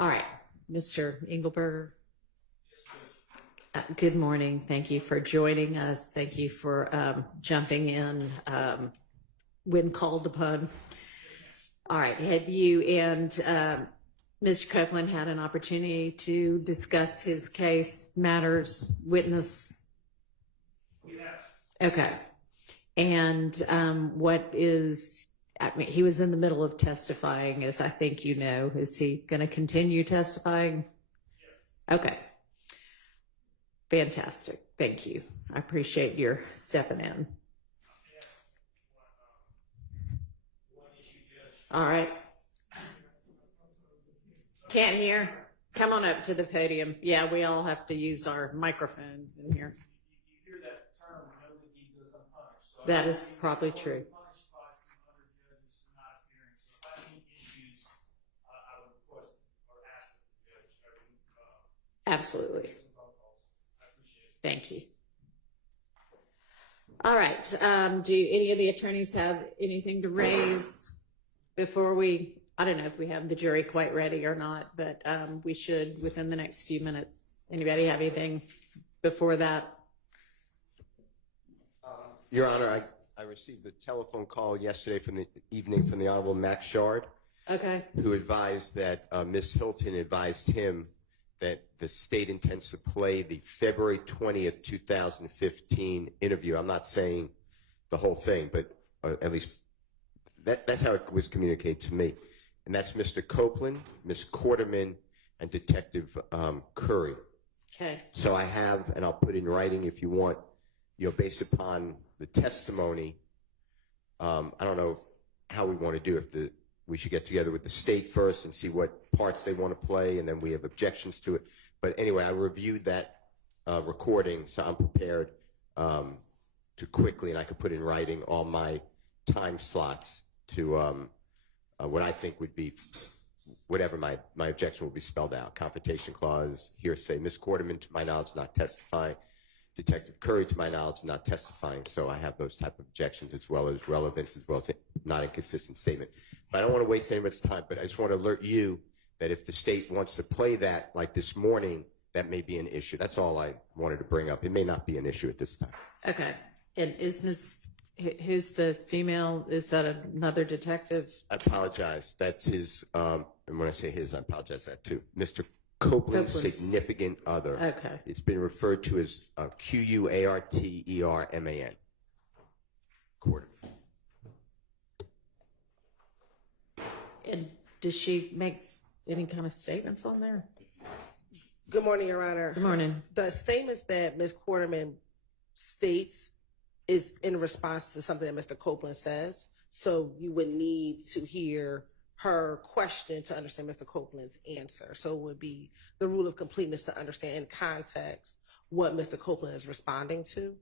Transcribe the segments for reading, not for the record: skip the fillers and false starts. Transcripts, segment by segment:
All right, Mr. Engelberger. Good morning. Thank you for joining us. Thank you for jumping in when called upon. All right, have you and Mr. Copeland had an opportunity to discuss his case, matters, witness? We have. Okay. And what is, I mean, he was in the middle of testifying, as I think you know. Is he going to continue testifying? Yes. Okay. Fantastic. Thank you. I appreciate your stepping in. One issue, Judge. All right. Can't hear? Come on up to the podium. Yeah, we all have to use our microphones in here. You hear that term, no good deed goes unpunished. So That is probably true. Punished by some other judges for not appearing. So if I have any issues, I would request or ask the judge. Absolutely. Some phone calls. I appreciate it. Thank you. All right. Do any of the attorneys have anything to raise before we, I don't know if we have the jury quite ready or not, but we should within the next few minutes. Anybody have anything before that? Your Honor, I received a telephone call yesterday from the evening from the Honorable Max Shard, Okay. who advised that Ms. Hilton advised him that the state intends to play the February 20th, 2015 interview. I'm not saying the whole thing, but at least that's how it was communicated to me. And that's Mr. Copeland, Ms. Quarterman, and Detective Curry. Okay. So I have, and I'll put in writing if you want, based upon the testimony, I don't know how we want to do it. We should get together with the state first and see what parts they want to play, and then we have objections to it. But anyway, I reviewed that recording, so I'm prepared to quickly, and I could put in writing all my time slots to what I think would be, whatever my objection will be spelled out. Confrontation clause, hearsay. Ms. Quarterman, to my knowledge, not testifying. Detective Curry, to my knowledge, not testifying. So I have those type of objections, as well as relevance, as well as not inconsistent statement. But I don't want to waste anybody's time, but I just want to alert you that if the state wants to play that like this morning, that may be an issue. That's all I wanted to bring up. It may not be an issue at this time. Okay. And is this, who's the female? Is that another detective? I apologize. That's his, and when I say his, I apologize for that too. Mr. Copeland's significant other. Okay. It's been referred to as Quarterman. Quarter. And does she make any kind of statements on there? Good morning, Your Honor. Good morning. The statements that Ms. Quarterman states is in response to something that Mr. Copeland says. So you would need to hear her question to understand Mr. Copeland's answer. So it would be the rule of completeness to understand in context what Mr. Copeland is responding to.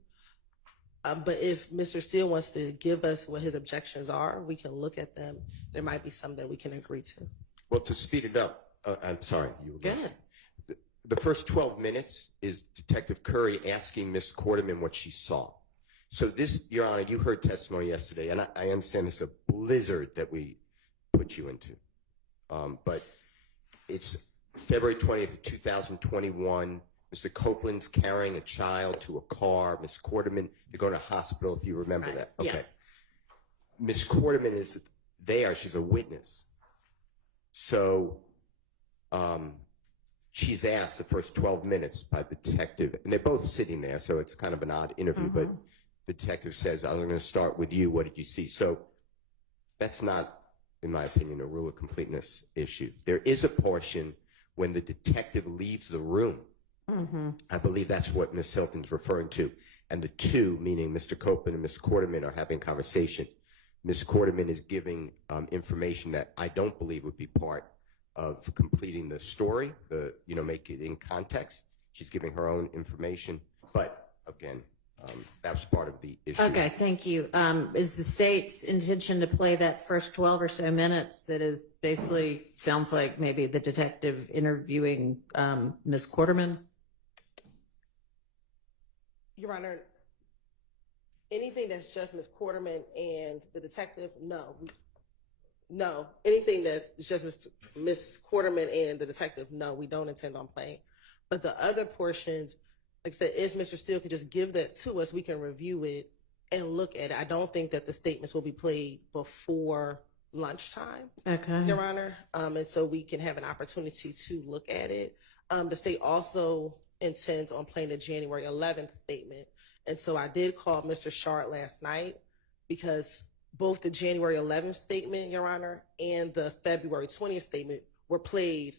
But if Mr. Steele wants to give us what his objections are, we can look at them. There might be some that we can agree to. Well, to speed it up, I'm sorry. You were Go ahead. The first 12 minutes is Detective Curry asking Ms. Quarterman what she saw. So this, Your Honor, you heard testimony yesterday, and I understand it's a blizzard that we put you into. But it's February 20th, 2021. Mr. Copeland's carrying a child to a car. Ms. Quarterman, they're going to hospital, if you remember Right. that. Okay. Yeah. Ms. Quarterman is there. She's a witness. So she's asked the first 12 minutes by the detective, and they're both sitting there, so it's kind of an odd interview, but the detective says, I'm going to start with you. What did you see? So that's not, in my opinion, a rule of completeness issue. There is a portion when the detective leaves the room. I believe that's what Ms. Hilton's referring to. And the two, meaning Mr. Copeland and Ms. Quarterman, are having a conversation. Ms. Quarterman is giving information that I don't believe would be part of completing the story, make it in context. She's giving her own information. But again, that was part of the issue. Okay, thank you. Is the state's intention to play that first 12 or so minutes that is basically sounds like maybe the detective interviewing Ms. Quarterman? Your Honor, anything that's just Ms. Quarterman and the detective, no. No. Anything that is just Ms. Quarterman and the detective, no, we don't intend on playing. But the other portions, like I said, if Mr. Steele could just give that to us, we can review it and look at it. I don't think that the statements will be played before lunchtime, Okay. Your Honor. And so we can have an opportunity to look at it. The state also intends on playing the January 11th statement. And so I did call Mr. Shard last night because both the January 11th statement, Your Honor, and the February 20th statement were played.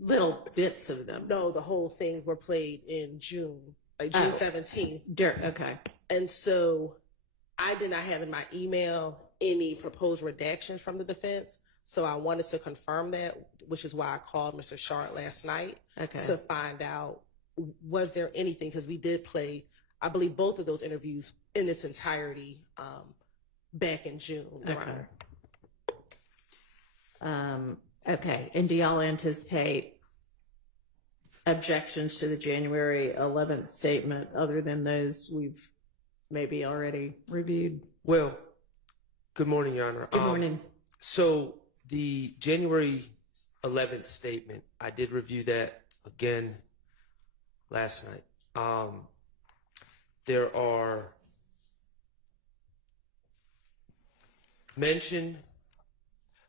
Little bits of them. No, the whole thing were played in June, like June 17th. Okay. And so I did not have in my email any proposed redactions from the defense. So I wanted to confirm that, which is why I called Mr. Shard last night to find out, was there anything, because we did play, I believe, both of those interviews in its entirety back in June, Your Honor. Okay. And do y'all anticipate objections to the January 11th statement other than those we've maybe already reviewed? Well, good morning, Your Honor. Good morning. So the January 11th statement, I did review that again last night. There are mentioned,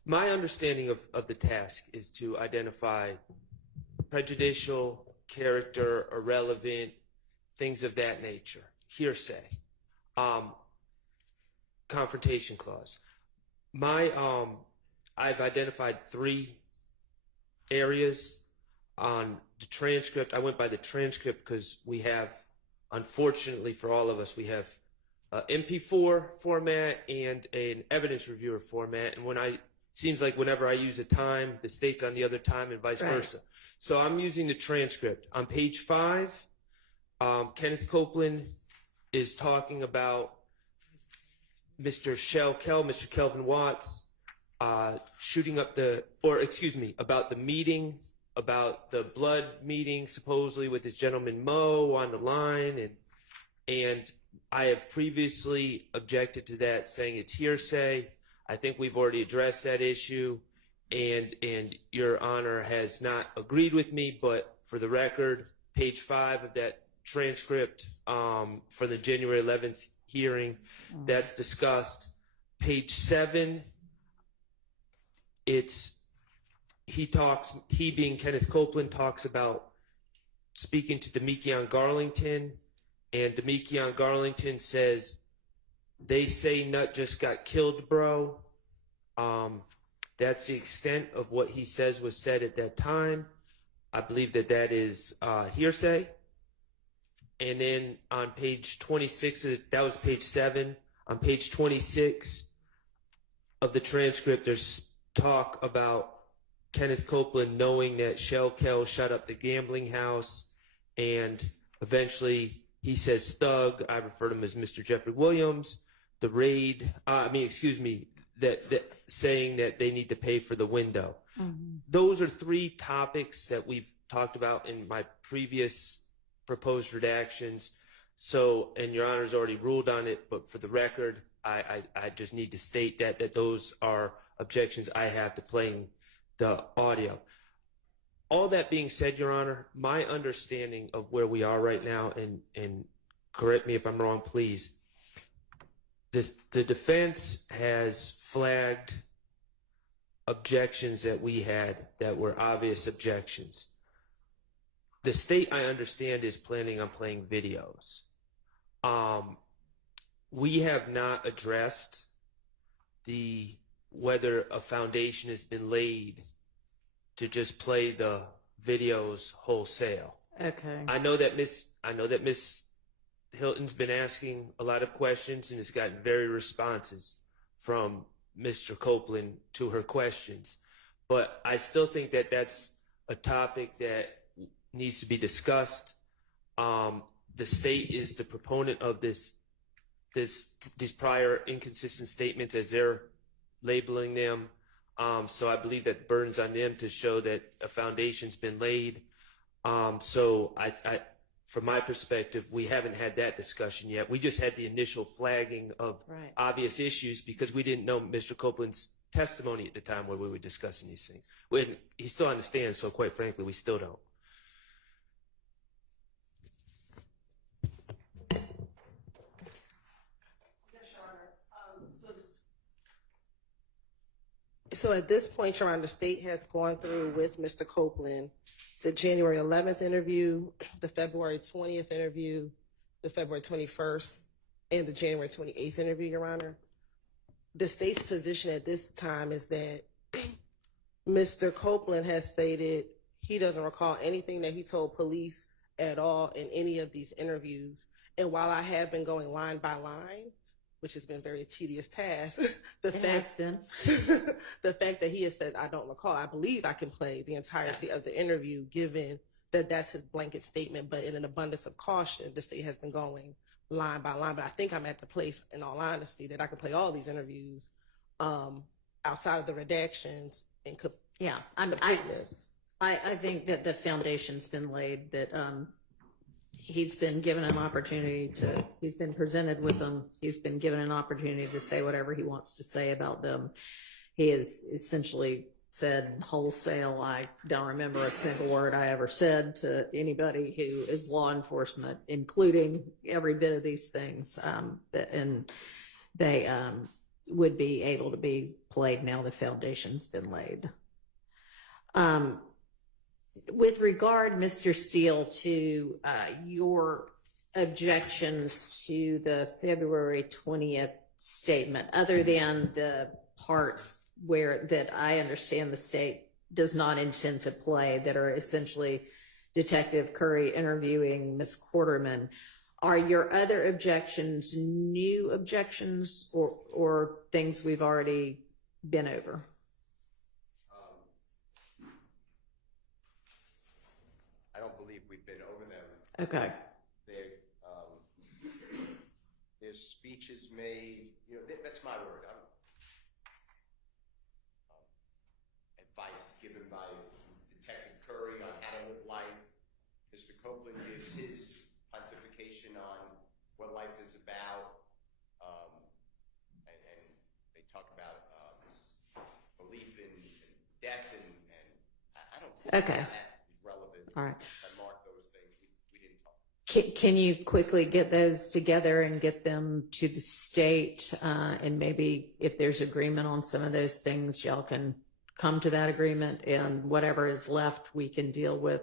my understanding of the task is to identify prejudicial, character, irrelevant, things of that nature, hearsay, confrontation clause. I've identified 3 areas on the transcript. I went by the transcript because we have, unfortunately for all of us, we have MP4 format and an evidence reviewer format. And seems like whenever I use a time, the state's on the other time and vice versa. So I'm using the transcript. On page 5, Kenneth Copeland is talking about Mr. Mr. Kelvin Watts, shooting up about the meeting, about the blood meeting supposedly with this gentleman Mo on the line, and I have previously objected to that, saying it's hearsay. I think we've already addressed that issue, and Your Honor has not agreed with me, but for the record, page 5 of that transcript for the January 11th hearing, that's discussed. Page 7, he being Kenneth Copeland talks about speaking to Demekion Garlington, and Demekion Garlington says, "They say Nut just got killed, bro." That's the extent of what he says was said at that time. I believe that is hearsay. And then on page 26, that was page 7. On page 26 of the transcript, there's talk about Kenneth Copeland knowing that Shell Kell shut up the gambling house, and eventually he says thug. I refer to him as Mr. Jeffrey Williams. The raid, that saying that they need to pay for the window. Those are 3 topics that we've talked about in my previous proposed redactions. So, and Your Honor's already ruled on it, but for the record, I just need to state that those are objections I have to playing the audio. All that being said, Your Honor, my understanding of where we are right now, and correct me if I'm wrong, please, the defense has flagged objections that we had that were obvious objections. The state, I understand, is planning on playing videos. We have not addressed whether a foundation has been laid to just play the videos wholesale. Okay. I know that Miss Hilton's been asking a lot of questions and has gotten varied responses from Mr. Copeland to her questions. But I still think that that's a topic that needs to be discussed. The state is the proponent of these prior inconsistent statements as they're labeling them. So I believe that burdens on them to show that a foundation's been laid. So from my perspective, we haven't had that discussion yet. We just had the initial flagging of Right. obvious issues because we didn't know Mr. Copeland's testimony at the time where we were discussing these things. He still understands, so quite frankly, we still don't. So at this point, Your Honor, the state has gone through with Mr. Copeland the January 11th interview, the February 20th interview, the February 21st, and the January 28th interview, Your Honor. The state's position at this time is that Mr. Copeland has stated he doesn't recall anything that he told police at all in any of these interviews. And while I have been going line by line, which has been a very tedious task, the fact that he has said, I don't recall, I believe I can play the entirety of the interview, given that that's his blanket statement. But in an abundance of caution, the state has been going line by line. But I think I'm at the place, in all honesty, that I can play all these interviews outside of the redactions and I think that the foundation's been laid, that he's been given an opportunity he's been presented with them, he's been given an opportunity to say whatever he wants to say about them. He has essentially said wholesale, I don't remember a single word I ever said to anybody who is law enforcement, including every bit of these things, and they would be able to be played now the foundation's been laid. With regard, Mr. Steele, to your objections to the February 20th statement, other than the parts that I understand the state does not intend to play, that are essentially Detective Curry interviewing Ms. Quarterman, are your other objections new objections or things we've already been over? I don't believe we've been over them. Okay. There's speeches made, that's my word. Advice given by Detective Curry on how to live life. Mr. Copeland gives his pontification on what life is about, and they talk about belief in death, and I don't see Okay. how that is relevant. All right. I marked those things. We didn't talk. Can you quickly get those together and get them to the state? And maybe if there's agreement on some of those things, y'all can come to that agreement, and whatever is left we can deal with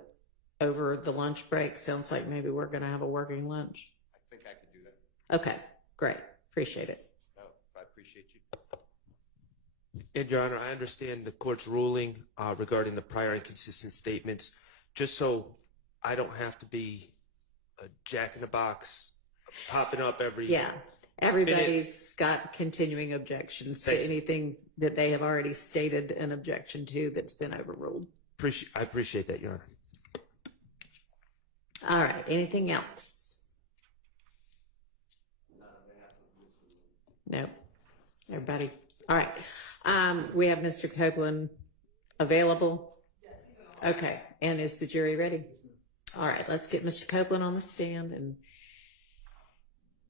over the lunch break. Sounds like maybe we're going to have a working lunch. I think I could do that. Okay, great. Appreciate it. No, I appreciate you. And Your Honor, I understand the court's ruling regarding the prior inconsistent statements. Just so I don't have to be a jack-in-the-box popping up every... Yeah, everybody's got continuing objections to anything that they have already stated an objection to that's been overruled. I appreciate that, Your Honor. All right, anything else? No. Everybody? All right. We have Mr. Copeland available? Okay, and is the jury ready? All right, let's get Mr. Copeland on the stand, and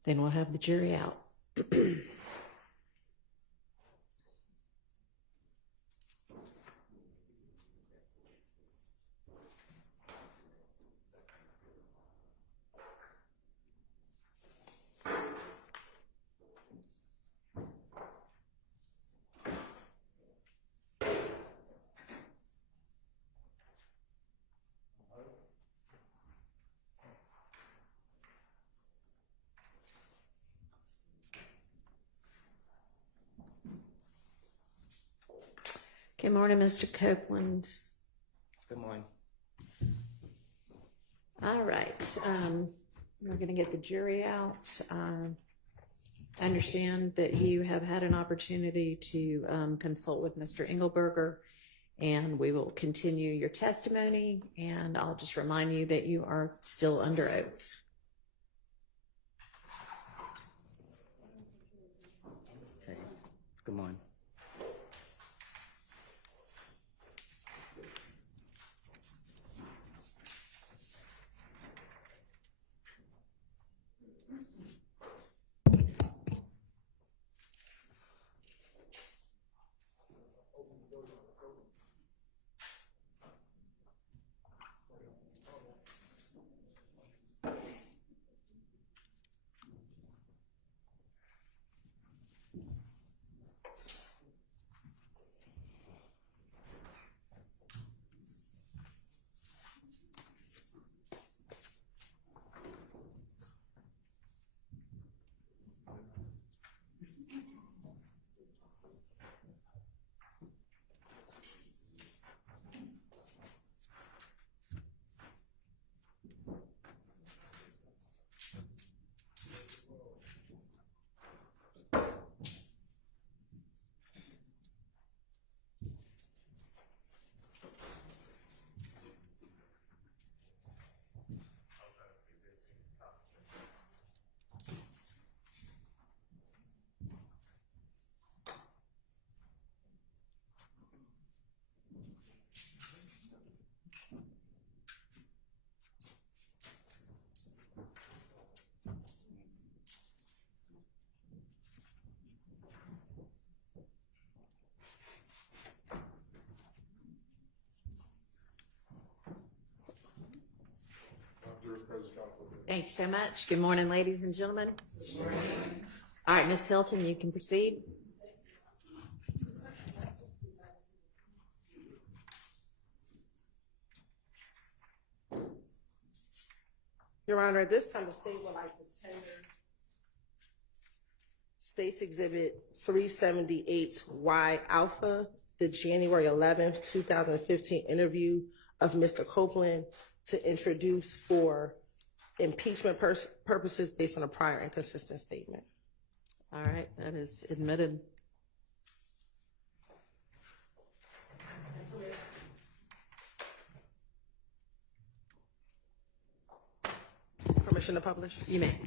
then we'll have the jury out. Good morning, Mr. Copeland. Good morning. All right, we're going to get the jury out. I understand that you have had an opportunity to consult with Mr. Engelberger, and we will continue your testimony. And I'll just remind you that you are still under oath. Okay, come on. Thanks so much. Good morning, ladies and gentlemen. All right, Ms. Hilton, you can proceed. Your Honor, at this time, the state would like to tender State's Exhibit 378Y Alpha, the January 11th, 2015 interview of Mr. Copeland to introduce for impeachment purposes based on a prior inconsistent statement. All right, that is admitted. Permission to publish? You may.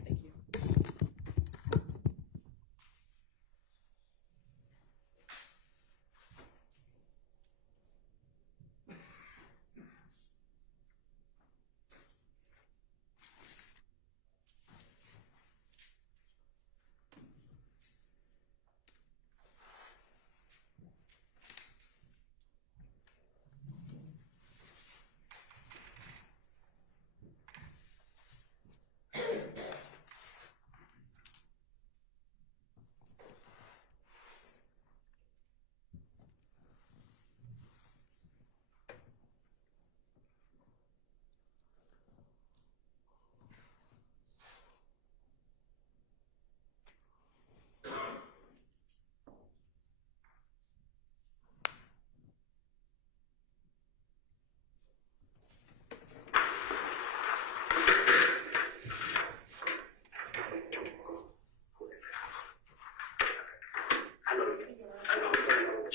Thank you.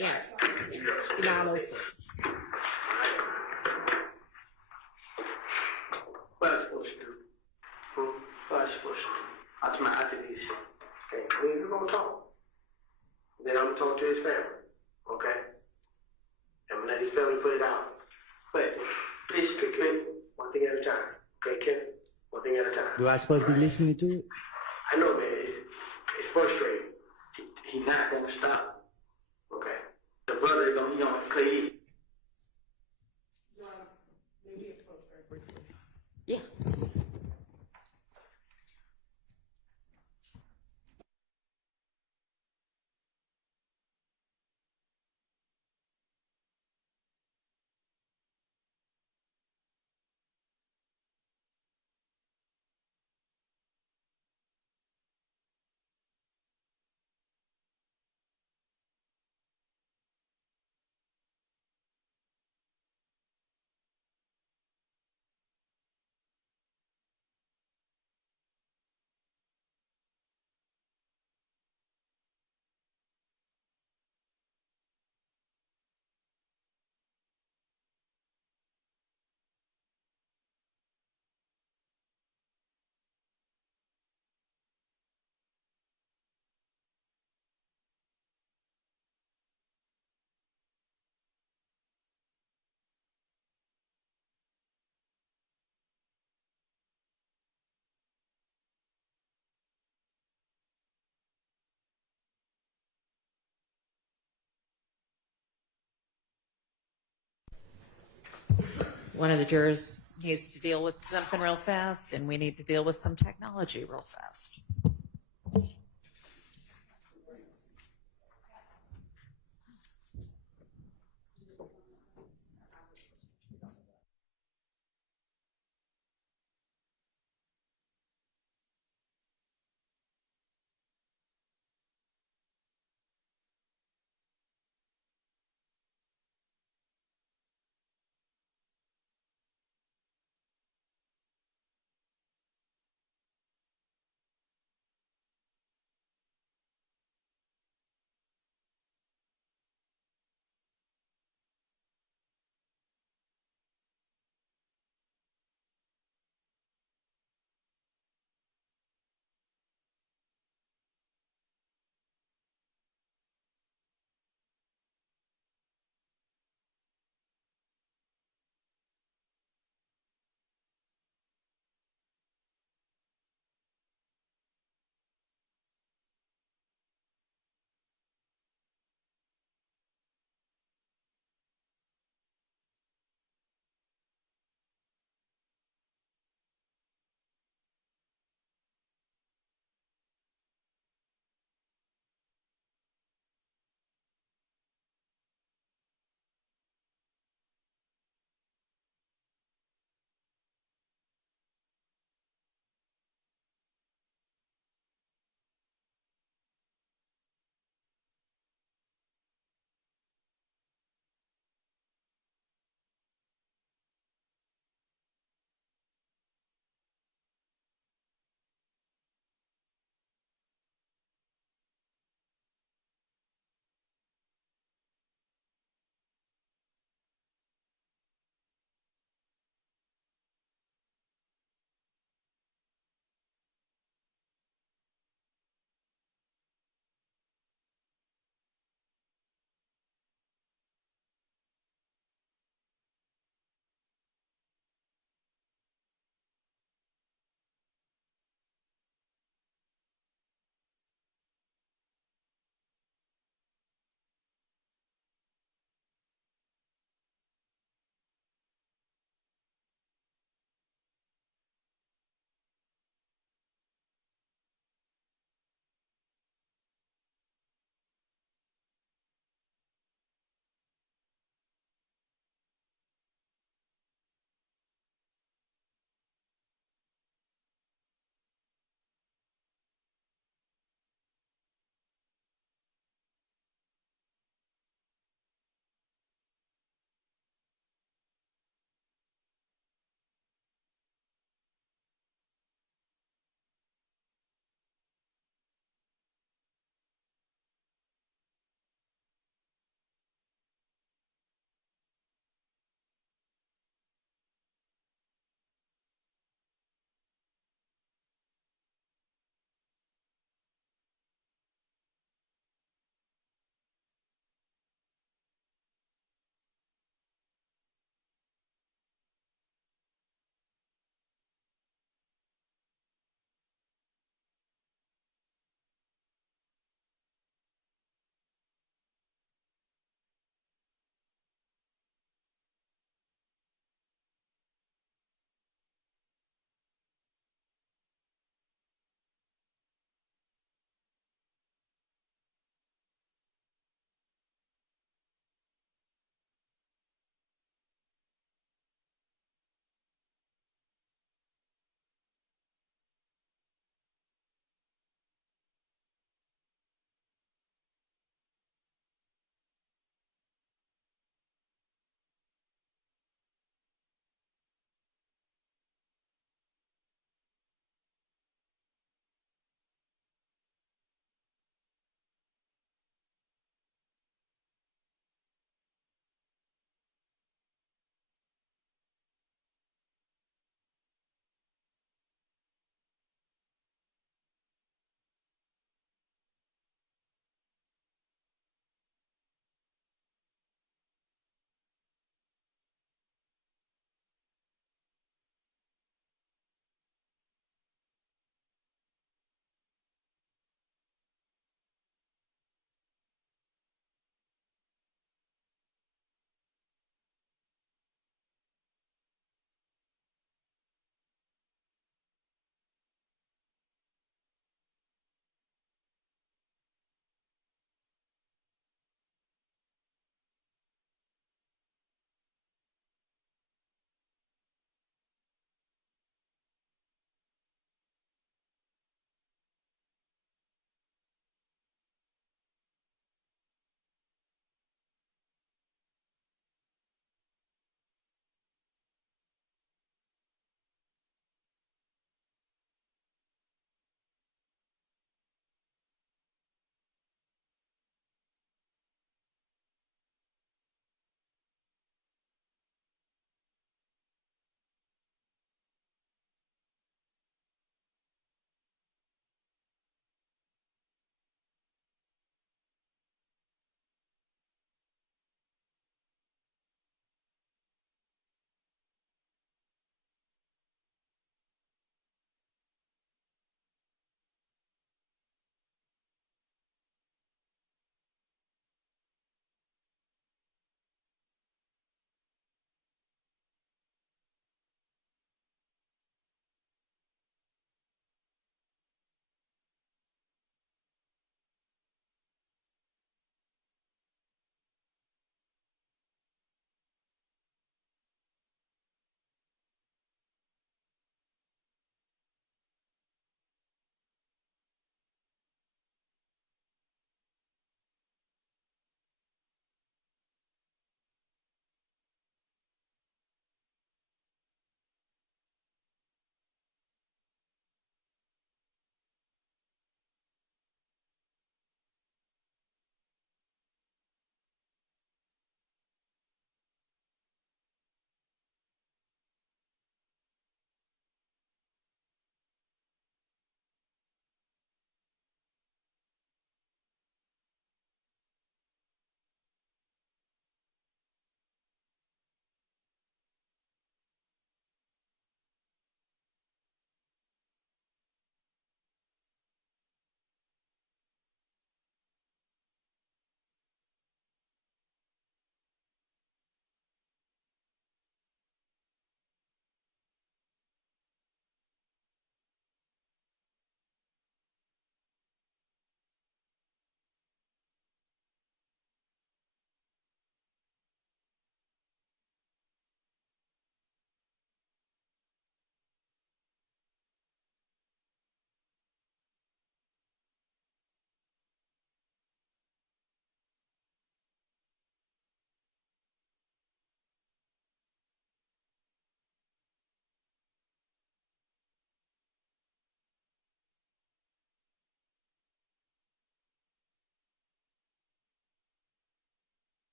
Yes. 906. What am I supposed to do? What am I supposed to do? I told my activist, hey, we're gonna talk. Then I'm gonna talk to his family, okay? I'm gonna let his family put it out. But please, Ken, one thing at a time. Okay, Ken? One thing at a time. Do I supposed to be listening to it? I know, man, it's frustrating. He's not gonna stop. Okay? The brother is gonna play it. Yeah. one of the jurors needs to deal with something real fast, and we need to deal with some technology real fast.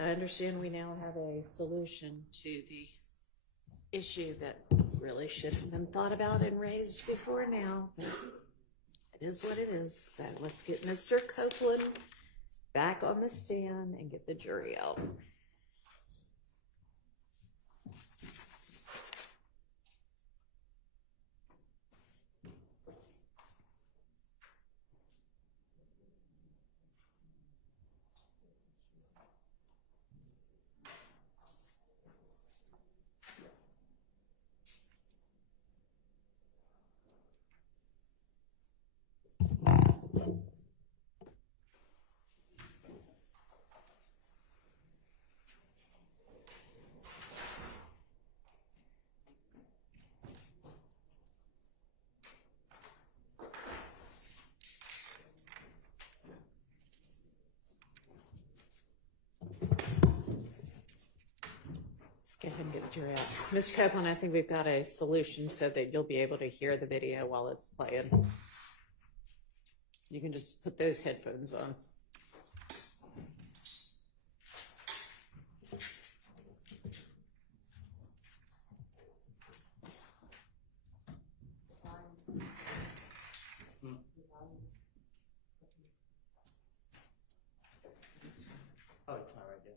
I understand we now have a solution to the issue that really should have been thought about and raised before now. But it is what it is. So let's get Mr. Copeland back on the stand and get the jury out. Go ahead and get the jury out. Mr. Copeland, I think we've got a solution so that you'll be able to hear the video while it's playing. You can just put those headphones on. Oh, it's not right there.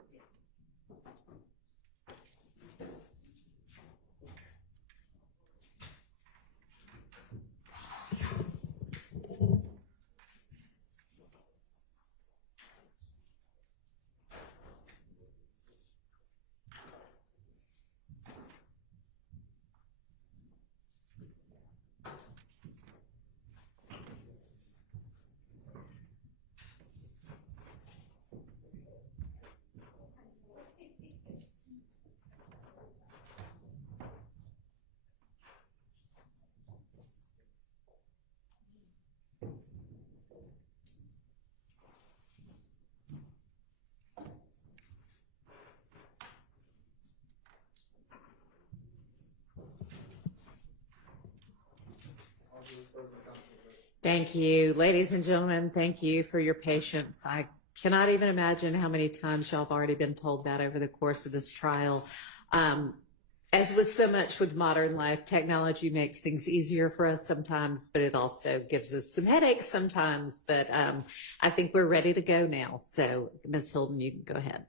Thank you, ladies and gentlemen. Thank you for your patience. I cannot even imagine how many times y'all have already been told that over the course of this trial. As with so much with modern life, technology makes things easier for us sometimes, but it also gives us some headaches sometimes. But I think we're ready to go now. So, Ms. Hilden, you can go ahead.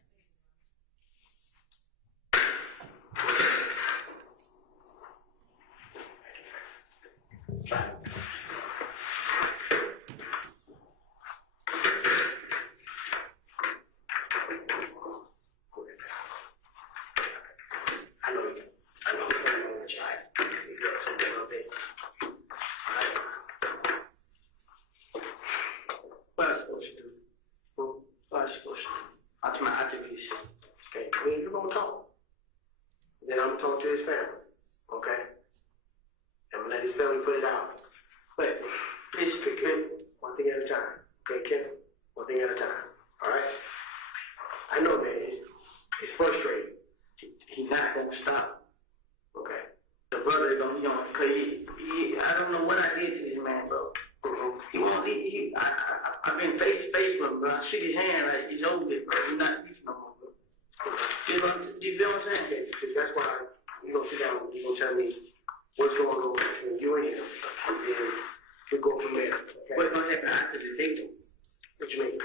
Talk to his family, okay? I'm gonna let his family put it out. But please, Ken, one thing at a time. Okay, Ken? One thing at a time. All right? I know, man, it's frustrating. He's not gonna stop. Okay? The brother is gonna, cause I don't know what I did to this man, bro. He won't. I've been face with him, bro. I shook his hand like he's over it, bro. He's not no more, bro. You feel what I'm saying? Because that's why you gonna sit down and you gonna tell me what's going on between you and him, and then we go from there. Okay? What's gonna happen after the victim? What you mean?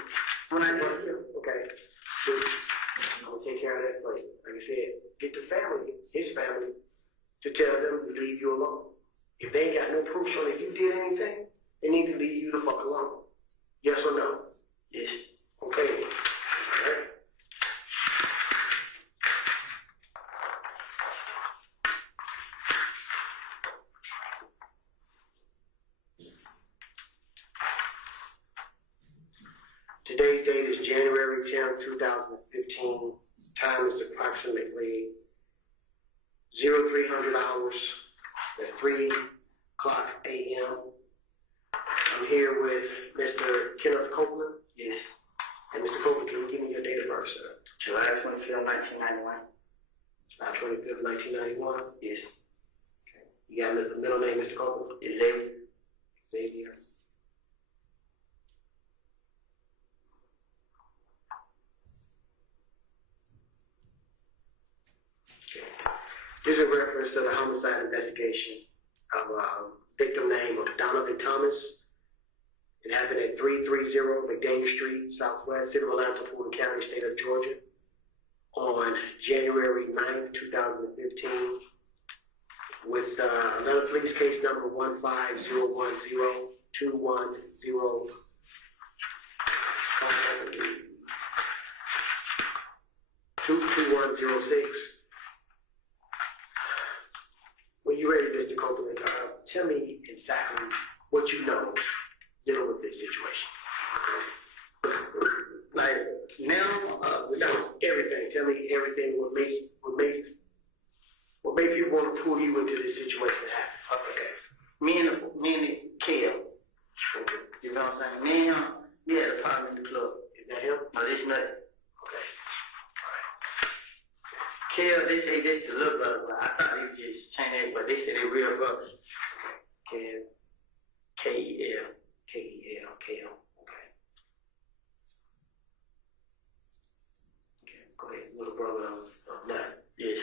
When I get him, okay. So, I'm gonna take care of that for you. Like I said, get the family, his family, to tell them to leave you alone. If they ain't got no proof showing that you did anything, they need to leave you the fuck alone. Yes or no? Yes. Okay. All right. Today's date is January 10th, 2015. Time is approximately 0300 hours at 3 o'clock a.m. I'm here with Mr. Kenneth Copeland. Yes. And Mr. Copeland, can you give me your date of birth, sir? July 25th, 1991. July 25th, 1991? Yes. Okay. You got the middle name, Mr. Copeland? Xavier. Xavier. This is a reference to the homicide investigation of victim name of Donovan Thomas. It happened at 330 McDaniel Street, Southwest, City of Atlanta, Fulton County, State of Georgia, on January 9th, 2015, with Atlanta Police Case number 15010-210. 22106. When you're ready, Mr. Copeland, tell me exactly what you know dealing with this situation. Like now, without everything, tell me everything. What made people want to pull you into this situation to happen? Okay. Me and Kale. You know what I'm saying? Me and him, we had a problem in the club. Is that him? No, this nothing. Okay. Kale, they say this the little brother, but I thought he was just saying that, but they say they real brothers. Kale. K-E-L. K-E-L. Kale. Okay. Okay. Go ahead. Little brother of nothing. Yes.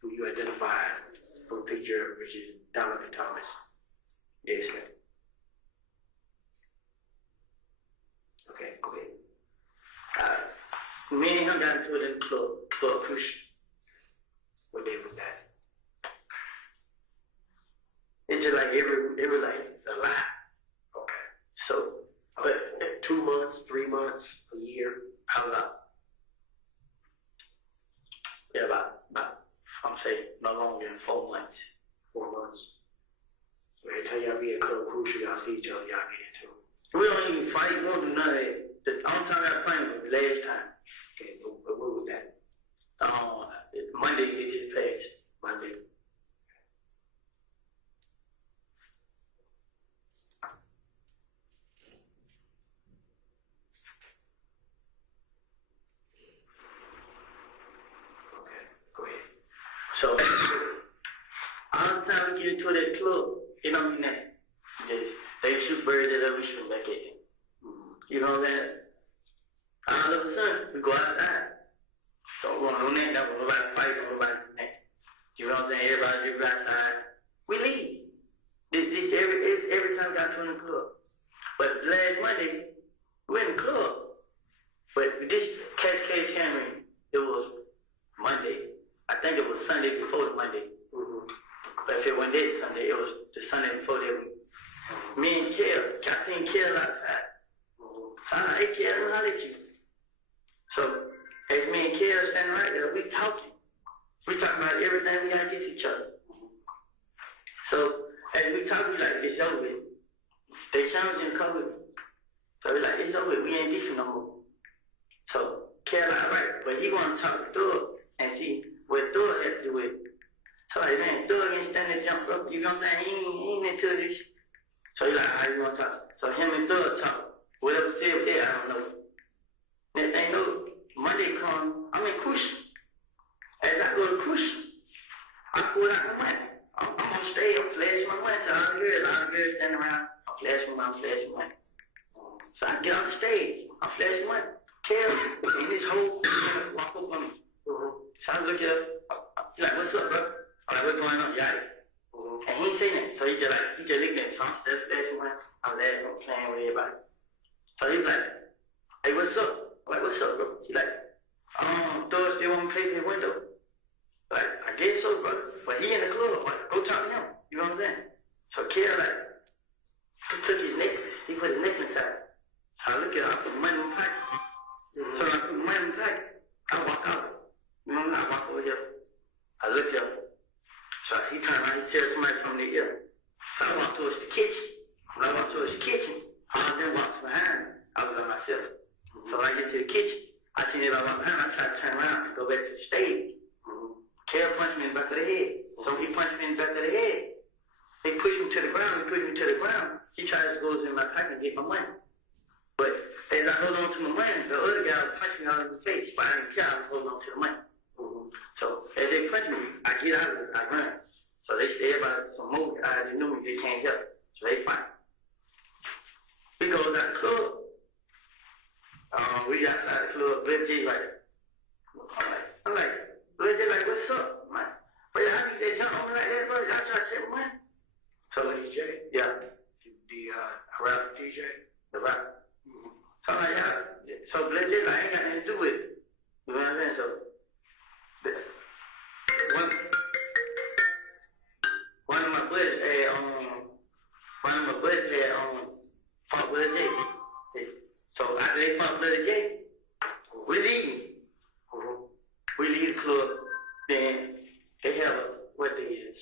Who you identified from the picture, which is Donovan Thomas. Yes, sir. Okay, go ahead. Me and him got into it in the club push. What day was that? It's just like every like a lot. Okay. So, But 2 months, 3 months, a year, how about? Yeah, about I'm saying no longer than 4 months. 4 months. So every time y'all be at Club Crucial, y'all see each other, y'all get into it. We don't even fight, we don't do none of that. The only time I fight was the last time. Okay, but what was that? Monday it just passed. Monday. Okay, go ahead. So, all the time we get into that club, it don't mean that. They shoot birds at us, we shoot back at them. You know what I'm saying? All of a sudden, we go outside. Don't run on that, don't nobody fight, don't nobody do that. You know what I'm saying? Everybody just go outside. We leave. This every time we got to in the club. But last Monday, we in the club. But this Cascade Cameron, it was Monday. I think it was Sunday before the Monday. But if it wasn't that Sunday, it was the Sunday before that week. Me and Kel, I seen Kel outside. Hey Kel, how did you? So, as me and Kel standing right there, we talking. We talking about everything we gotta get to each other. So, as we talk, we like, it's over with. They challenging COVID. So we like, it's over with, we ain't beefing no more. So, Kel like, right, but he wanna talk to Thug and see what Thug has to do with it. So like, man, Thug ain't standing there jump up, you know what I'm saying? He ain't into this. So he like, how you wanna talk? So him and Thug talk. Whatever said with that, I don't know. Next thing you know, Monday come, I'm in Kush. As I go to Kush, I pull out my money. I'm on stage, I'm flashing my money. So I'm here standing around, I'm flashing money. So I get on the stage, I'm flashing money. Kel, and this whole walk up on me. So I look at him, he's like, what's up, bro? I'm like, what's going on, y'all? And he ain't saying that. So he just looked at me, so I'm still flashing money. I'm laughing, I'm playing with everybody. So he's like, hey, what's up? I'm like, what's up, bro? He's like, Thug still want me to play through the window. Like, I guess so, bro. But he in the club. Like, go talk to him. You know what I'm saying? So Kel, like, he took his necklace. He put his necklace inside. So I look at him. I put money in my pocket. So I put money in my pocket. I walk out. You know what I mean? I walk over here. I look at him. So he turned around. He tells somebody from the ear. So I walk towards the kitchen. When I walk towards the kitchen, all of them walked behind me. I was by myself. So when I get to the kitchen, I see everybody walk behind me. I try to turn around and go back to the stage. Kel punched me in the back of the head. So he punched me in the back of the head. They pushed me to the ground. He tried to go in my pocket and get my money. But as I hold on to my money, the other guy was punching me all in the face. But I didn't care. I was holding on to the money. So as they punch me, I get out of it. I run. So they say everybody, some more guys, they knew me. They can't help. So they fight. We goes out the club. We got outside the club. Red J like, I'm like, Red J like, what's rap DJ, the rap. So like, yeah, so let's just, I ain't got nothing to do with it. You know what I'm saying? So, one of my buddies had fought with a J. So after they fought with a J, we leave. We leave the club. Then they have what day is?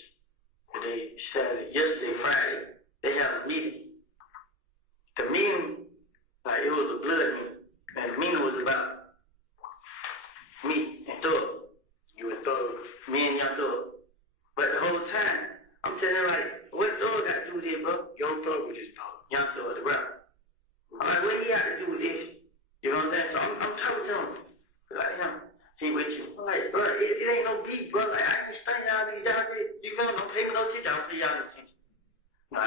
Today, Saturday, yesterday, Friday. They have a meeting. The meeting, like it was a blood meeting, and the meeting was about me and Thug. You and Thug. Me and Young Thug. But the whole time, I'm telling her like, what Thug got to do with this, bro? Young Thug was just talking. Young Thug, the rapper. I'm like, what he got to do with this? You know what I'm saying? So I'm talking to him. Like, he with you. I'm like, bro, it ain't no beef, bro. Like, I ain't staying out of these down there. You feel me? Don't pay me no shit. Don't pay y'all no attention. No,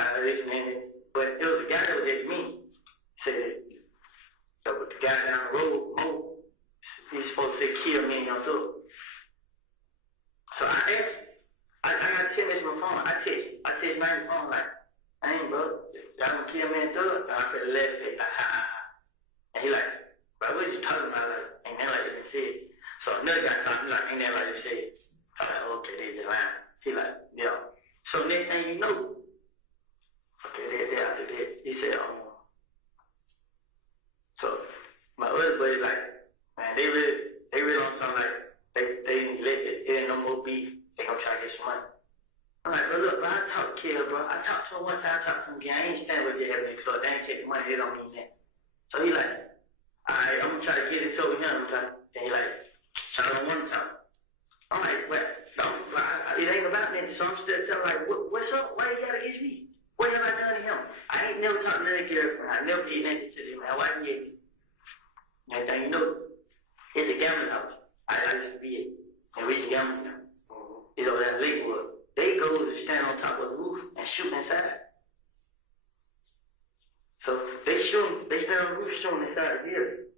but it was a guy that was at me. Said, so the guy down the road, Mo, he's supposed to say, kill me and Young Thug. So I asked, I got 10 minutes on my phone. I text my phone like, I ain't, bro. Y'all gonna kill me and Thug? And I said, let's say, and he like, bro, what are you talking about? Like, ain't that like you said? So another guy talking like, ain't that like you said? I'm like, okay, they just lying. He like, yeah. So next thing you know, okay, after that, he said, so my other buddy like, man, they really on something like, they neglected, there ain't no more beef, they gonna try to get some money. I'm like, bro, look, bro, I talked to Kill, bro. I talked to him one time, I talked to him again. I ain't standing with you having it, so they ain't taking money, they don't mean that. So he like, alright, I'm gonna try to get it over him. And he like, so I don't want to talk. I'm like, well, it ain't about me, so I'm still telling like, what's up? Why you gotta get me? What have I done to him? I ain't never talked to that girlfriend. I never did anything to him, man. Why you get me? Next thing you know, it's a gambling house. I used to be it. And we just gambling now. It's over there in Lakewood. They go to stand on top of the roof and shoot inside. So they stand on the roof shooting inside the building.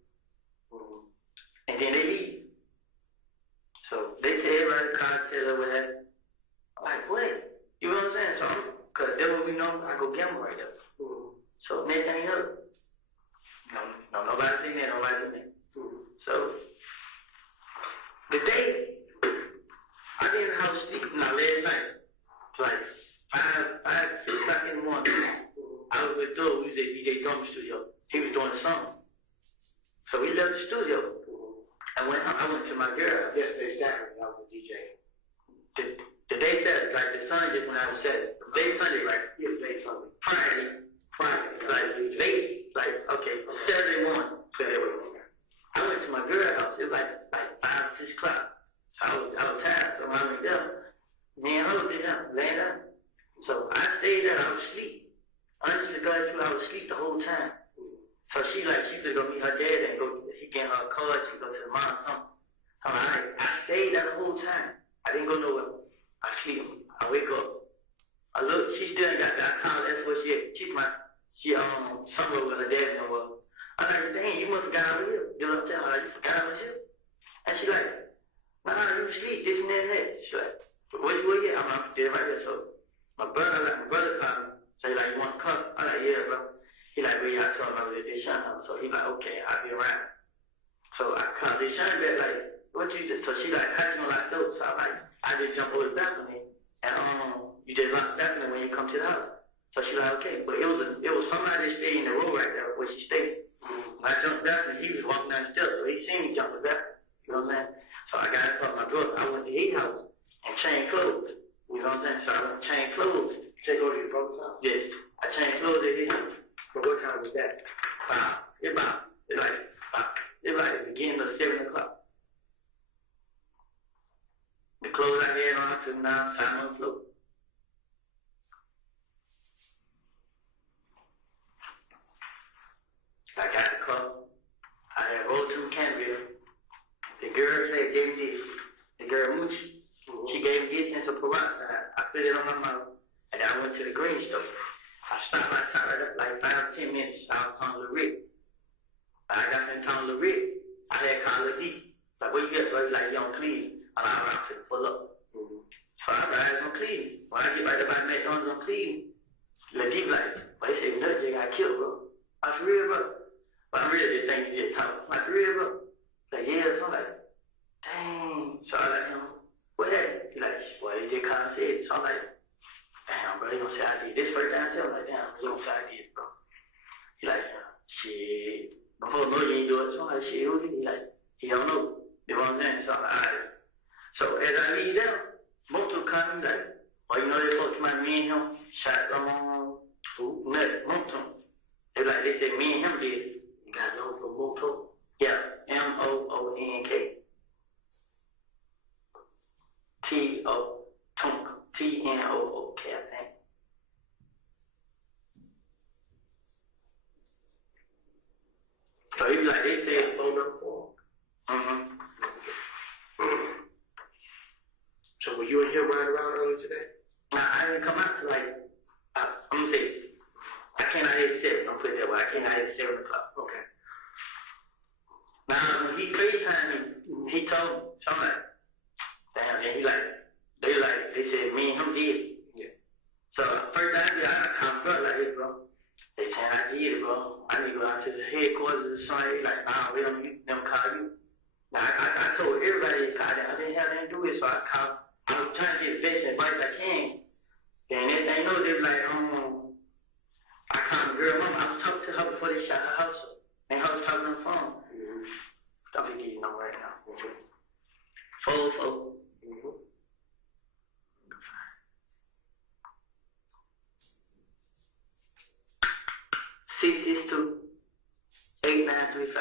And then they leave. So they tell everybody the car tell her what happened. I'm like, what? You know what I'm saying? So cause that's what we know, I go gamble right there. So next thing you know, nobody seen that, nobody seen that. So the day I was in the house sleeping now last night, like 6 o'clock in the morning. I was with Doug, we was at DJ Drum Studio. He was doing a song. So we left the studio. I went to my girl. Yesterday Saturday, I was a DJ. The day Saturday, like the sun just when I was Saturday. The day Sunday, right? Yeah, the day Sunday. Friday, like late, like okay, Saturday morning. I went to my girl's house. It was like 5, 6 o'clock. So I was tired, so I went down. Me and her did that, laying down. So I stayed there. I was asleep. Honestly, God, I was asleep the whole time. So she could go meet her dad and he get her a car, she go to the mom or something. So I stayed there the whole time. I didn't go nowhere. I sleep. I wake up. I look, she still ain't got that. I called, that's what she somewhere with her dad somewhere. I'm like, dang, you must have got over here. You know what I'm saying? Like, you forgot over here? And she like, nah, you sleep, this and that. She like, what you get? I'm still right here. So my brother called me. So he like, you want to come? I'm like, yeah, bro. He like, well, yeah, I told him I was at this shine. So he like, okay, I'll be around. So I called this shine back like, what you do? So she like, how you know like dope? So I'm like, I just jump over the balcony and you just lock the balcony when you come to the house. So she like, okay, but it was somebody that stayed in the room right there where she stayed. When I jumped the balcony, he was walking down the steps, so he seen me jump the balcony. You know what I'm saying? So I got up my door. I went to his house and changed clothes. You know what I'm saying? So I went to change clothes. Take over your brother's house? Yes, I changed clothes at his house. But what time was that? It's like the beginning of 7 o'clock. The clothes I had on to now, time on the floor. I got the car. I had rolled to Canville. The girl gave me this. The girl Moochie. She gave me this and some peroxide. I put it on my mouth. And then I went to the green store. I stopped outside like 5 or 10 minutes. I was on Rick. I got in town to Rick. I had called D. Like, what you get? So he's like, you on Cleveland. I'm like, I'm to pull up. So I ride on Cleveland. When I get right up by McDonald's on Cleveland, Lil D like, But they said, another J got killed, bro. I for real, bro. But I really just think you just talk. Like, for real, bro. Like, yeah, so I'm like, dang. So I like, what happened? He like, well, he just kind of said. So I'm like, damn, bro, he gonna say I did this first time. I'm like, damn, he gonna say I did, bro. He like, shit. Before no, you ain't do it. So I'm like, shit, who he like? He don't know. You know what I'm saying? So I'm like, all right. So as I leave down, most of the come like, oh, you know, they folks might me and him shot nut, Moto. They said me and him did. You got known for Moto? Yeah, Moonk. Tnook, I think. So he was like, they said phone number for him. So were you and him riding around earlier today? Now, I didn't come out to I'm gonna say, I came out here at 7, I'll put it that way. I came out here at 7 o'clock. Okay. Now, when he FaceTimed me, he told me, so I'm like, damn, and they said, me and him did. Yeah. So, first time I come up like this, bro. They saying I did it, bro. I need to go out to the headquarters or something. Like, nah, we don't call you. Now, I told everybody I didn't have anything to do with it, so I called. I was trying to get best advice I can. And they know they were like, I called the girl mama. I was talking to her before they shot her house up. And her was talking on the phone. Don't be getting on right now. 404. 662-8935.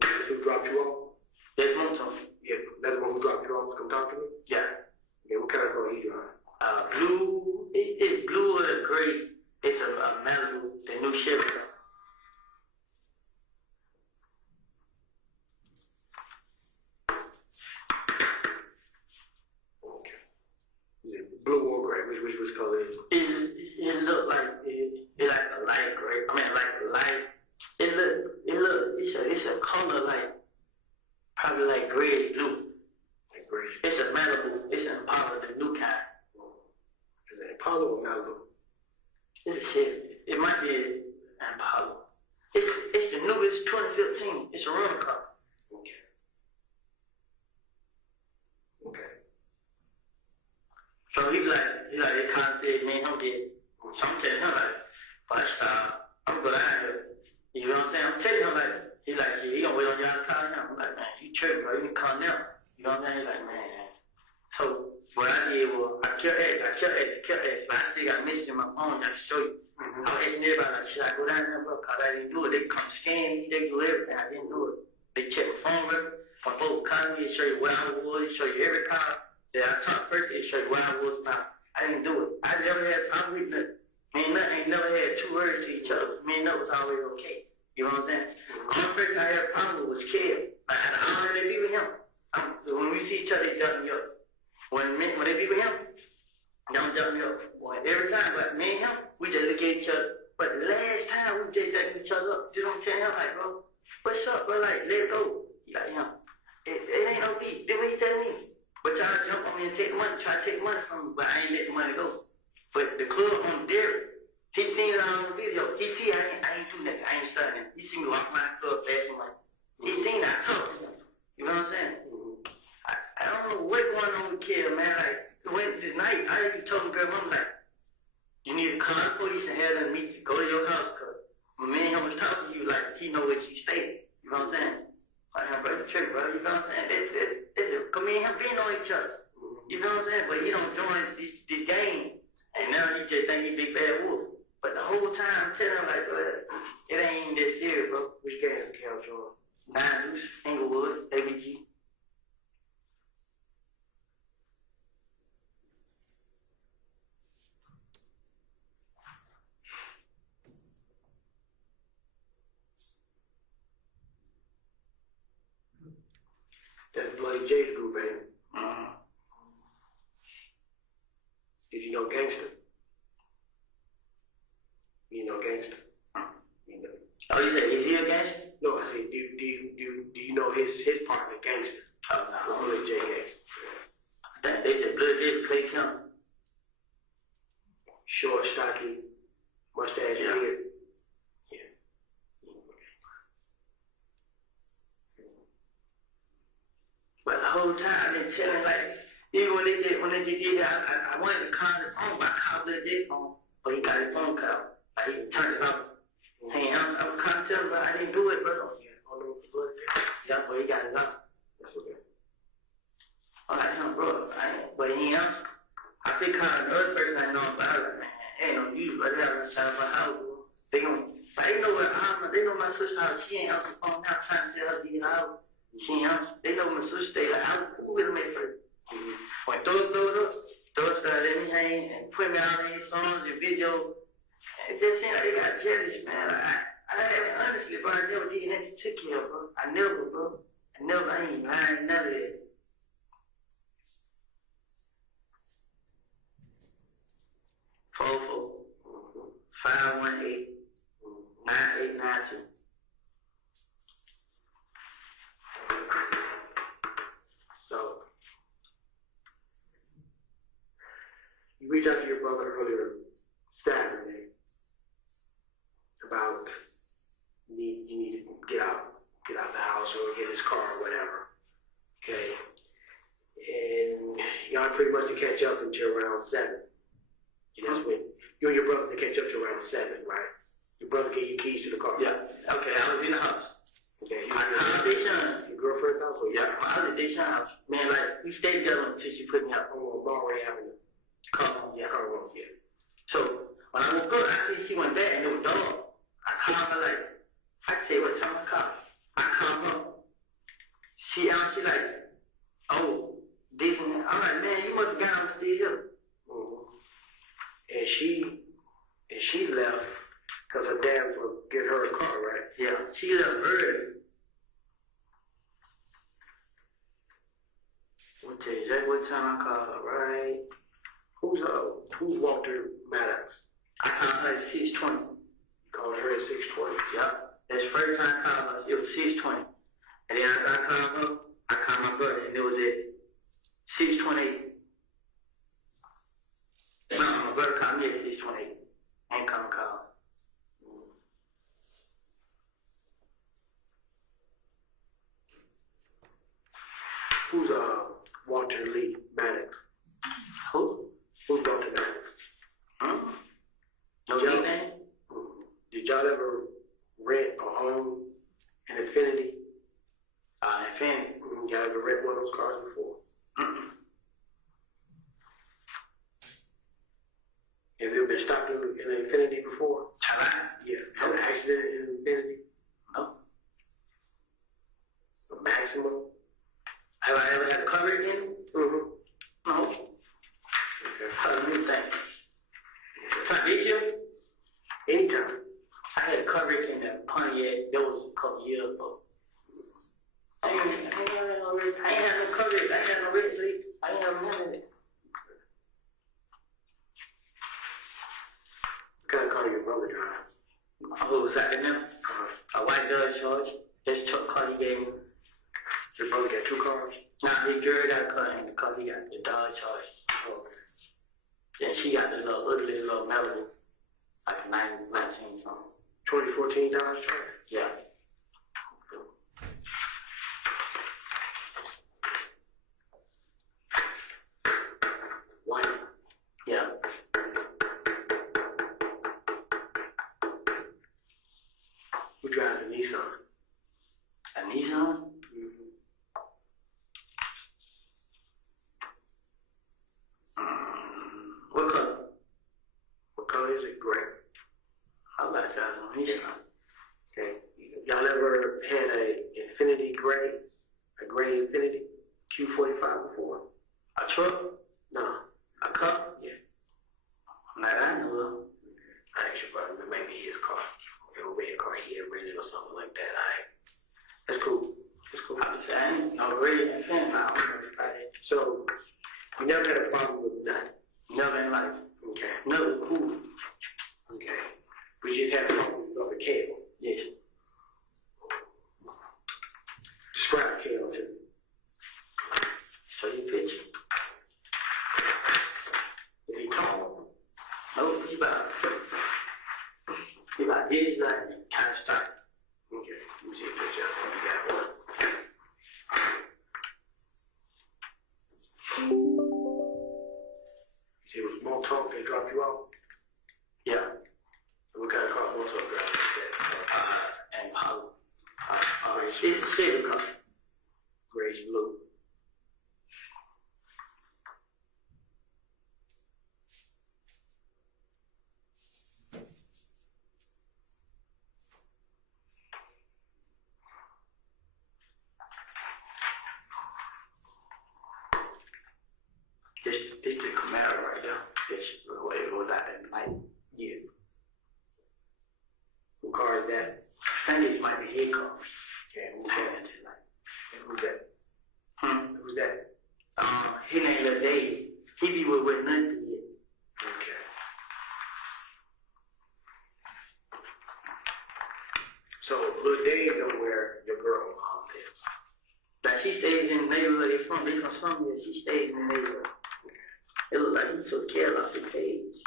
That's who dropped you off? That's Moto. Yeah, that's the one who dropped you off to come talk to me? Yeah. Yeah, what kind of car you driving? Blue. It's blue or gray. It's a Malibu, the new Chevy. Okay. Is it blue or gray? Which color is it? It look like it's like a light gray. I mean, like a light. It's a color like probably like gray blue. Like gray. It's a Malibu. It's an Impala, the new kind. Is it Impala or Malibu? It's a Chevy. It might be an Impala. It's the newest 2015. It's a rental car. Okay. Okay. So he they kind of said, man, I'm dead. So I'm telling him like, first I'm going out here. You know what I'm saying? I'm telling him like, he gonna wait on y'all to call him. I'm like, man, you tripping, bro. You can call now. You know what I'm saying? He's like, man. So what I did was I kept asking, but I still got messages in my phone just to show you. I was asking everybody like, should I go down there, bro? Cause I didn't do it. They come scan me, they do everything. I didn't do it. They check my phone record. My folks call me, show you where I was, show you every car that I talked first, they show you where I was now. I didn't do it. I never had a problem with nothing. Me and nothing ain't never had two words to each other. Me and nothing was always okay. You know what I'm saying? The only person I had a problem with was Kev. I don't really be with him. When we see each other, they dump me up. When they be with him, they don't dump me up. Boy, every time, but me and him, we just look at each other. But the last time, we just jack each other up. You know what I'm saying? I'm like, bro, what's up, bro? Like, let it go. He like, it ain't no beat. Do what he tell me. But y'all jump on me and take money, try to take money from me, but I ain't let the money go. But the club on Derek, he seen it on the video. He see I ain't do nothing. I ain't starting. He see me walk my club passing money. He seen I talk to him. You know what I'm saying? I don't know what's going on with Kev, man. Like, Wednesday night, I even told him, girl, I'm like, you need to call the police and have them meet you. Go to your house, cause when me and him was talking to you, like, he know where you stay. You know what I'm saying? Like, bro, it's trick, bro. You know what I'm saying? Cause me and him been on each other. You know what I'm saying? But he don't join this game. And now he just think he big bad wolf. But the whole time I'm telling him, like, bro, it ain't even that serious, bro. Which game Cal joined? 9 Deuce, Inglewood, ABG. That's Bloody J's group, ain't it? Did you know Gangster? You know Gangster? You know. Oh, you said, is he a gangster? No, I said, do you know his partner, Gangster? Oh, no. Bloody J Gangster. They said Blood J played him. short, stocky, mustache, Yeah. beard. But the whole time I've been telling, like, even when they did that, I wanted to call his phone, but I called his phone, but he got his phone call. Like, he turned it off. Hey, I was trying to tell him, but I didn't do it, bro. Yeah, but he got it off. That's okay. I'm like, bro, but he ain't answer. I think kind of another person I know, but I was like, man, ain't no use, but they have a child my house. They know where they know my sister house. She ain't answer the phone now, trying to tell her to get out. She ain't answer. They know my sister stay like, who will make her? When those started in hang and put me out in songs and videos. It just seemed like they got jealous, man. Honestly, bro, I never did nothing took care of, bro. I ain't lying, none of that. Four 518 9892. So, you reached out to your brother earlier Saturday about you need to get out the house or get his car or whatever. Okay. And y'all pretty much to catch up until around 7. That's when you and your brother to catch up to around 7, right? Your brother gave you keys to the car. Yeah. Okay, I was in the house. Okay. I called Deshaun. Your girlfriend's house? Or Yeah, I was at Deshaun's house. Man, like, we stayed together until she put me out. Already having a Come on, yeah. car home, yeah. So, when I woke up, I see she went back and it was dark. I called her like, I say, what time I call? I called her. She like, oh, this and that. I'm like, man, you must have got on the here. Mm-hmm. And she left because her dad was going to get her a car, right? Yeah, she left early. I'll tell you exactly what time I called her, right? Who's Walter Maddox? I called her at 6:20. Called her at 6:20. Yep. That's the first time I called her. It was 6:20. And then after I called her, I called my brother, and it was at 6:28. No, my brother called me at 6:28. I ain't come call. Who's Walter Lee Maddox? Who? Who's Walter Maddox? Huh? No Yeah. nickname? Did y'all ever rent or own an Infinity? Infinity. Y'all ever rent one of those cars before? Mm-mm. Have you ever been stopped in an Infinity before? Have I? Yeah. Had an accident in an Infinity? No. A maximum? Have I ever had a cover again? Mm-hmm. No. Okay. Let me think. This year, Anytime. I had coverage in the Pontiac. That was a couple years ago. I ain't had no coverage. I ain't had no red sleep. I ain't have none of it. What kind of car your brother drive? Who was that in there? A white Dodge Charge. This truck car he gave me. Your brother got 2 cars? Nah, his girl got a car in the car. He got the Dodge Charge. Then she got the little ugly little Melody. Like a 19 something. 2014 Dodge Charger? Yeah. White. Yeah. Who drives a Nissan? A Nissan? Mm-hmm. What color? What color is it? Gray. I like that on Nissan. Okay. Y'all ever had a Infinity Gray? A gray Infinity Q45 before? A truck? No. A cup? Yeah. Like I know of. I actually probably maybe his car. Or red car he had rented or something like that. That's cool. That's cool. I was saying, no red and fan. I don't know if I did. So, you never had a problem with that? Never in life. Okay. Never cool. Okay. But you just had a problem with the cable? Yes. Describe the cable to me. Show you a picture. Is he tall? Nope, he like this, like kind of start. Okay, let me see a picture of you got one. See, it was more talk, they drop you off. Yeah. What kind of car, what's up, girl? And city car. Grayish blue. This the Camaro right there. This the way it goes out at night. Yeah. Who car is that? I think it might be his car. Yeah, who's that tonight? And who's that? Who's that? His name Lil Dave. He be with nothing yet. Okay. So, Lil Dave know where your girl mom is. Like she stays in the neighborhood. They from somewhere. She stays in the neighborhood. It look like he took care of his page.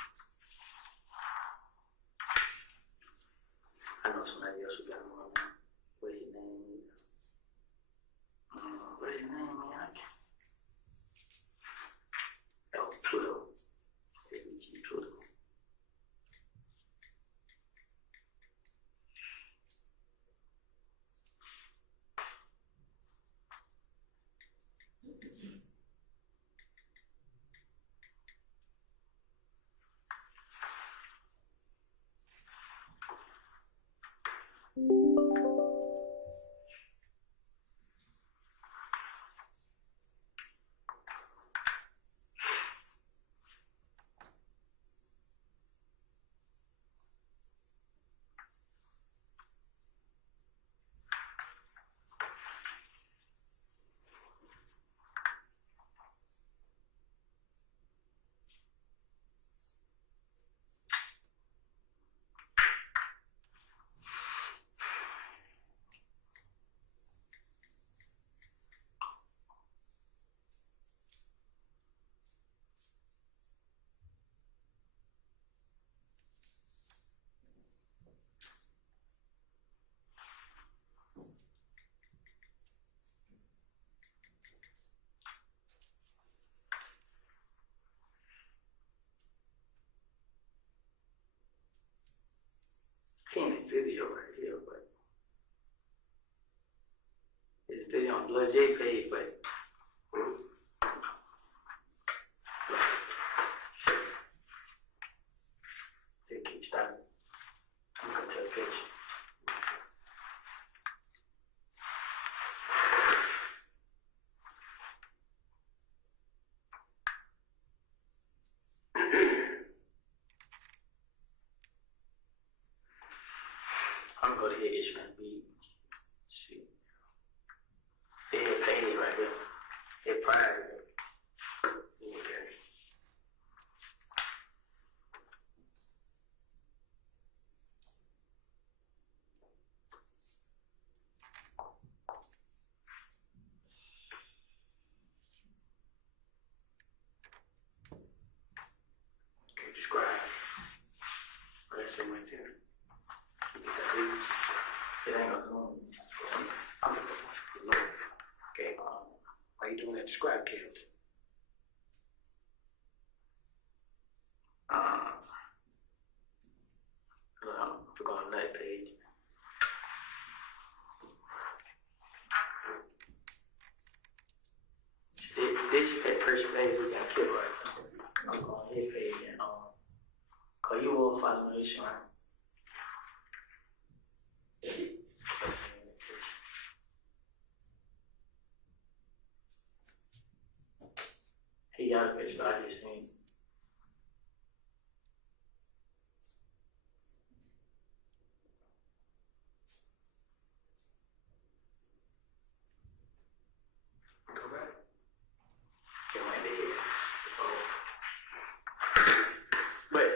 I know somebody else who got more than that. What his name is? What his name is? That was Pluto. ABG Pluto. Seen this video right here, but it's video on Blood J page, but it keeps stopping. I'm gonna take a picture. I'm gonna go to his H1B. See. They had paid right there. They private. Okay. Can you describe? That's it right there. It ain't gonna go. I'm okay. Why you doing that describe, Caleb? I'm going on that page. This is that first page we got killed right. I'm going on his page and cause you will follow this right. He got a picture I just seen. Correct. It went to his. But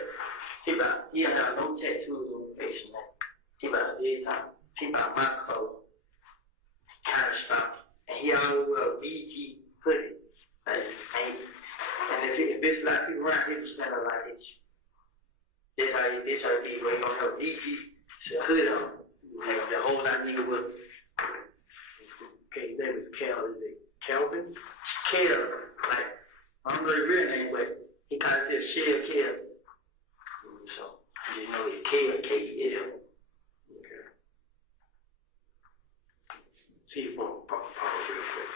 he don't have no tattoos on his face, man. He about this time. He about my color. Kind of stuff. And he always wear a BG hoodie. And if it's like people around here, spend a lot of this. This how he be. He gonna have BG hood on. Like the whole lot nigga was. Okay, his name is Cal. Is it Calvin? Kel, like, I don't know his real name, but he kind of said Kel. So, you know, it's Kel, K-E-L. Okay. See if I'm pause real quick.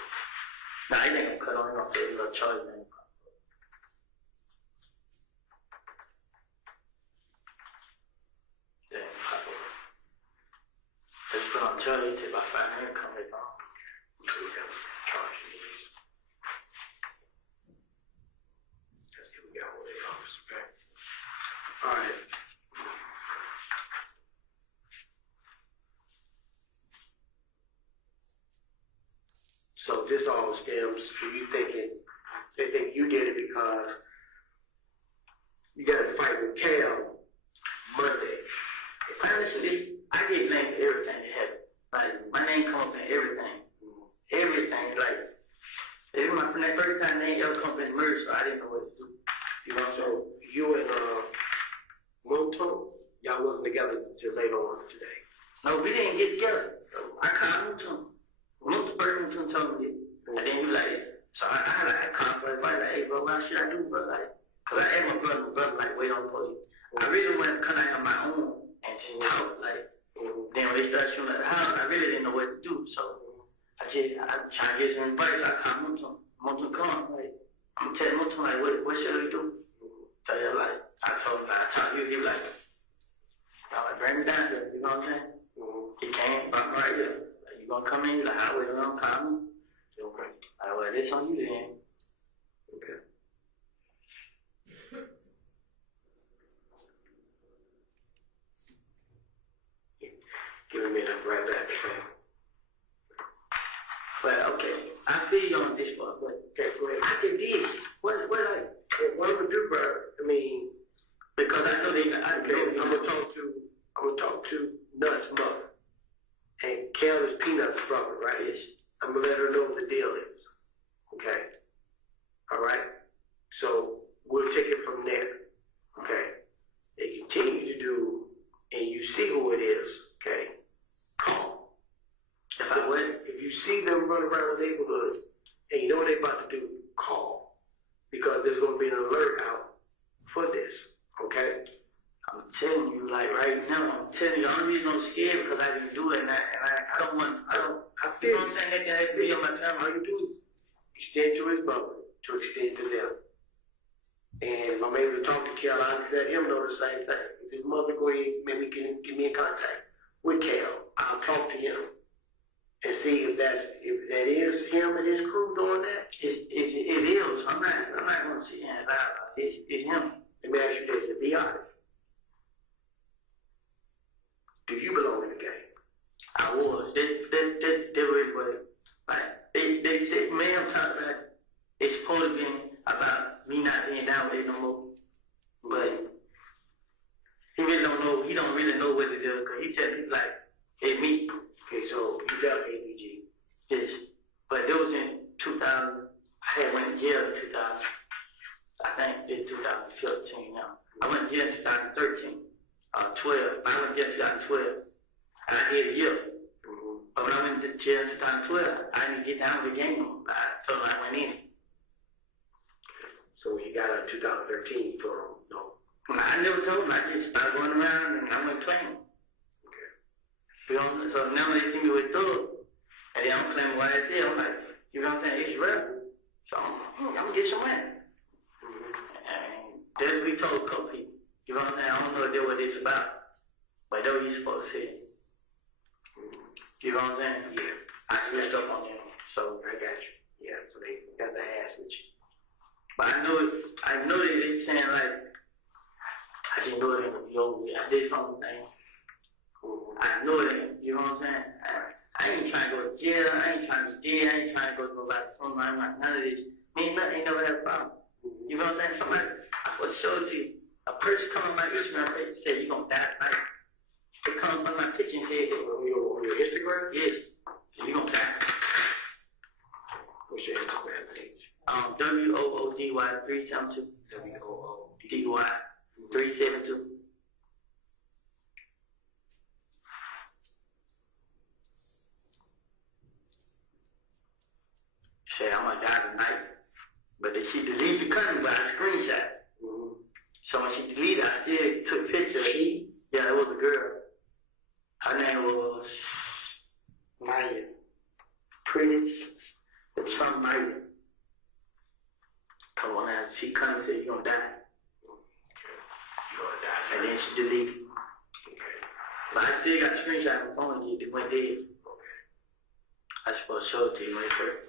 Nah, he ain't gonna cut on him, I'll say a little Charlie, man. Damn, let's put on Charlie till about 5 minutes, come back on. We got charge these. Let's see, we got all the office, okay? All right. So this all stems from you thinking, they think you did it because you got to fight with Cal Monday. Honestly, I get named for everything that happened. Like, my name come up in everything. Everything, like, this is my first time name ever come up in murder, so I didn't know what to do. You know, so you and Monto, y'all wasn't together till later on today. No, we didn't get together. I called him to him. Most person told me, and then he was like, so I had a conflict, like, hey, bro, what should I do, bro? Like, cause I asked my brother, like, wait on police. I really wanted to come out on my own and just talk, like, then when they started shooting at the house, I really didn't know what to do, so I tried to get some advice. I called Monto, come, like, I'm telling Monto, like, what should we do? So they're like, I told you, he was like, I'm like, bring me down here, you know what I'm saying? He came, brought me right here. Like, you gonna come in, like, I wait around, call me. Okay. I well, this on you then. Okay. Give me a minute, I'm right back, okay? But okay, I feel you on this part, but Okay, go ahead. I can do it. What like? What I'm gonna do, bro? I mean, Because I know they, I'm gonna talk to Nuts' mother, and Kel is Peanut's brother, right? I'm gonna let her know what the deal is. Okay. All right. So we'll take it from there. Okay. They continue to do, and you see who it is. Okay. Call. If you see them run around the neighborhood, and you know what they're about to do, call, because there's gonna be an alert out for this. Okay. I'm telling you, like right now, I'm telling you, the only reason I'm scared because I didn't do it, and I don't want, I you know feel what I'm saying? That can have me on my all family. you do is extend to his mother to extend to them. And if I'm able to talk to Kel, I'll let him know the same thing. If his mother go ahead, maybe can get me in contact with Kel. I'll talk to him and see if that is him and his crew doing that. It is. I'm not gonna sit here and lie about it. It's him. Let me ask you this, to be honest. Do you belong in the game? I was. They really were. Like, they said, man, I'm talking about, it's supposed to be about me not being down with it no more. But he really don't know, he don't really know what to do, because he tell people like, hey, me. Okay, so you got ABG. Yes. But it was in 2000, I had went to jail in 2000. I think it's 2015 now. I went to jail in 2013. 12. I went to jail in 2012. And I did a year. But when I went to jail in 2012, I didn't get down with the game. I told them I went in. So when you got out in 2013, you told him no. I never told them. I just started going around and I went playing. Okay. You know, so now they see me with thug. And they don't claim what I said. I'm like, you know what I'm saying? It's real. So I'm going to get some money. And that's what we told a couple people. You know what I'm saying? I don't know what it's about. But that's what you're supposed to say. You know what I'm saying? Yeah. I messed up on them. So I got you. Yeah, so they got the ass with you. but I know that they saying like I didn't know it was over with. I did something. I know it ain't, you know what I'm saying? I ain't trying to go to jail, I ain't trying to jail, I ain't trying to go to nobody, I'm not none of this. Me and nothing ain't never had a problem. You know what I'm saying? Somebody I was showed you. A person come on my Instagram page and say, you gonna die tonight. They come on my picture and say, On your Instagram? yes, you gonna die. What's your Instagram page? WOODY 372. WOODY. DY 372. But I still got screenshot on my phone. It went dead. I supposed to show it to you when it first.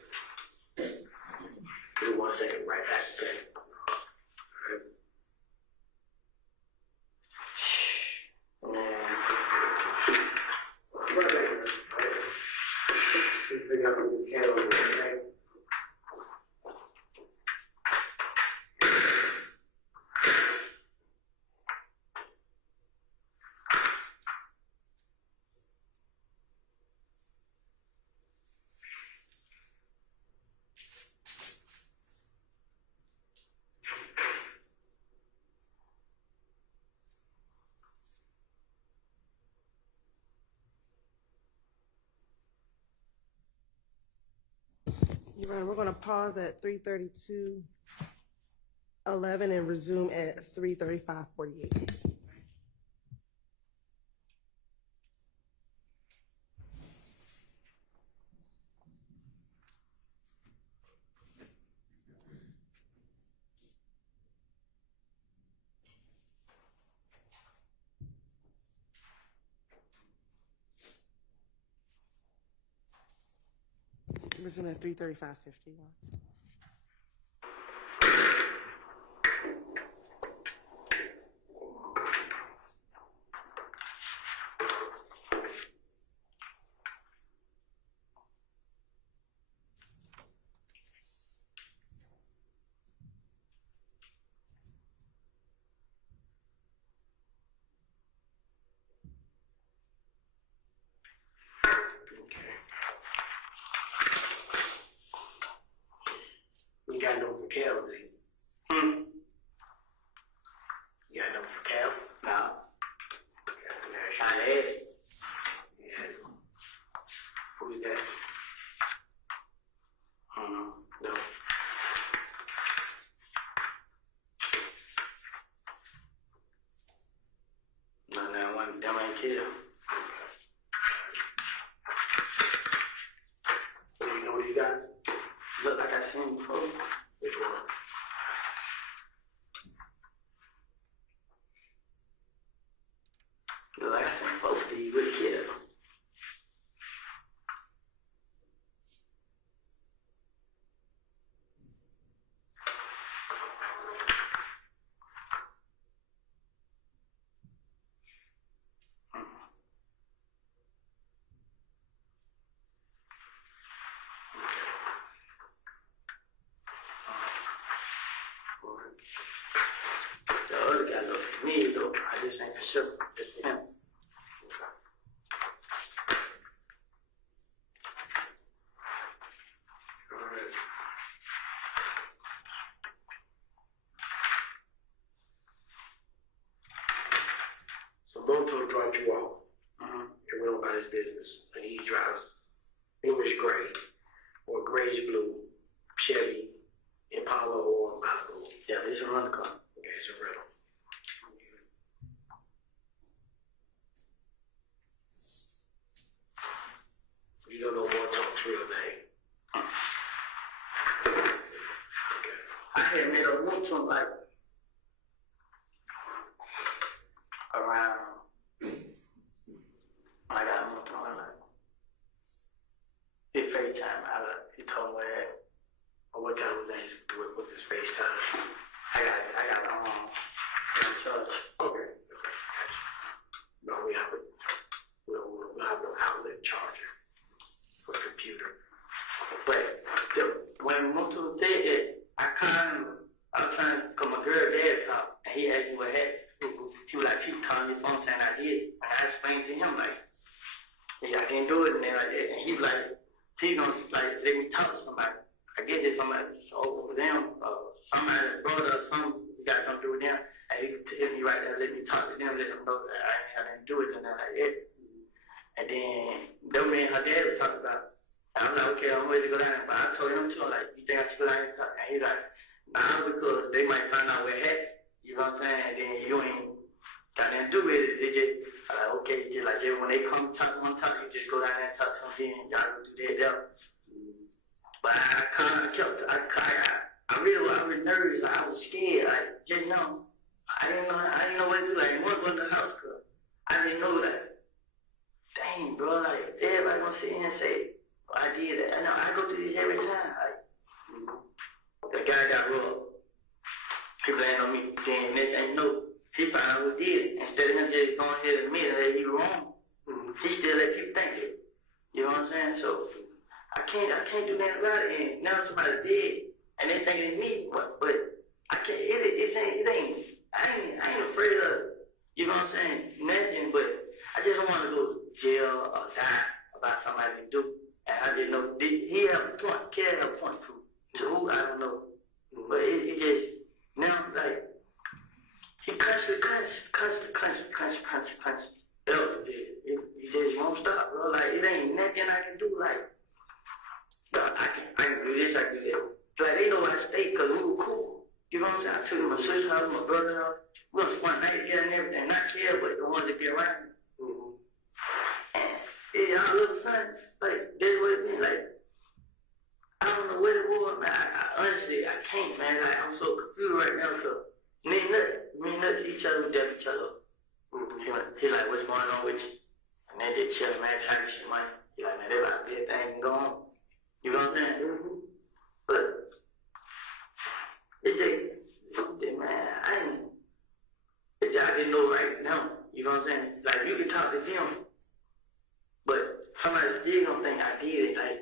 Give me 1 second, right back. Okay. You're right. We're going to pause at 3:32:11 and resume at 3:35:48. Resume at 3:35:51. You got no for Cal, do you? You got no for Cal? No. I had it. Yeah. Who's that? No. No, one them ain't kill. You know what you got? Look like I seen before. Which one? Look like I seen both of you with a kid. The other guy looked for me though. I just ain't for sure. It's him. Alright. So Moto dropped you off and went on about his business. And he drives English gray or grayish blue Chevy Impala or Malibu. Yeah, it's a rental car. Okay, it's a rental. You don't know Moto's real name. Okay. I had met a woman like around. I got a woman like his FaceTime. He told me that. What time was that? With his FaceTime? I got in church. Okay. No, we have we'll have no outlet charger for the computer. But when Mutu said that, I was trying to, cause my girl dad talked, and he asked me what happened. He was like, keep calling your phone saying I did. And I explained to him like, yeah, I didn't do it and then like that. And he was like, he's gonna like let me talk to somebody. I guess it's somebody over them, somebody's brother or something, you got something to do with them. And he tell me right there, let me talk to them, let them know that I didn't do it and then like that. And then them me and her dad was talking about. And I'm like, okay, I'm ready to go down. But I told him too, like, you think I should go down and talk? And he's like, nah, because they might find out where at. You know what I'm saying? And then you ain't got nothing to do with it. They just like, okay, just like when they come talk to one talk, you just go down there and talk to them, then y'all go do that there. But I was nervous. Like, I was scared. Like, just know, I didn't know what to do. Like, what was the house cause I didn't know that. sit here and say, well, I did that. I know I go through this every time. Like, the guy got robbed. People ain't on me. Then next thing you know, he found out who did it. Instead of him just going ahead and admitting that he was wrong, he still let people think it. You know what I'm saying? So I can't do nothing about it. And now somebody did, and they think it's me, but I can't. It ain't. I ain't afraid of. You know what I'm saying? Nothing, but I just don't want to go to jail or die about something I didn't do. And I just know he have a point. Carry a point to who I don't know. But it just now like he constantly. He just won't stop, bro. Like it ain't nothing I can do. Like I can do this, I can do that. Like they know I stay because we were cool. You know what I'm saying? I took my sister's house, my brother's house. We was one night together and everything. Not care, but the ones that be around. And y'all little son, like that's what it mean. Like I don't know what it was, man. I honestly can't, man. Like I'm so confused right now. So me and nuts each other, we def each other. He like, what's going on with you? And they just chill, man, trying to shit, man. He like, man, they about to be a thing going on. You know what I'm saying? But it's just something, man. I didn't know right now. You know what I'm saying? Like you can talk to them, but somebody still gonna think I did it. Like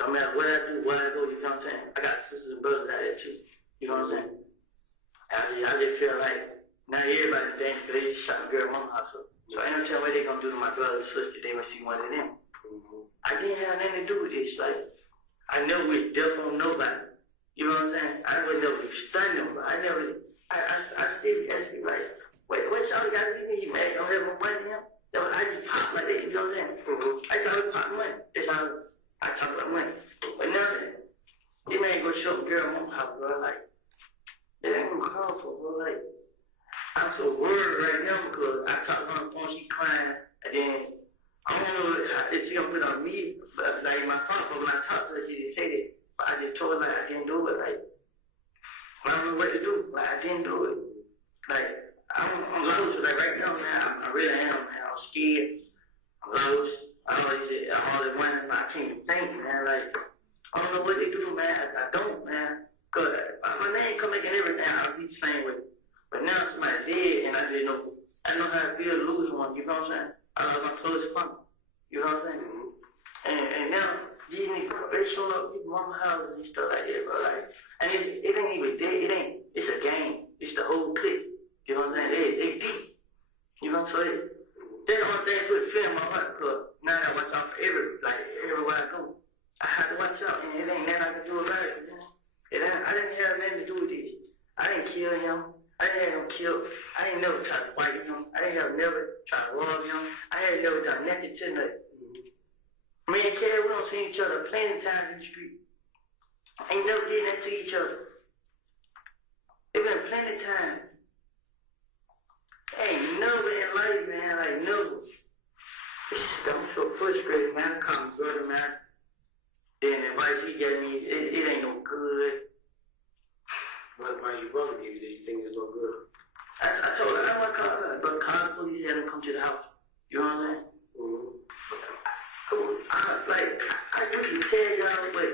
no matter what I do, where I go, you know what I'm saying? I got sisters and brothers out there too. You know what I'm saying? I just feel like now everybody thinks they just shot a girl in my house. So I don't tell what they gonna do to my brother and sister. They gonna see one of them. I didn't have nothing to do with this. Like I never was deaf on nobody. You know what I'm saying? I would never stun them, but I still ask me like, wait, what y'all got to do? You mad? Don't have no money now? I just pop like that. You know what I'm saying? I thought it was pop money. That's how I talk about money. But now, this man go show a girl in my house, bro. Like, that ain't gonna call for, bro. Like, I'm so worried right now because I talk to her on the phone, she crying, and then I don't know if she gonna put it on me, but like my phone, but when I talk to her, she didn't say that. But I just told her like I didn't do it. Like, I don't know what to do. Like, I didn't do it. Like, I'm lost. Like right now, man, I really am, man. I'm scared. I'm lost. I'm always wondering. I can't think, man. Like, I don't know what to do, man. I don't, man. Cause my name come making everything. I'll be the same way. But now somebody's dead, and I didn't know. I know how to feel to lose one. You know what I'm saying? I lost my closest friend. You know what I'm saying? And now these niggas, they showing up at mama houses and stuff like that, bro. Like, and it ain't even dead. It ain't. It's a game. It's the whole clique. You know what I'm saying? They deep. You know what I'm saying? That's the only thing that put fear in my heart, because now I gotta watch out for everywhere I go. I have to watch out, and it ain't nothing I can do about it, you know? I didn't have nothing to do with this. I didn't kill him. I didn't have him killed. I didn't never try to fight him. I didn't never try to rob him. I had never done nothing to nothing. Me and Kerry, we don't see each other plenty of times in the street. Ain't never did that to each other. It been plenty of times. Ain't never in life, man, like never. I'm so frustrated, man. I call my brother, man. Then the advice he gave me, it ain't no good. What advice your brother gave you that you think is no good? I told her, I want to call her, but call the police and have them come to the house. You know what I'm saying? I usually tell y'all, but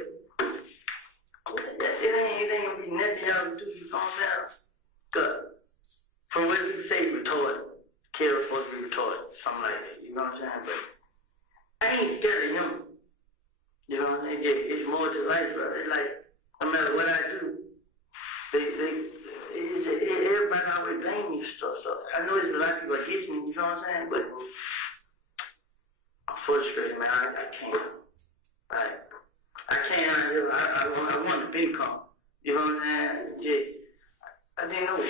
it ain't gonna be nothing y'all can do, you know what I'm saying? Cause from what people say, retarded. Kill's supposed to be retarded, something like that, you know what I'm saying? But I ain't scared of him. You know what I'm saying? It's more to life, bro. It's like, no matter what I do, everybody always blame me for stuff. So I know there's a lot of people against me, you know what I'm saying? But I'm frustrated, man. I can't. I can't. I want the income. You know what I'm saying? Yeah. I didn't know.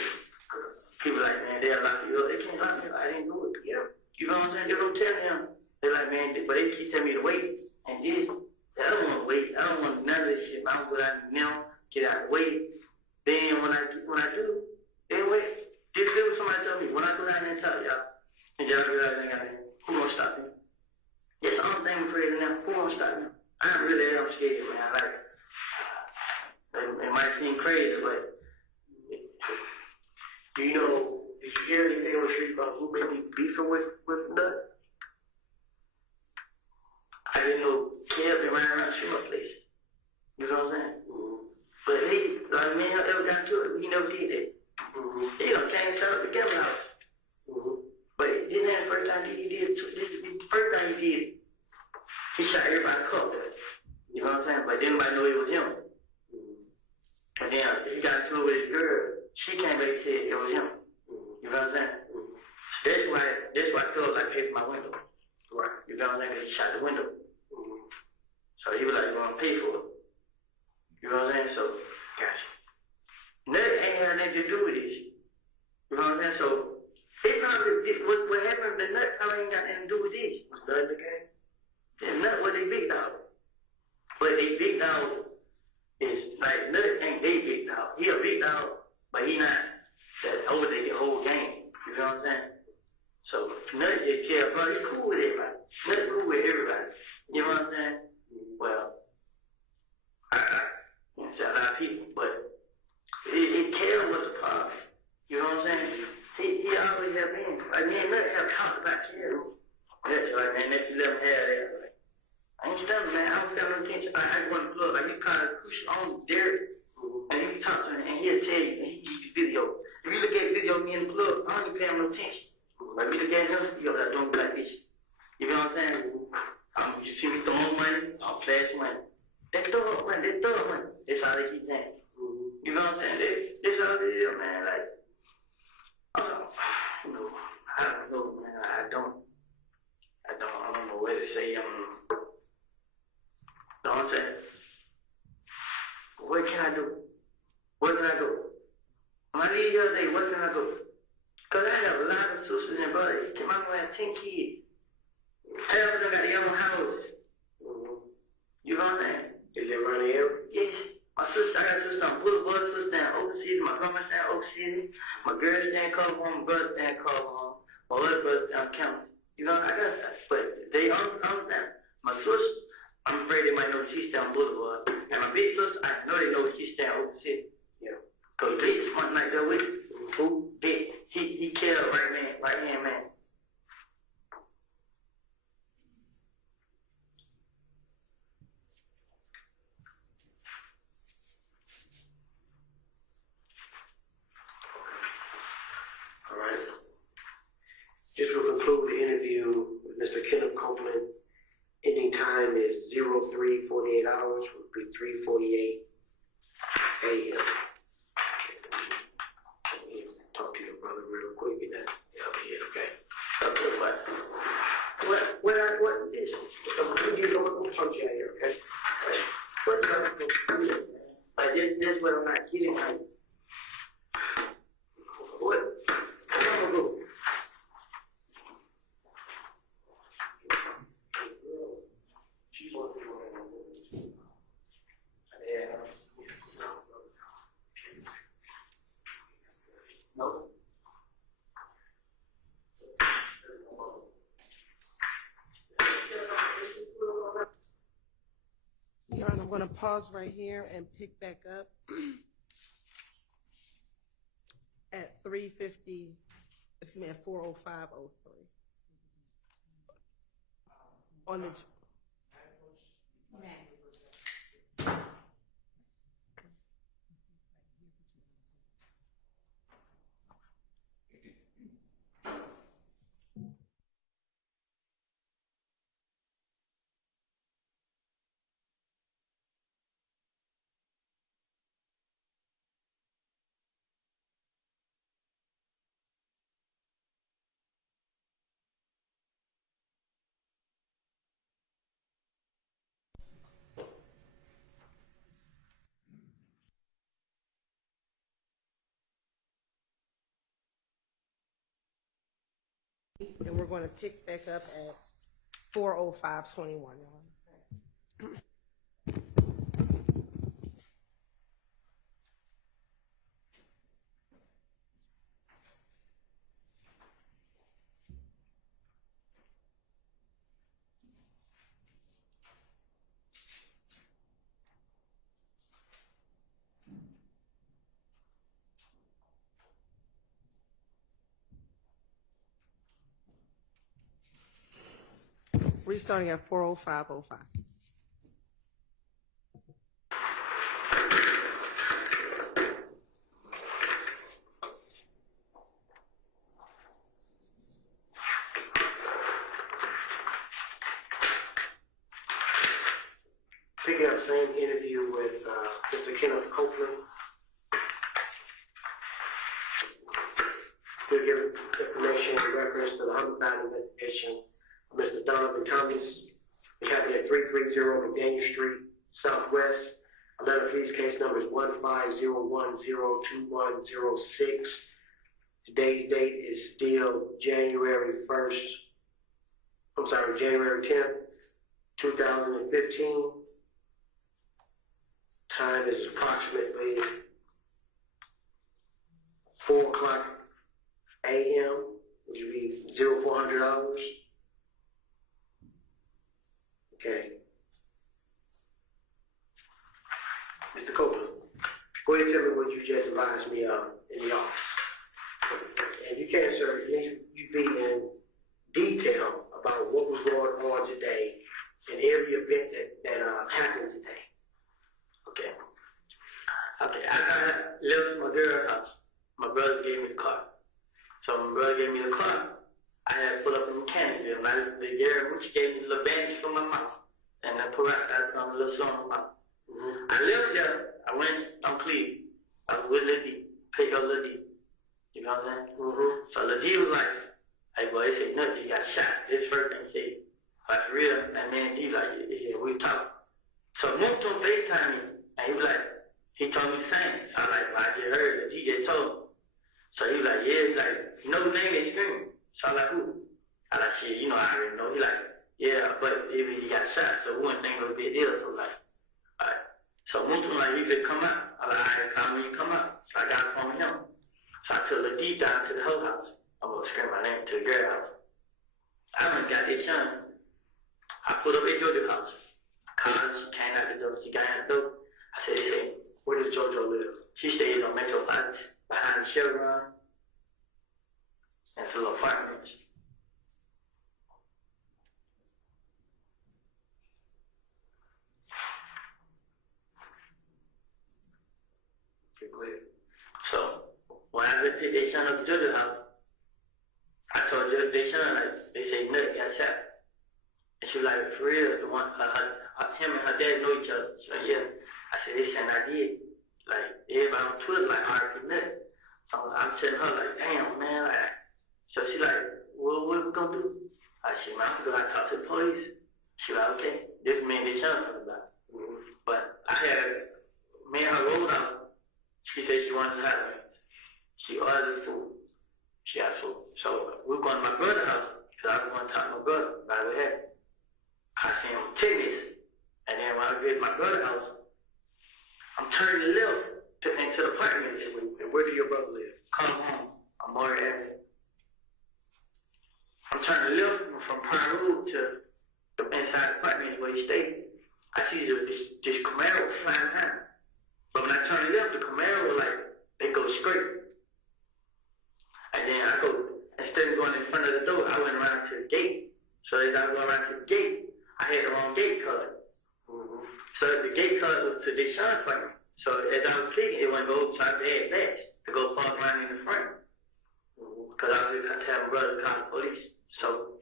People like, man, they'll lock you up. They can't lock me up. I didn't do it. Yeah. You know what I'm saying? They don't tell them. They're like, man, but they keep telling me to wait. And this, I don't want to wait. I don't want none of this shit. I don't go out now, get out of the way. Then when I do, they wait. Just do what somebody tell me. When I go down there and tell y'all, and y'all go out there, who gonna stop me? That's the only thing I'm afraid of now. Who gonna stop me? I'm really am scared, man. Like, it might seem crazy, but Do you know, did you hear anything on the street about who may be beefing with Nut? I didn't know together house. But this ain't the first time he did it. This is the first time he did it. He shot everybody covered. You know what I'm saying? But didn't nobody know it was him. And then he got into it with his girl. She came back and said it was him. You know what I'm saying? That's why Phil like paid for my window. Right. You know what I'm saying? He shot the window. So he was like, "You're gonna pay for it." You know what I'm saying? So, gotcha. Nothing ain't had nothing to do with this. You know what I'm saying? So, it probably, what happened, the nut probably ain't got nothing to do with this. Was nut in the game? The nut was a big dog. But a big dog is, like, nut ain't a big dog. He a big dog, but he not that over the whole game. You know what I'm saying? So, nut just care, bro. He's cool with everybody. Nut cool with everybody. You know what I'm saying? Well, it's a lot of people, but it Kale was the problem. You know what I'm saying? He always have been. Like, me and Nut have talked about Kale. That's like, man, that's 11 hair there. Like, I ain't telling, man. I don't pay no attention. I just want to look. Like, you kind of push on Derek, and you talk to him, and he'll tell you, and he gives you video. If you look at video of me in the club, I don't even pay him no attention. Like, we look at him, yo, that's doing like this. You know what I'm saying? You see me throwing money, I'm flashing money. That's throwing money, that's throwing money. That's how they keep saying. You know what I'm saying? That's all it is, man. Like, no, I don't know, man. I don't know what to say. You know what I'm saying? What can I do? Where can I go? When I leave the other day, where can I go? Because I have a lot of sisters and brothers. My mom has 10 kids. Half of them got their own houses. You know what I'm saying? Is it around the area? Yes. My sister, I got a sister on Boulevard, sister in Oak City. My grandma stay in Oak City. My girl stay in Culver Home. My brother stay in Culver Home. My other brother stay in County. You know, I got that. But they understand. My sister, I'm afraid they might know she stay on Boulevard. And my big sister, I know they know she stay in Oak City. Yeah. Because they smart like that with who? He killed right hand man. All right. This will conclude the interview with Mr. Kenneth Copeland. Ending time is 03:48 hours, would be 3:48 a.m. Talk to your brother real quick and then okay. What is you know what talk to you here, okay? Like this what I'm not kidding like. What? I'm gonna go. No. Your Honor, I'm going to pause right here and pick back up at 3:50, excuse me, at 4:05:03. On the and we're going to pick back up at 4:05:21. Your Honor. Restarting at 4:05:05. here, same interview with Mr. Kenneth Copeland. We'll give information in reference to the homicide investigation of Mr. Donovan Thomas. We have it at 330 McDaniel Street, Southwest. Atlanta Police case number is 150102106. Today's date is still January 10th, 2015. Time is approximately 4 o'clock a.m., which would be 0400 hours. Okay. Mr. Copeland, go ahead and tell me what you just advised me of in the office. And you can, sir, you be in detail about what was going on today and every event that happened today. Okay. Okay, I left my girl's house. My brother gave me the car. So my brother gave me the car. I had to pull up in Mechanicsville. And the girl, she gave me a little bandage for my mouth. And I put out a little song in my mouth. I left there. I went on Cleveland. I was with Lil D. Picked up Lil D. You know what I'm saying? So Lil D was like, hey, boy, they said, no, you got shot. This first thing he said, like, for real. And then D like, yeah, we talked. So I moved to him FaceTime me. And he was like, he told me the same. So I was like, well, I just heard it. He just told me. So he was like, yeah, he's like, you know the name is screaming. So I was like, who? I was like, shit, you know, I already know. He like, yeah, but if he got shot, so we wouldn't think it would be a deal. So like, all right. So Moonton like, you could come out. I was like, all right, come when you come out. So I got a phone with him. So I took the deep down to the whole house. I'm going to scream my name to the girl house. I went and got this son. I put up at Georgia's house. I called her, she came out the door. She got out the door. I said, hey, where does JoJo live? She stays on Metro 5 behind the Chevron. And it's a little apartment. Okay, go ahead. So when I went to their son up to JoJo's house, I told their son, like, they say, no, got shot. And she was like, for real, the one, him and her dad know each other. She like, yeah. I said, this and I did. Like, everybody on Twitter, like, already met. So I'm telling her, like, damn, man. Like, so she like, well, what we gonna do? I said, man, I'm gonna go out and talk to the police. She like, okay. This is me and this son talking about. But I had, me and her rolled out. She said she wanted to have me. She ordered food. She got food. So we were going to my brother's house, because I was going to talk to my brother about what happened. I seen him tennis. And then when I get to my brother's house, I'm turning left into the apartment this week. And where do your brother live? Come home. I'm Maury Avenue. I'm turning left from Pine Road to the inside apartment where he stayed. I see this Camaro flying behind. But when I turn left, the Camaro, like, they go straight. And then I go, instead of going in front of the door, I went around to the gate. So as I go around to the gate, I had the wrong gate card. So the gate card was to this son's apartment. So as I was clicking, it went go to our dad's back to go park around in the front. Because I was going to have a brother call the police. So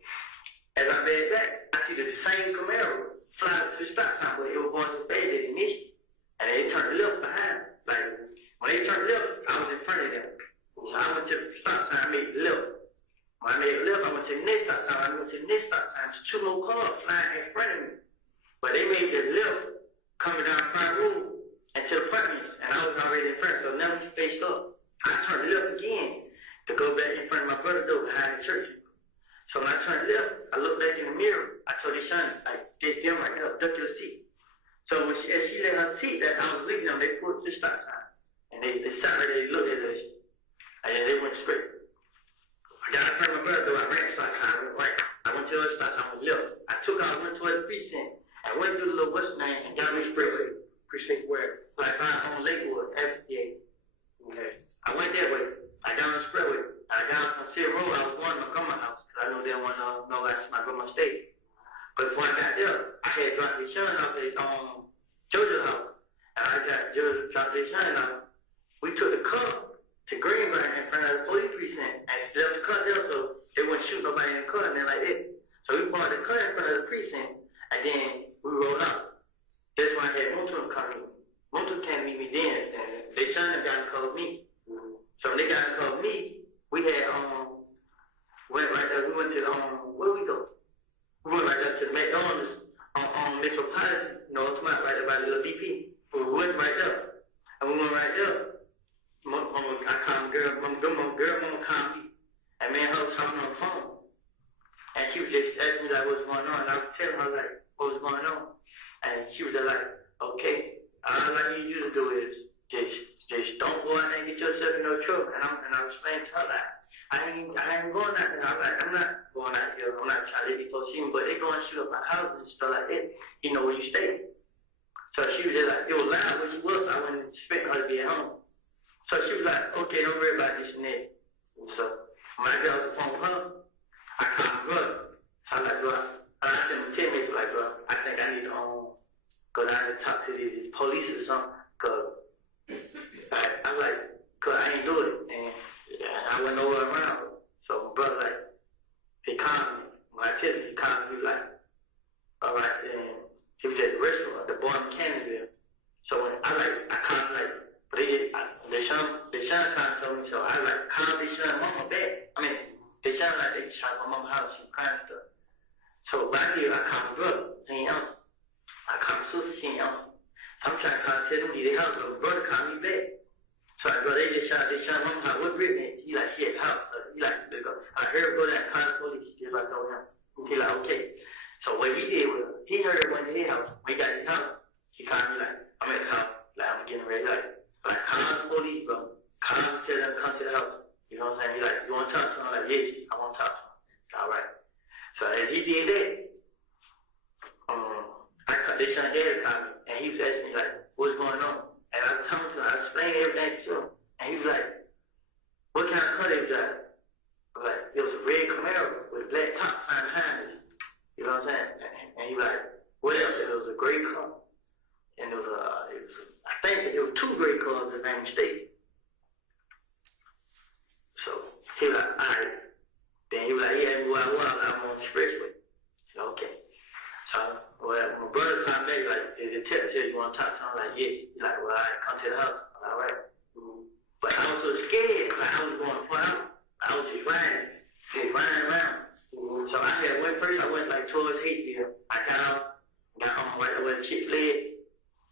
as I bed back, I see the same Camaro fly to the stop sign, but it was going to stay there initially. And they turned left behind. Like, when they turned left, I was in front of them. So I went to the stop sign, I made the left. When I made the left, I went to the next stop sign. I went to the next stop sign. There's 2 more cars flying in front of me. But they made the left coming down Pine Road into the front of me. And I was already in front, so now we faced up. I turned left again to go back in front of my brother's door behind the church. So when I turned left, I looked back in the mirror. I told his son, like, this them right here, duck your seat. So when as she let her seat that I was leaving them, they pulled to the stop sign. And they sat right there, they looked at us. And then they went straight. I got in front of my brother, though I ran the stop sign, I went right. I went to the stop sign, I went left. I took out, went towards the precinct. I went through the little what's name and got me expressway. Precinct where? Like on Lakewood, FCA. Okay. I went that way. I got on the expressway. I got on City Road. I was going to my grandma's house because I knew they didn't want to know that's my grandma's state. But before I got there, I had dropped his son off at JoJo's house. And I got JoJo dropped his son off. We took the car to Greenburn in front of the police precinct and left the car there so they wouldn't shoot nobody in the car and then like that. So we parked the car in front of the precinct and then we rolled out. That's when I talking on the phone. And she was just asking me like what's going on. And I was telling her like what was going on. And she was just like, okay, all I need you to do is just don't go out there and get yourself in no trouble. And I was explaining to her like, I ain't going out there. I'm like, I'm not going out here. I'm not trying to get folks see me, but they go and shoot up my house and stuff like that. You know where you stay. So she was just like, it was loud where she was. So I wasn't expecting her to be at home. So she was like, okay, don't worry about this and that. And so when I got off the phone with her, I called my brother. So I'm like, bro, I sent him 10 minutes like, bro, I think I need to go down and talk to these police or something. Cause I'm like, cause I ain't do it. And I went nowhere around. So my brother like, he called me. When I tell him, he called me like, all right, and he was at the restaurant, the bar in Canada. So when I called him like, but Deshaun kind of told me, so I like called Deshaun mama back. I mean, Deshaun like they shot my mama's house, she crying and stuff. So back here, I called my brother, he ain't answer. I called my sister, she ain't answer. So I'm trying to call tell them, they help, but my brother called me back. So I go, they just shot Deshaun mama's house, what Brittany? He like, she at the house. He like, I heard go that call the police, he like, oh him. He like, okay. So what he did was, he heard it went to his house. When he got to his house, he called me like, I'm at the house, like I'm getting ready, like call the police, bro. Call them, tell them to come to the house. You know what I'm saying? He like, you want to talk to him? I'm like, yes, I want to talk to him. All right. So as he did that, they trying to call me, and he was asking me like, what's going on? And I was telling him, I explained everything to him, and he was like, what kind of car they drive? I was like, it was a red Camaro with a black top sign behind it. You know what I'm saying? And he was like, what else? It was a gray car, and it was I think it was two gray cars in the same state. So he was like, all right. Then he was like, yeah, where I was, I'm on the expressway. I said, okay. So my brother called me, like, the tip said, you want to talk to him? I'm like, yeah. He's like, well, all right, come to the house. I'm like, all right. But I was so scared, like, I was going far out. I was just running around. So I went like towards Hateville. I got on where the chick fled.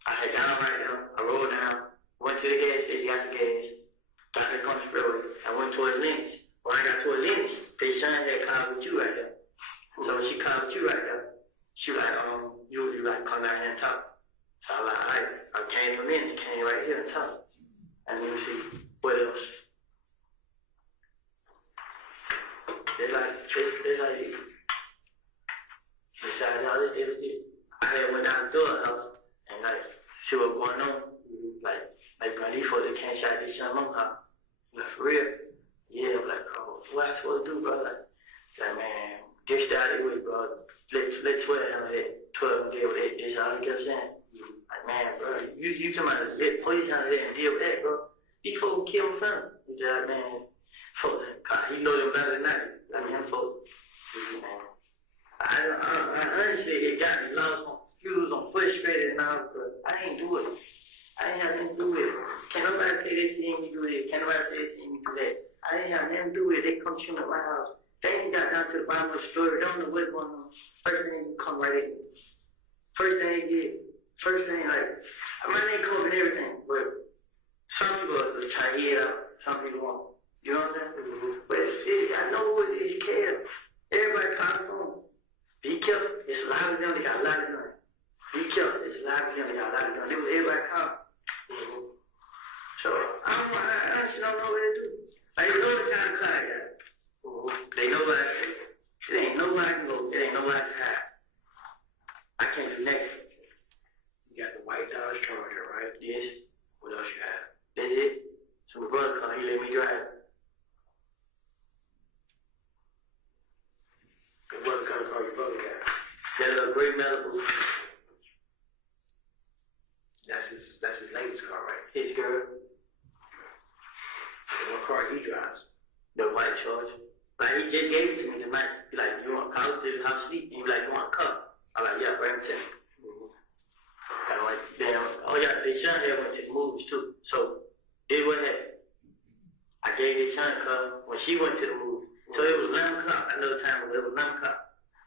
I had got on right there. I rolled down, went to the gas station, got the gas, got the country road. I went towards Lynch. When I got towards Lynch, Deshaun had called with you right there. So when she called with you right there, she was like, you like come down here and talk. So I was like, all right, I came from Lynch, came right here and talk. And let me see, what else? They like, besides all this, I had went down the door house and like, see what going on. Like, bro, these folks can't shot this young mom house. Like, for real? Yeah, I'm like, oh, what I supposed to do, bro? Like man, this out of the way, bro. Let's 12 handle that. 12 deal with that. This all you kept saying. Like, man, bro, you talking about let police handle that and deal with that, bro. These folks kill my son. He's like, man, folks, he know them better than I do. I mean, them folks, man. I honestly, it got me lost on confused, on frustrated now, because I ain't do it. I ain't have nothing to do with it. Can't nobody say they see me do this. Can't nobody say they see me do that. I ain't have nothing to do with it. They come shoot at my house. They ain't got down to the bottom of the story. They don't know what's going on. First thing, come right in. First thing they did. First thing, like, my name comes and everything, but some people are trying to hear it out. Some people won't. You know what I'm saying? But I know what it is. You care. Everybody call the phone. Be careful. It's a lot of them. They got a lot of them. Be careful. It's a lot of them. They got a lot of them. It was everybody call. So I honestly don't know what to do. Like, you know the kind of car I got. They know what I say. It ain't nowhere I can go. It ain't nowhere I can hide. I can't connect. You got the White Dodge Charger, right? Yes. What else you have? That's it. So my brother come, he let me drive. And what kind of car your brother got? That little gray Malibu. That's his latest car, right? His girl. And what car he drives? The white Charger. Like, he just gave it to me tonight. He like, you want to call to the house sleep? And he like, you want a cup? I'm like, yeah, bring it to me. And I'm like, damn. Oh yeah, Deshaun here went to the movies too. So it was that. I gave Deshaun a cup when she went to the movie. So it was 11 o'clock. I know the time was 11 o'clock.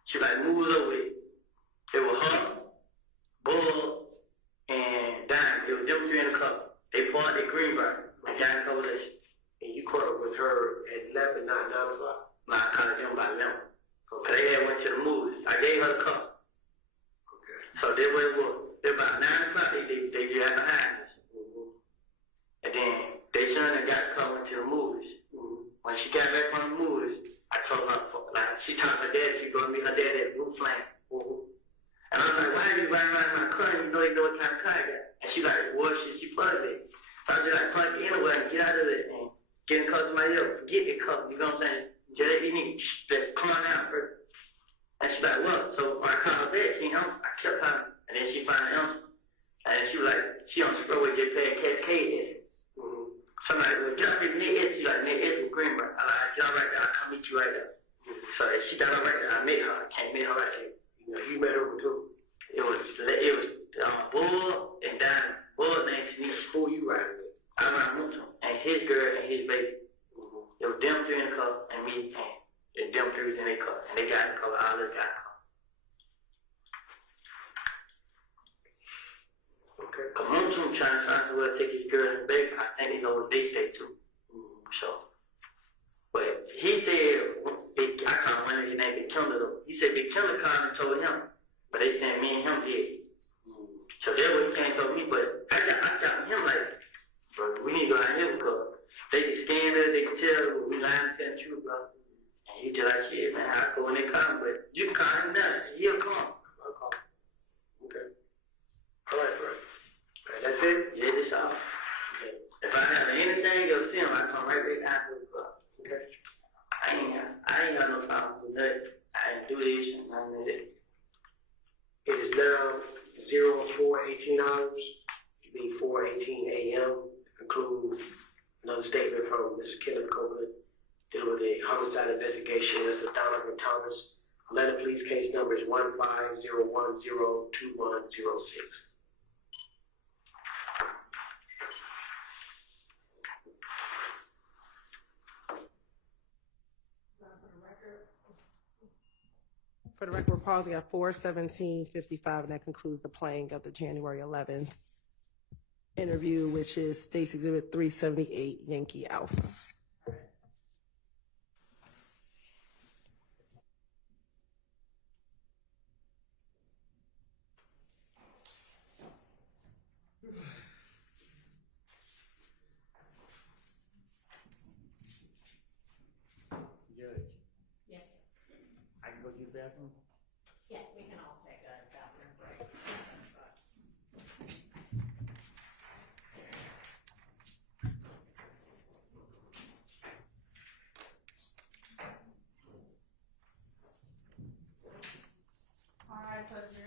She like moved over it. It was her, Bull, and Dime. It was them three in the cup. They parked at Greenbrier. My guy covered us. And you caught up with her at 11, not 9 o'clock? I called them by them. Cause they had went to the movies. I gave her the car. Okay. So they were about 9 o'clock. They got behind us. And then they son and got the car went to the movies. When she got back from the movies, I told her like she told her dad she going to meet her dad at Blue Flame. And I was like, why are you riding around my car? You know what kind of car I got. And she like, well, she plugged it. So I was just like, plug it anyway and get out of it and get in close to my ear. Get it cut. You know what I'm saying? Just you need just come on out first. And she's like, well, so when I called that, she him. I kept her. And then she finally answered. And she was like, she on the spur with just paying Cascade. So I'm like, well, just if Nick is, she's like, Nick is with Greenberg. I'm like, get all right there. I'll come meet you right there. So she got all right there. I met her. I can't meet her right there. You met her too. It was Bull and Diamond. Bull named Denise. Who you riding with? I ran with him. And his girl and his baby. It was them three in the car and me and them three was in their car. And they got in the car. All of them got in the car. Okay. Cause Moonshine trying to find somewhere to take his girl and baby. I think they know what they say too. So, but he said, I called one of his name Big Killer though. He said Big Killer called and told him. But they said me and him did. So that's what he came and told me. But I got him like, bro, we need to go out here because they can stand there, they can tell we lying to tell the truth, bro. And he just like, shit, man, I'll go when they come, but you can call him down. He'll come. I'll call. Okay. All right, bro. All right, that's it? Yeah, that's all. If I have anything else to him, I come right back down to the club. Okay. I ain't got no problem with nothing. I didn't do this and none of that. It is now 04:18 hours. It'll be 4:18 a.m. to conclude another statement from Mr. Kenneth Copeland dealing with a homicide investigation. Mr. Donovan Thomas. Atlanta Police case number is 150102106. For the record, we're pausing at 4:17:55, and that concludes the playing of the January 11th interview, which is State's Exhibit 378, Yankee Alpha. Judge, Yes, sir. I can go to the bathroom? Yeah, we can all take a bathroom break. All right, folks,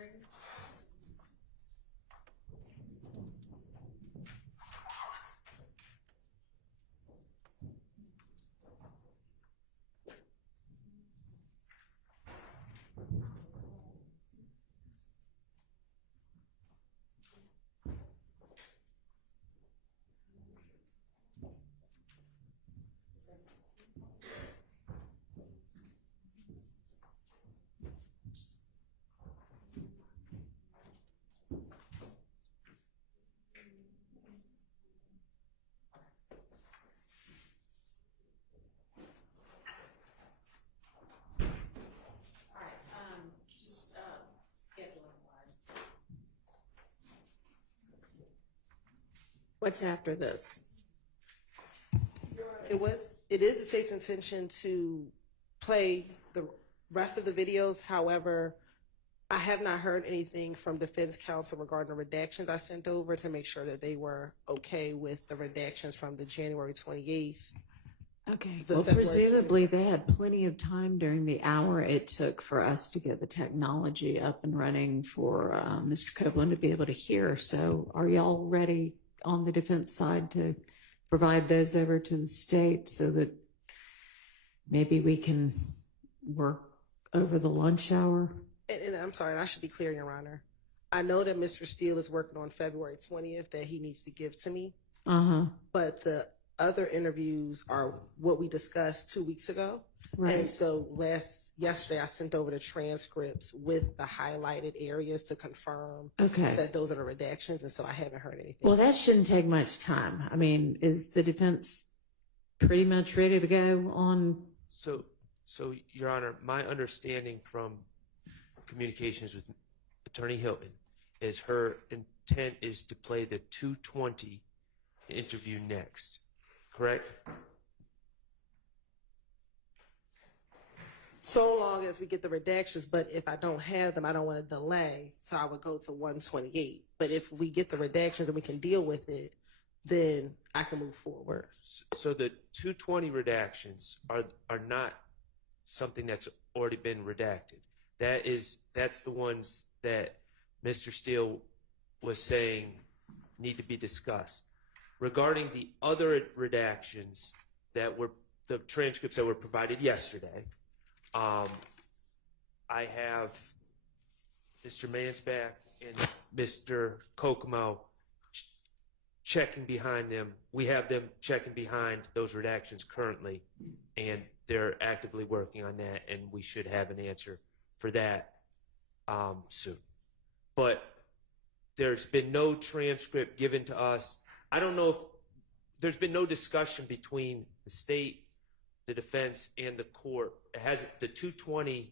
what's after this? It is the state's intention to play the rest of the videos. However, I have not heard anything from defense counsel regarding the redactions I sent over to make sure that they were okay with the redactions from the January 28th. Okay. The Well, February presumably they had plenty of time during the hour it took for us to get the technology up and running for Mr. Copeland to be able to hear. So are y'all ready on the defense side to provide those over to the state so that maybe we can work over the lunch hour? And I'm sorry, I should be clear, Your Honor. I know that Mr. Steele is working on February 20th that he needs to give to me. But the other interviews are what we discussed 2 weeks ago. Right. And so yesterday I sent over the transcripts with the highlighted areas to confirm Okay. that those are the redactions. And so I haven't heard anything. Well, that shouldn't take much time. I mean, is the defense pretty much ready to go on? So So, Your Honor, my understanding from communications with Attorney Hilton is her intent is to play the 220 interview next, correct? So long as we get the redactions, but if I don't have them, I don't want to delay, so I would go to 128. But if we get the redactions and we can deal with it, then I can move forward. So the 220 redactions are not something that's already been redacted. That's the ones that Mr. Steele was saying need to be discussed. Regarding the other redactions that were the transcripts that were provided yesterday, I have Mr. Mansbach and Mr. Kokomo checking behind them. We have them checking behind those redactions currently, and they're actively working on that, and we should have an answer for that soon. But there's been no transcript given to us. I don't know if there's been no discussion between the state, the defense, and the court. The 220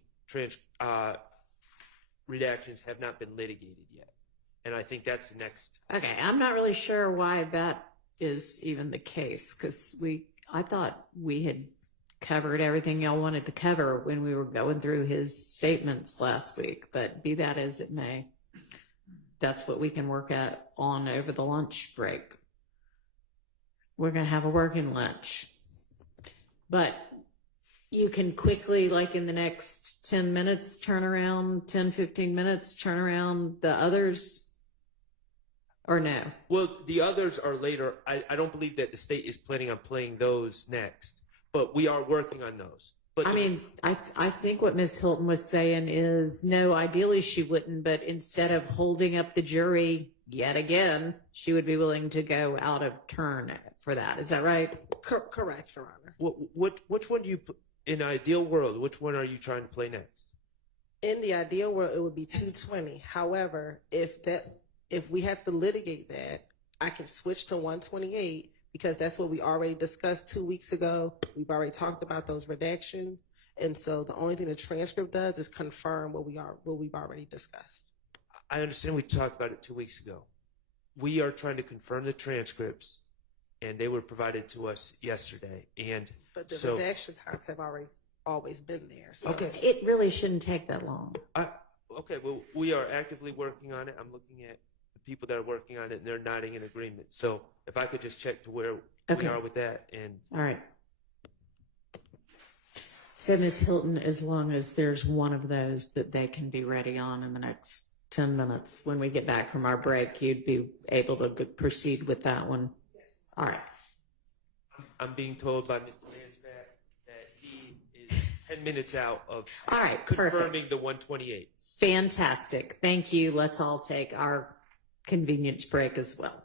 redactions have not been litigated yet. And I think that's the next. Okay, I'm not really sure why that is even the case, because I thought we had covered everything y'all wanted to cover when we were going through his statements last week. But be that as it may, that's what we can work on over the lunch break. We're going to have a working lunch. But you can quickly, like in the next 10 minutes, 15 minutes, turn around the others, or no? Well, the others are later. I don't believe that the state is planning on playing those next, but we are working on those. But I think what Ms. Hilton was saying is, no, ideally she wouldn't, but instead of holding up the jury yet again, she would be willing to go out of turn for that. Is that right? Correct, Your Honor. Which one do you, in an ideal world, which one are you trying to play next? In the ideal world, it would be 220. However, if we have to litigate that, I can switch to 128 because that's what we already discussed 2 weeks ago. We've already talked about those redactions. And so the only thing the transcript does is confirm what we've already discussed. I understand we talked about it 2 weeks ago. We are trying to confirm the transcripts, and they were provided to us yesterday. But the redaction times have always been there. So. Okay. It really shouldn't take that long. Okay, well, we are actively working on it. I'm looking at the people that are working on it, and they're nodding in agreement. So if I could just check to where we are with that. All right. So, Ms. Hilton, as long as there's one of those that they can be ready on in the next 10 minutes, when we get back from our break, you'd be able to proceed with that one. Yes. All right. I'm being told by Mr. Mansbach that he is 10 minutes out of All right, confirming perfect. the 128. Fantastic. Thank you. Let's all take our convenience break as well.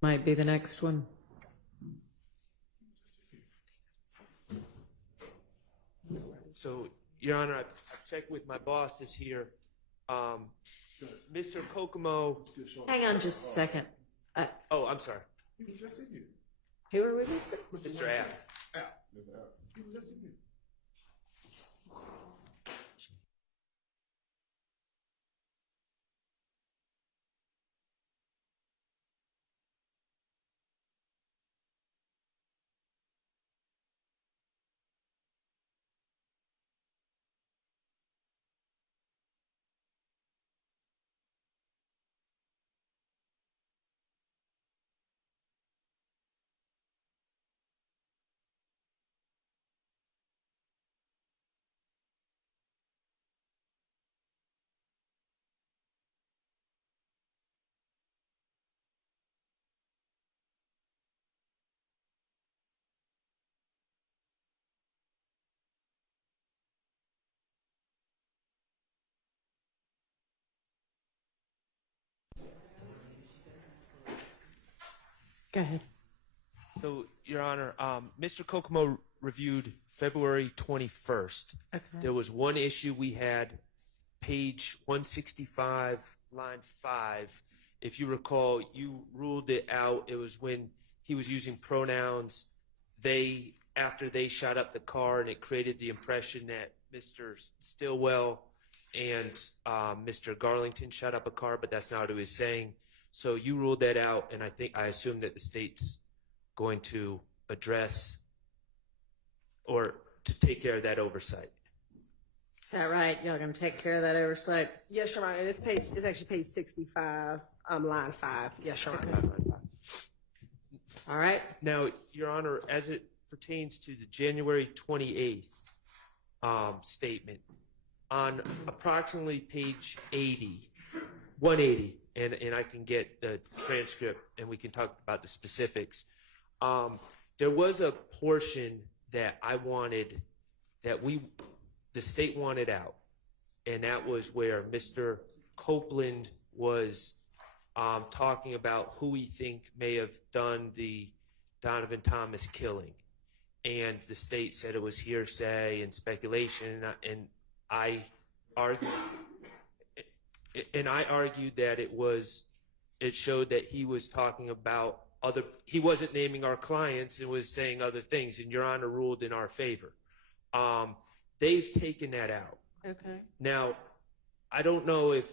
might be the next one. So, Your Honor, I've checked with my bosses here. Mr. Kokomo. Hang on just a second. Oh, I'm sorry. Who are we missing? Mr. Abt. Go ahead. So, Your Honor, Mr. Kokomo reviewed February 21st. Okay. There was one issue we had, page 165, line 5. If you recall, you ruled it out. It was when he was using pronouns they after they shot up the car, and it created the impression that Mr. Stillwell and Mr. Garlington shot up a car, but that's not what he was saying. So you ruled that out, and I assume that the state's going to address or to take care of that oversight. Is that right? Y'all gonna take care of that oversight? Yes, Your Honor. And it's actually page 65, line 5. Yes, Your Honor. All right. Now, Your Honor, as it pertains to the January 28th statement, on approximately page 180, and I can get the transcript and we can talk about the specifics. There was a portion that I wanted, that the state wanted out, and that was where Mr. Copeland was talking about who he think may have done the Donovan Thomas killing, and the state said it was hearsay and speculation, and I argued that it showed that he was talking about he wasn't naming our clients and was saying other things, and Your Honor ruled in our favor. They've taken that out. Okay. Now, I don't know if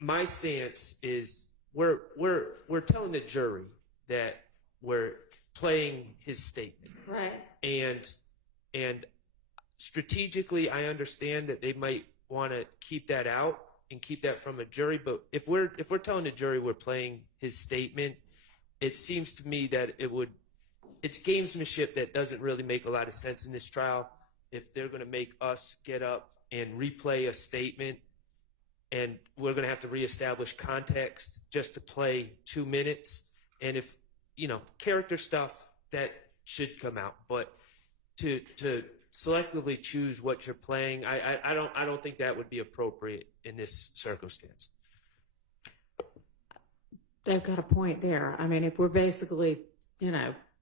my stance is we're telling the jury that we're playing his statement. Right. And strategically, I understand that they might want to keep that out and keep that from a jury, but if we're telling the jury we're playing his statement, it seems to me that it's gamesmanship that doesn't really make a lot of sense in this trial. If they're going to make us get up and replay a statement, and we're going to have to reestablish context just to play 2 minutes, and if character stuff, that should come out, but to selectively choose what you're playing, I don't think that would be appropriate in this circumstance. They've got a point there. I mean, if we're basically,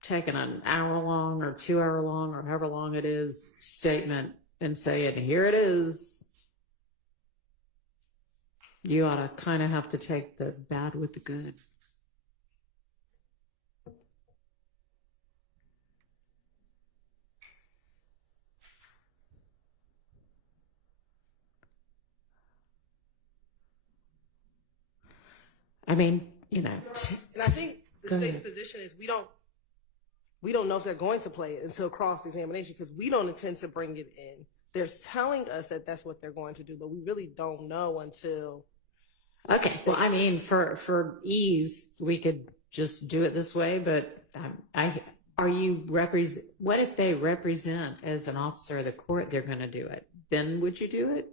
taking an hour-long or 2-hour-long or however long it is statement and saying, here it is, you ought to kind of have to take the bad with the good. I mean, And I think the Go state's ahead. position is we don't know if they're going to play it until cross-examination, because we don't intend to bring it in. They're telling us that that's what they're going to do, but we really don't know until. Okay. Well, I mean, for ease, we could just do it this way, but what if they represent as an officer of the court, they're going to do it? Then would you do it?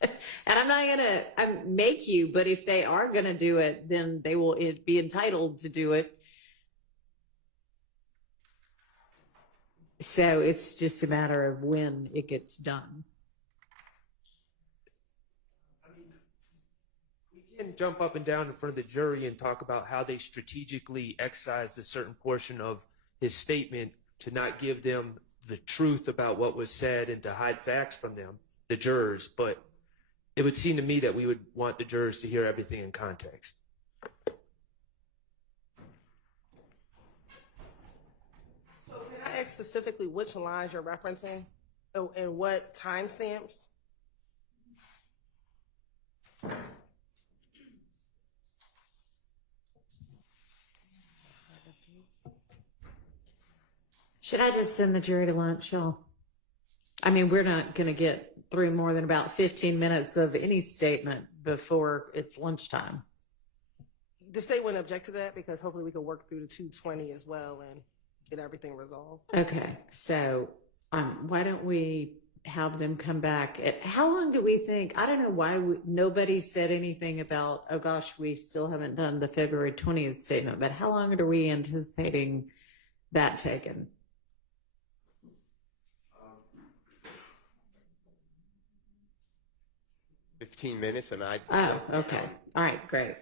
And I'm not going to make you, but if they are going to do it, then they will be entitled to do it. So it's just a matter of when it gets done. I mean, We can jump up and down in front of the jury and talk about how they strategically excised a certain portion of his statement to not give them the truth about what was said and to hide facts from them, the jurors. But it would seem to me that we would want the jurors to hear everything in context. So can I ask specifically which lines you're referencing and what timestamps? Should I just send the jury to lunch, y'all? I mean, we're not going to get through more than about 15 minutes of any statement before it's lunchtime. The state wouldn't object to that because hopefully we can work through the 220 as well and get everything resolved. Okay, so why don't we have them come back? How long do we think? I don't know why nobody said anything about, oh gosh, we still haven't done the February 20th statement, but how long are we anticipating that taking? 15 minutes, and I. Oh, okay. All right, great.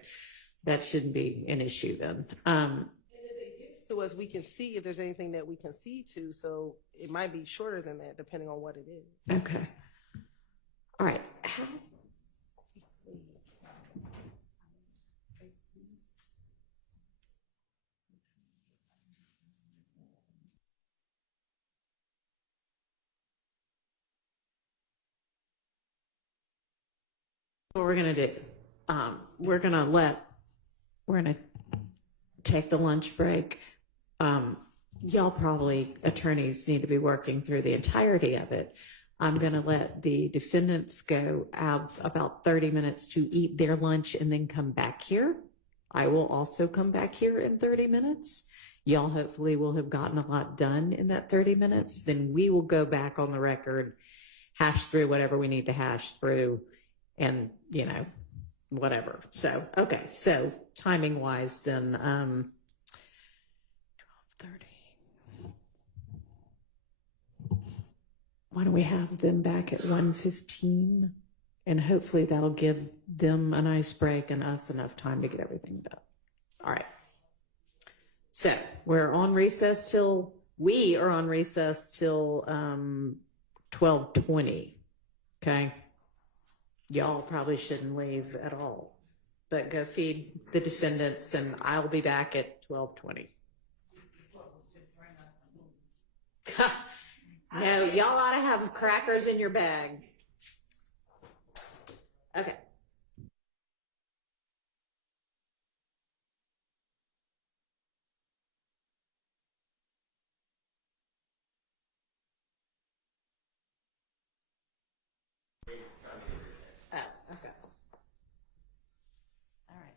That shouldn't be an issue then. And if they give it to us, we can see if there's anything that we can see to. So it might be shorter than that, depending on what it is. Okay. All right. What we're gonna do, we're gonna take the lunch break. Y'all probably, attorneys, need to be working through the entirety of it. I'm gonna let the defendants go have about 30 minutes to eat their lunch and then come back here. I will also come back here in 30 minutes. Y'all hopefully will have gotten a lot done in that 30 minutes. Then we will go back on the record, hash through whatever we need to hash through, and whatever. So okay, so timing wise then 12:30. Why don't we have them back at 1:15, and hopefully that'll give them a nice break and us enough time to get everything done. All right, so we are on recess till 12:20. Okay, y'all probably shouldn't leave at all, but go feed the defendants, and I'll be back at 12:20. No, y'all ought to have crackers in your bag. Okay. Oh, okay. All right.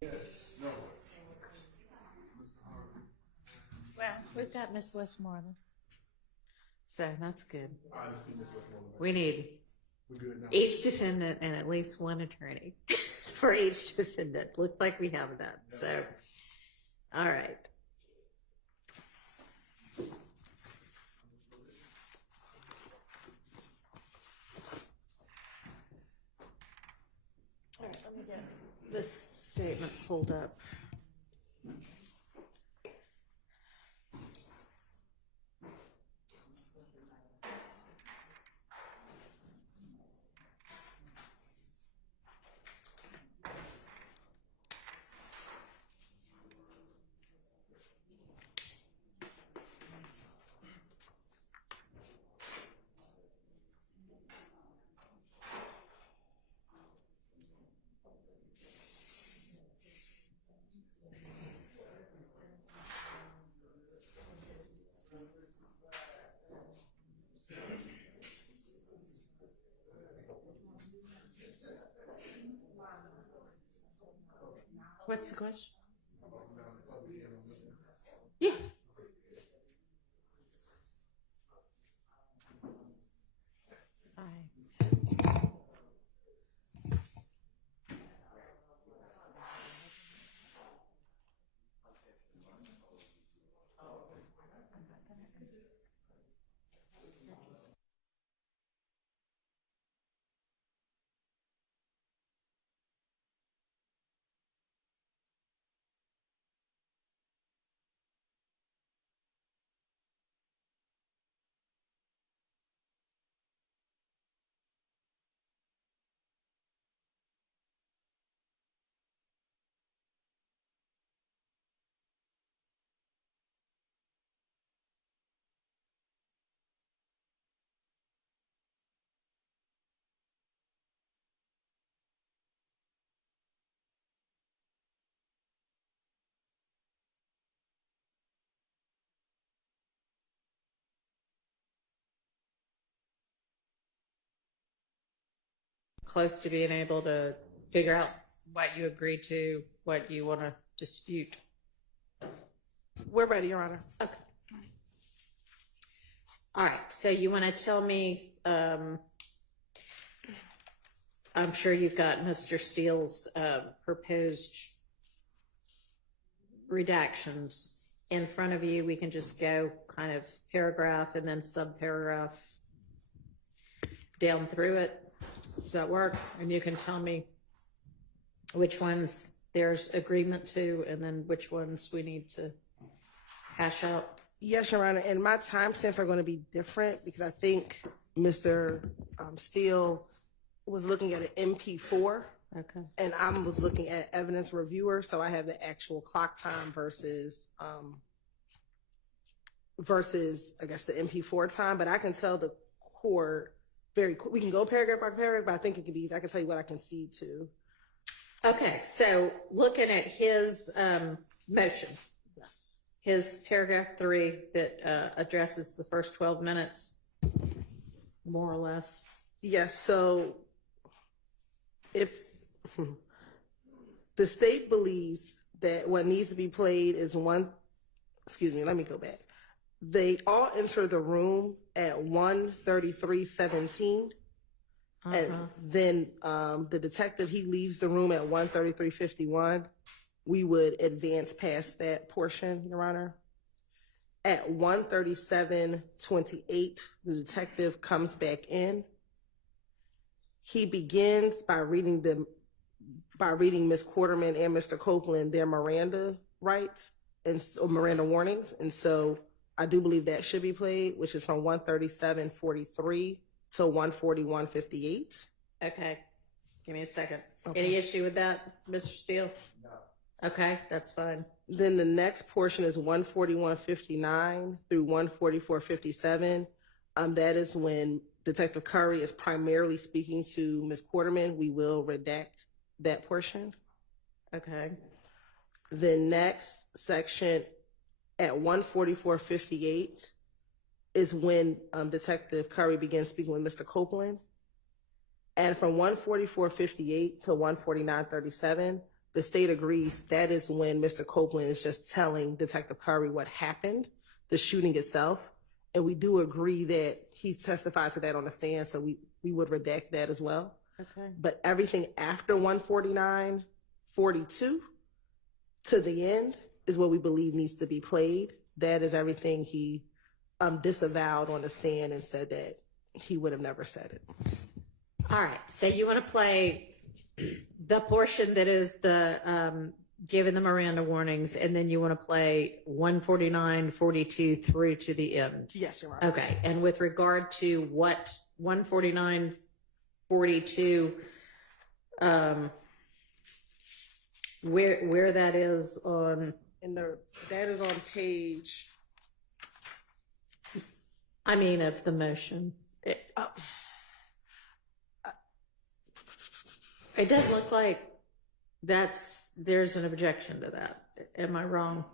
Well, we've got Miss Westmoreland, so that's good. We need each defendant and at least one attorney for each defendant. Looks like we have that. So, all right. All right, let me get this statement pulled up. What's the question? Yeah. Close to being able to figure out what you agree to, what you want to dispute. We're ready, Your Honor. Okay. All right. So you want to tell me, I'm sure you've got Mr. Steele's proposed redactions in front of you. We can just go kind of paragraph and then subparagraph down through it. Does that work? And you can tell me which ones there's agreement to and then which ones we need to hash out. Yes, Your Honor. And my timestamps are going to be different because I think Mr. Steele was looking at an MP4. Okay. And I was looking at evidence reviewer, so I have the actual clock time versus I guess the MP4 time. But I can tell the court we can go paragraph by paragraph, but I think it could be easy. I can tell you what I can see too. Okay, so looking at his motion, Yes. his paragraph 3 that addresses the first 12 minutes, more or less. Yes. So if the state believes that what needs to be played is let me go back. They all enter the room at 1:33:17, and then the detective, he leaves the room at 1:33:51. We would advance past that portion, Your Honor. At 1:37:28, the detective comes back in. He begins by reading Ms. Quarterman and Mr. Copeland their Miranda rights and Miranda warnings, and so I do believe that should be played, which is from 1:37:43 to 1:41:58. Okay, give me a second. Okay. Any issue with that, Mr. Steele? No. Okay, that's fine. Then the next portion is 1:41:59 through 1:44:57. That is when Detective Curry is primarily speaking to Ms. Quarterman. We will redact that portion. Okay. The next section at 1:44:58 is when Detective Curry begins speaking with Mr. Copeland. And from 1:44:58 to 1:49:37, the state agrees, that is when Mr. Copeland is just telling Detective Curry what happened, the shooting itself. And we do agree that he testified to that on the stand, so we would redact that as well. Okay. But everything after 149:42 to the end is what we believe needs to be played. That is everything he disavowed on the stand and said that he would have never said it. All right. So you want to play the portion that is the giving the Miranda warnings, and then you want to play 149:42 through to the end. Yes, Your Honor. Okay. And with regard to what 149:42, where that is on, That is on page. I mean, of the motion. It doesn't look like there's an objection to that. Am I wrong?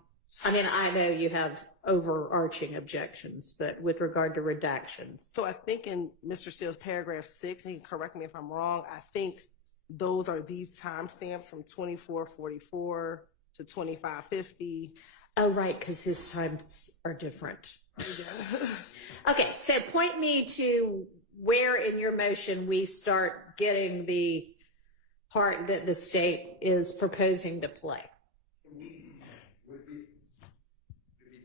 I mean, I know you have overarching objections, but with regard to redactions. So I think in Mr. Steele's paragraph 6, and he can correct me if I'm wrong, I think those are these timestamps from 24:44 to 25:50. Oh, right, because his times are different. Okay, so point me to where in your motion we start getting the part that the state is proposing to play. Would it be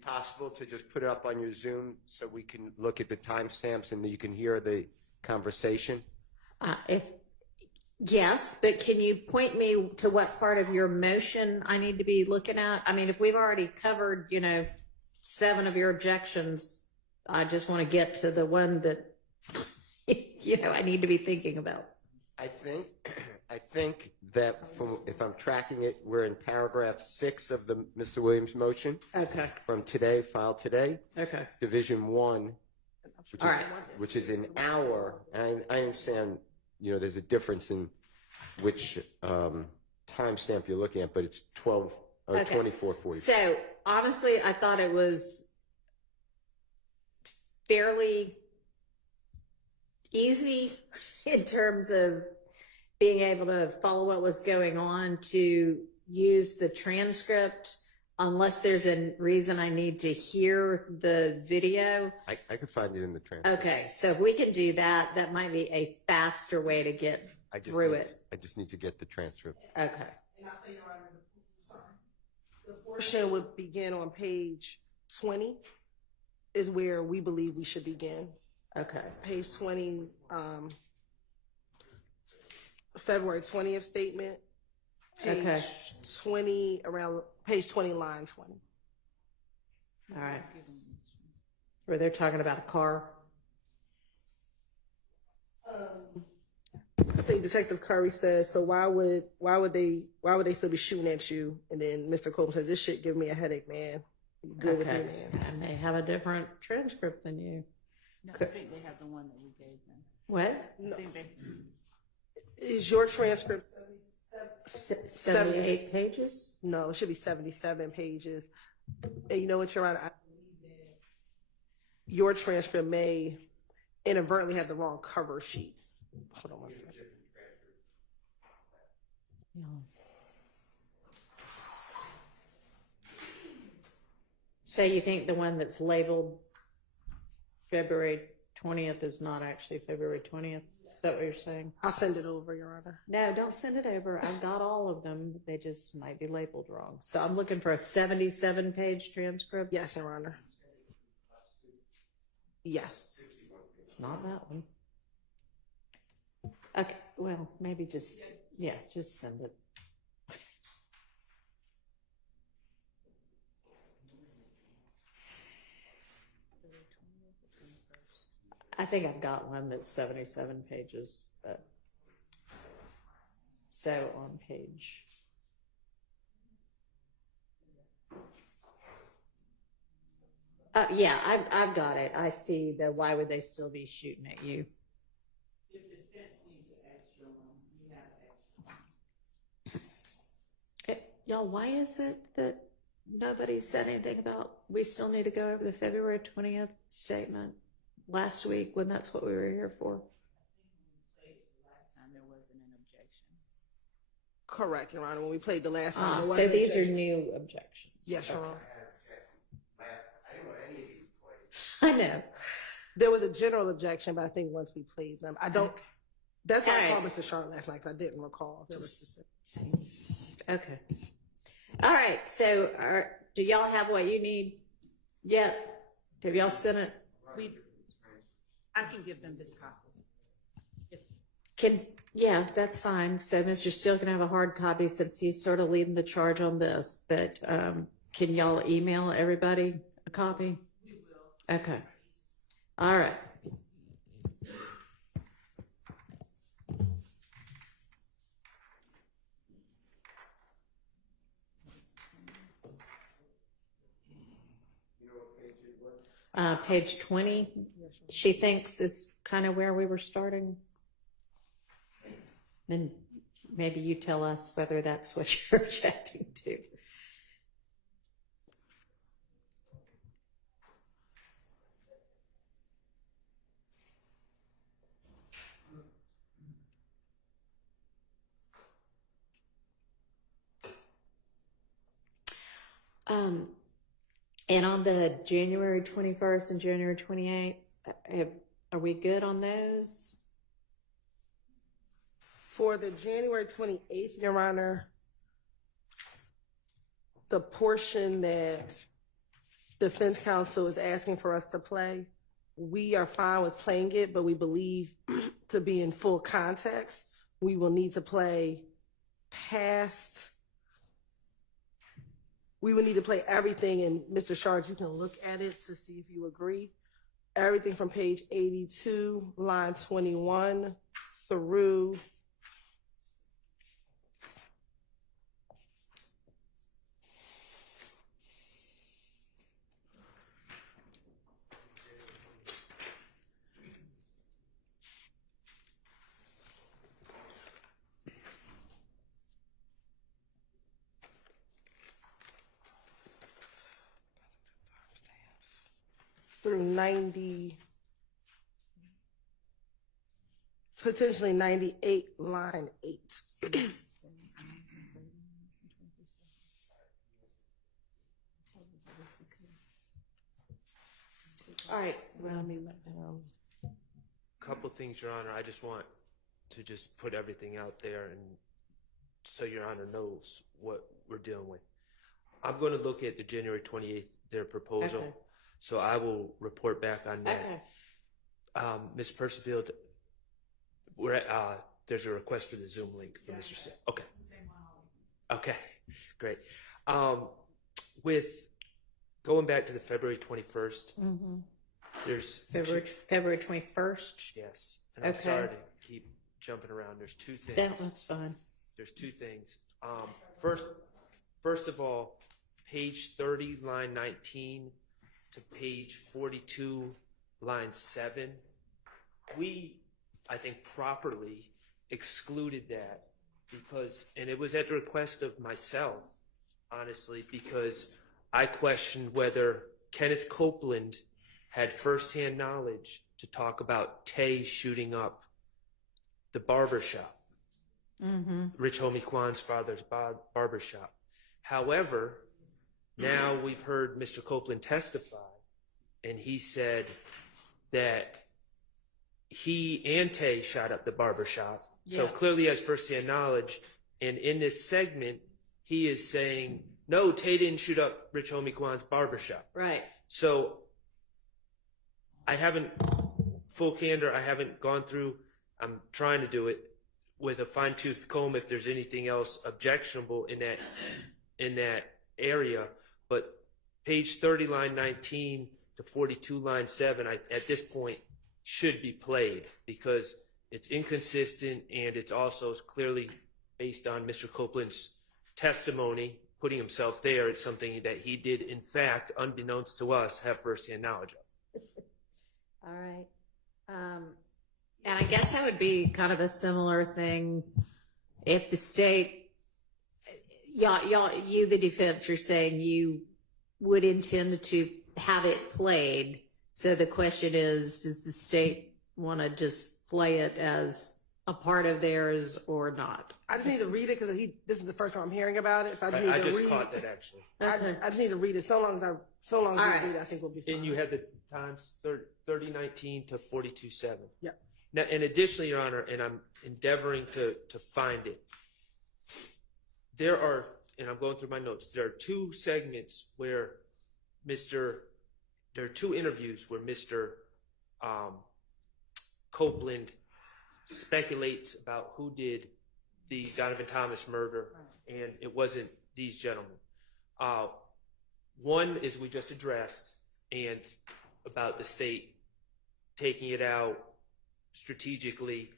possible to just put it up on your Zoom so we can look at the timestamps and you can hear the conversation? Yes, but can you point me to what part of your motion I need to be looking at? I mean, if we've already covered, 7 of your objections, I just want to get to the one that, I need to be thinking about. I think that if I'm tracking it, we're in paragraph 6 of the Mr. Williams motion. Okay. From today, filed today. Okay. Division 1, All right. which is an hour. And I understand, there's a difference in which timestamp you're looking at, but it's 24:40. So honestly, I thought it was fairly easy in terms of being able to follow what was going on, to use the transcript unless there's a reason I need to hear the video. I could find it in the transcript. Okay, so if we can do that, that might be a faster way to get through it. I just need to get the transcript. Okay. And I'll say, Your Honor, the portion would begin on page 20 is where we believe we should begin. Okay. Page 20, February 20th statement. Page 20, around page 20, line 20. All right. Where they're talking about a car. I think Detective Curry says, so why would they still be shooting at you? And then Mr. Copeland says, this shit give me a headache, man. You good with me, man. And they have a different transcript than you. No, I think they have the one that we gave them. What? I think they. Is your transcript 78 pages? No, it should be 77 pages. And you know what, Your Honor? I believe that your transcript may inadvertently have the wrong cover sheet. Hold on one second. Yeah. So you think the one that's labeled February 20th is not actually February 20th? Is that what you're saying? I'll send it over, Your Honor. No, don't send it over. I've got all of them. They just might be labeled wrong. So I'm looking for a 77-page transcript. Yes, Your Honor. Yes. It's not that one. Okay, well, maybe just send it. I think I've got one that's 77 pages, but so on page. Yeah, I've got it. I see the why would they still be shooting at you? If the defense needs an extra one, you have an extra. Y'all, why is it that nobody said anything about we still need to go over the February 20th statement last week when that's what we were here for? Last time there wasn't an objection. Correct, Your Honor. When we played the last time, Ah, there so wasn't these are objection. new objections. Yes, Your Okay. Honor. I didn't want any of these played. I know. There was a general objection, but I think once we played them, I don't. That's why I All called right. Mr. Sharp last night because I didn't recall. There was specific. Okay. All right. So, do y'all have what you need yet? Have y'all sent it? I can give them this copy. Yeah, that's fine. So, Mr. Steele can have a hard copy since he's sort of leading the charge on this. But can y'all email everybody a copy? We will. Okay. All right. Page 20, she thinks is kind of where we were starting. And maybe you tell us whether that's what you're objecting to. And on the January 21st and January 28th, are we good on those? For the January 28th, Your Honor, the portion that defense counsel is asking for us to play, we are fine with playing it, but we believe to be in full context, we will need to play we would need to play everything, and Mr. Sharp, you can look at it to see if you agree. Everything from page 82, line 21 through through 90, potentially 98, line 8. All right. Let me let him. Couple things, Your Honor. I just want to just put everything out there and so Your Honor knows what we're dealing with. I'm going to look at the January 28th, their proposal. Okay. So I will report back on that. Okay. Ms. Percival, there's a request for the Zoom link for Mr. Steele. Okay. Okay, great. With going back to the February 21st, there's February 21st. yes, and I'm Okay. sorry to keep jumping around. There's two things. That's fine. There's two things. First of all, page 30, line 19 to page 42, line 7. We, I think, properly excluded that because, and it was at the request of myself, honestly, because I questioned whether Kenneth Copeland had firsthand knowledge to talk about Tay shooting up the barbershop. Rich Homie Kwan's father's barbershop. However, now we've heard Mr. Copeland testify, and he said that he and Tay shot up the barbershop. So Yeah. clearly he has firsthand knowledge. And in this segment, he is saying, no, Tay didn't shoot up Rich Homie Kwan's barbershop. Right. So I haven't, full candor, I haven't gone through, I'm trying to do it with a fine-tooth comb if there's anything else objectionable in that area. But page 30, line 19 to 42, line 7, at this point should be played because it's inconsistent and it's also clearly based on Mr. Copeland's testimony, putting himself there. It's something that he did, in fact, unbeknownst to us, have firsthand knowledge of. All right. And I guess that would be kind of a similar thing if the state, you, the defense, you're saying you would intend to have it played. So the question is, does the state want to just play it as a part of theirs or not? I just need to read it because this is the first time I'm hearing about it. So I just need I to just read. caught that actually. Okay. I just need to read it. So long as you right. read it, I think we'll be fine. And you had the times 3019 to 42:7. Yeah. Now, and additionally, Your Honor, and I'm endeavoring to find it. There are, and I'm going through my notes. There are two segments where there are two interviews where Mr. Copeland speculates about who did the Donovan Thomas murder, and it wasn't these gentlemen. One is we just addressed, and about the state taking it out strategically.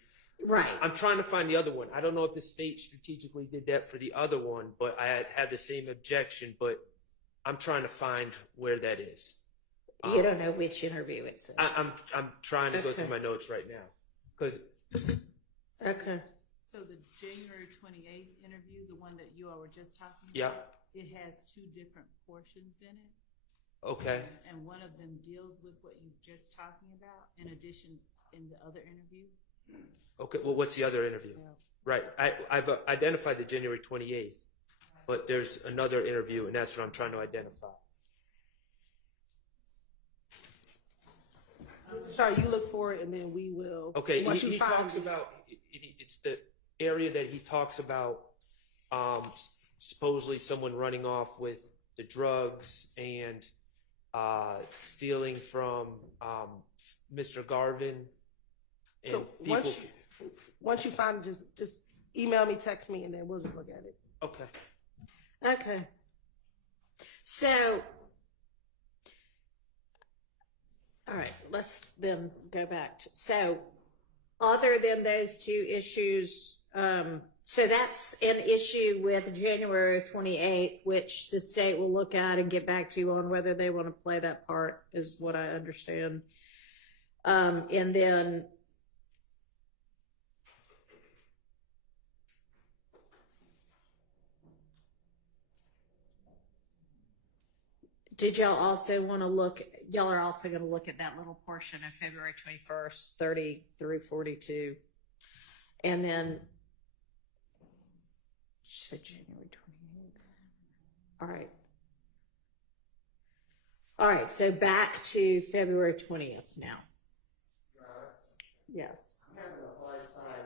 Right. I'm trying to find the other one. I don't know if the state strategically did that for the other one, but I had the same objection, but I'm trying to find where that is. You don't know which interview it's in. I'm trying to go Okay. through my notes right now. Because Okay. So the January 28th interview, the one that you all were just talking about? Yeah. It has two different portions in it. okay. And one of them deals with what you were just talking about, in addition, in the other interview. Okay, well, what's the other interview? Yeah. Right, I've identified the January 28th, but there's another interview, and that's what I'm trying to identify. Sorry, you look for it, and then we will. Okay, once he you find talks it. about, it's the area that he talks about supposedly someone running off with the drugs and stealing from Mr. Garvin. And So once you find it, just email me, text me, and then we'll just look at it. Okay. Okay. So, all right, let's then go back to, so other than those two issues, so that's an issue with January 28th, which the state will look at and get back to you on whether they want to play that part, is what I understand. And then did y'all also want to look, y'all are also going to look at that little portion of February 21st, 30 through 42. And then, so January 28th. All right. All right, so back to February 20th now. Yes. I'm having a hard time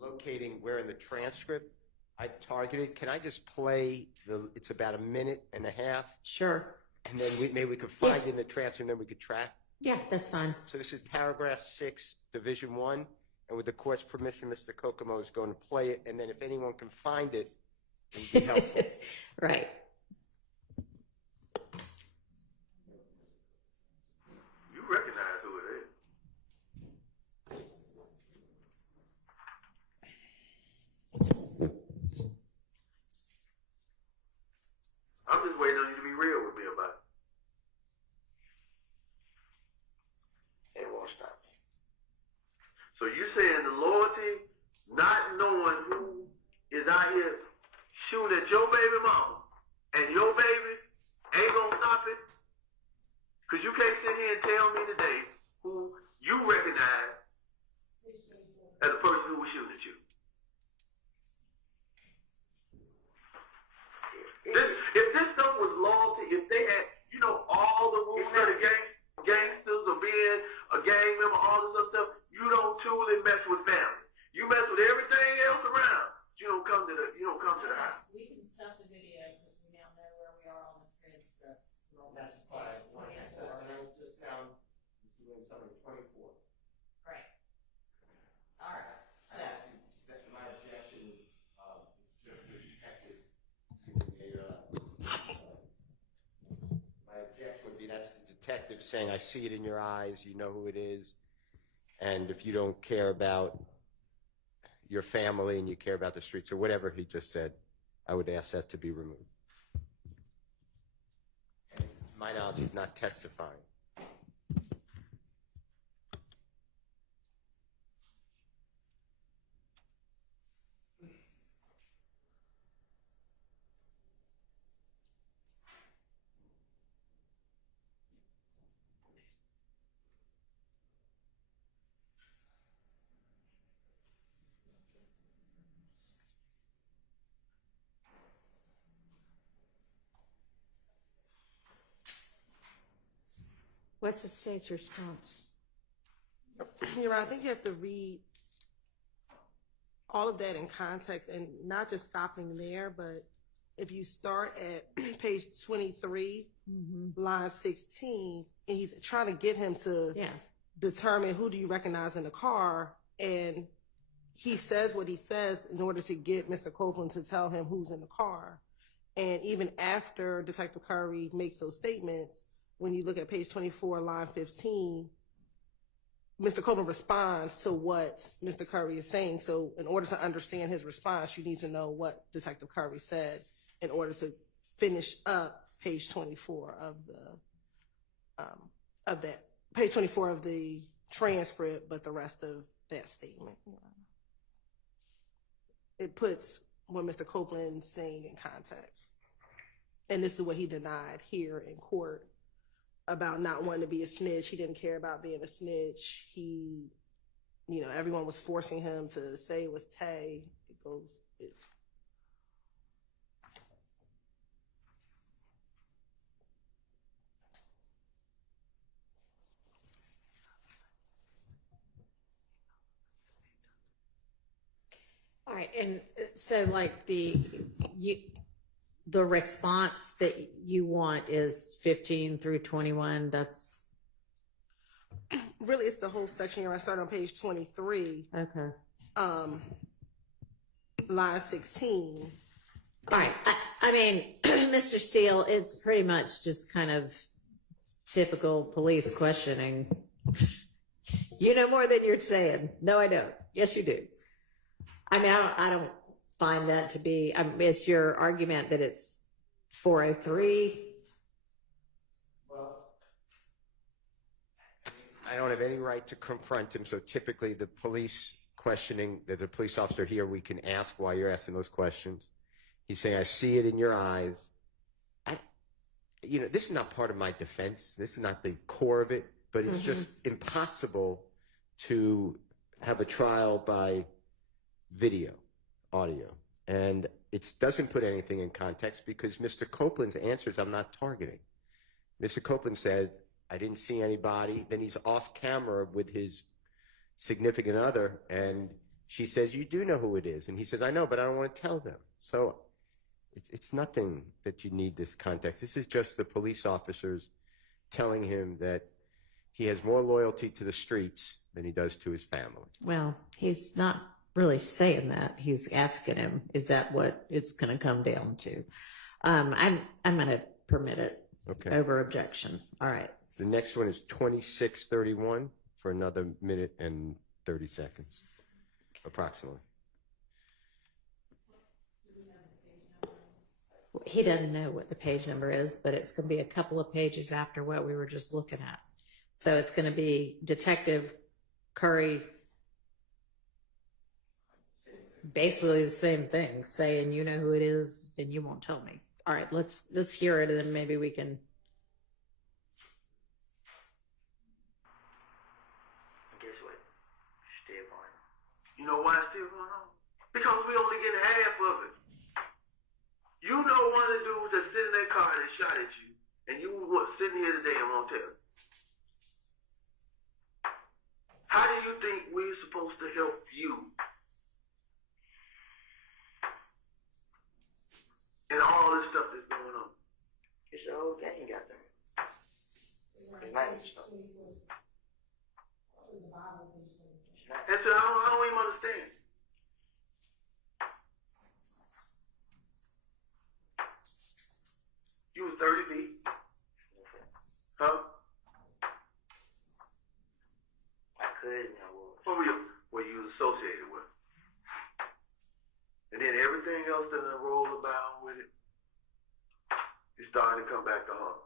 locating where in the transcript I've targeted. Can I just play it's about a minute and a half, Sure. and then maybe we could find it in the transcript, and then we could track. Yeah, that's fine. So this is paragraph 6, division 1, and with the court's permission, Mr. Kokomo is going to play it, and then if anyone can find it, it would be helpful. Right. You recognize who it is. I'm just waiting on you to be real with me about it. It won't stop me. So you saying the loyalty, not knowing who is out here shooting at your baby mama and your baby ain't gonna stop it? Because you can't sit here and tell me today who you recognize as the person who was shooting at you. If this stuff was loyalty, if they had, all the rules of the gangsters or being a gang member, all this other stuff, you don't truly mess with family. You mess with everything else around. You don't come to the house. We can stop the video because we now know where we are on the transcript. That's fine. And I just found doing something 24. Right. All right. So, My objection is it's just the detective. My objection would be that's the detective saying, I see it in your eyes, you know who it is, and if you don't care about your family and you care about the streets or whatever he just said, I would ask that to be removed. And to my knowledge, he's not testifying. What's the state's response? Your Honor, I think you have to read all of that in context and not just stopping there, but if you start at page 23, line 16, and he's trying to get him to Yeah. determine who do you recognize in the car, and he says what he says in order to get Mr. Copeland to tell him who's in the car. And even after Detective Curry makes those statements, when you look at page 24, line 15, Mr. Copeland responds to what Mr. Curry is saying. So in order to understand his response, you need to know what Detective Curry said in order to finish up page 24 of that page 24 of the transcript, but the rest of that statement. It puts what Mr. Copeland's saying in context. And this is what he denied here in court about not wanting to be a snitch. He didn't care about being a snitch. He, everyone was forcing him to say it was Tay. It's. All right, and so like the response that you want is 15 through 21. That's Really, it's the whole section here. I start on page 23, okay. line 16. All right. I mean, Mr. Steele, it's pretty much just kind of typical police questioning. You know more than you're saying. No, I don't. Yes, you do. I mean, I don't find that to be, it's your argument that it's 403. I don't have any right to confront him, so typically the police questioning, that the police officer here, we can ask why you're asking those questions. He's saying, I see it in your eyes. This is not part of my defense. This is not the core of it, but it's just impossible to have a trial by audio. And it doesn't put anything in context because Mr. Copeland's answers I'm not targeting. Mr. Copeland says, I didn't see anybody. Then he's off camera with his significant other, and she says, you do know who it is. And he says, I know, but I don't want to tell them. So it's nothing that you need this context. This is just the police officers telling him that he has more loyalty to the streets than he does to his family. Well, he's not really saying that. He's asking him, is that what it's going to come down to? I'm going to permit it over objection. All right. The next one is 2631 for another minute and 30 seconds, approximately. He doesn't know what the page number is, but it's going to be a couple of pages after what we were just looking at. So it's going to be Detective Curry, basically the same thing, saying, you know who it is, and you won't tell me. All right, let's hear it, and then maybe we can. Guess what? Still going. You know why it's still going on? Because we only get half of it. You know one of the dudes that sit in that car that shot at you, and you sitting here today and won't tell. How do you think we're supposed to help you in all this stuff that's going on? It's the whole gang got them. It's not even stuff. And so I don't even understand. You was 30 feet. Huh? I could and I would. What were you associated with? And then everything else that rolled about with it, it's starting to come back to haunt.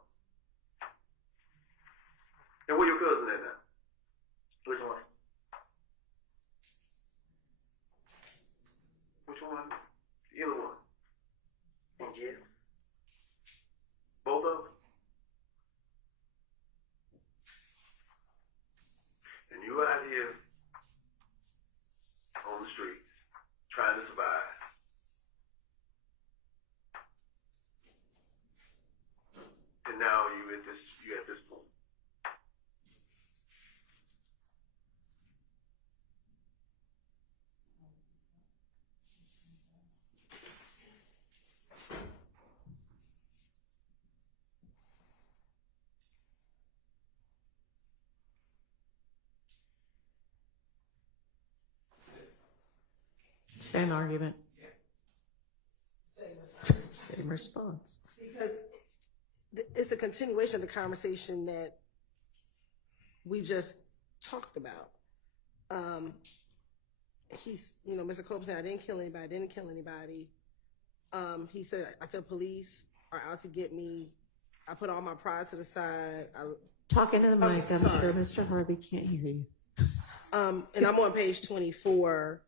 And where your cousin at now? Which one? Which one? Either one. In jail. Both of them? And you out here on the streets trying to survive. And now you at this point. Same argument. Same response. Same response. Because it's a continuation of the conversation that we just talked about. He's, Mr. Copeland said, I didn't kill anybody. He said, I feel police are out to get me. I put all my pride to the side. Talking to the mic, I'm sorry. sure Mr. Harvey can't hear you. And I'm on page 24.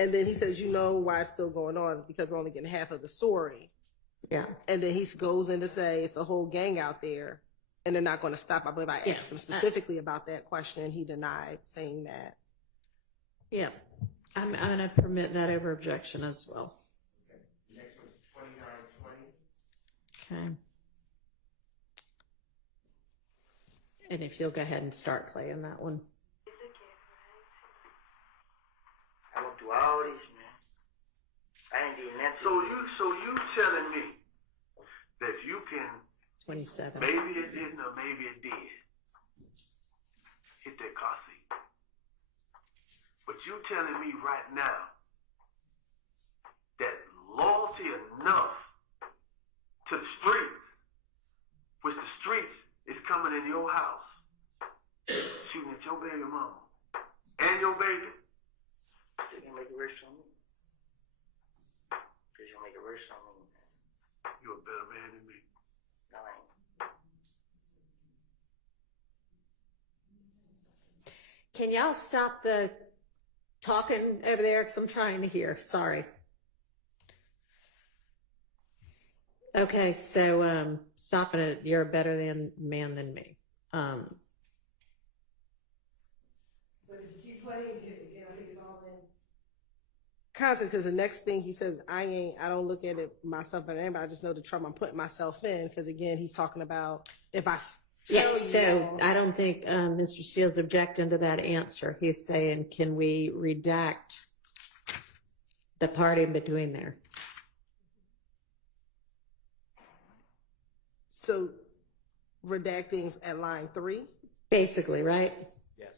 And then he says, you know why it's still going on? Because we're only getting half of the story. Yeah. And then he goes in to say it's a whole gang out there and they're not going to stop. I believe I asked him specifically about that question and he denied saying that. Yeah. I'm going to permit that over objection as well. Okay. Next one's 2920. Okay. And if you'll go ahead and start playing that one. I went through all this, man. I ain't doing nothing. So you telling me that you can, 27. maybe it didn't or maybe it did, hit that car seat. But you telling me right now that loyalty enough to the streets, which the streets is coming in your house, shooting at your baby mama and your baby. Still gonna make it worse on me. Cause you'll make it worse on me. You're a better man than me. No, I ain't. Can y'all stop the talking over there? Because I'm trying to hear. Sorry. Okay, so stopping it. You're a better man than me. But if you keep playing, again, I think it's all in context. Because the next thing he says, I don't look at it myself and anybody. I just know the trouble I'm putting myself in. Because again, he's talking about if I tell you. So I don't think Mr. Steele's objecting to that answer. He's saying, can we redact the part in between there? So redacting at line 3. Basically, right? Yes.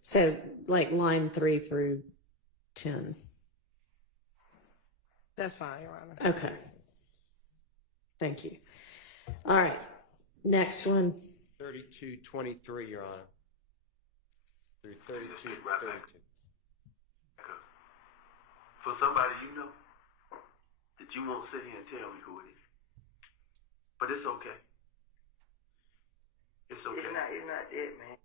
So like line 3 through 10. That's fine, Your Honor. Okay. Thank you. All right. Next one. 3223, Your Honor. Through 3232. For somebody you know that you won't sit here and tell me who it is. But it's okay. It's okay. It's not it, man.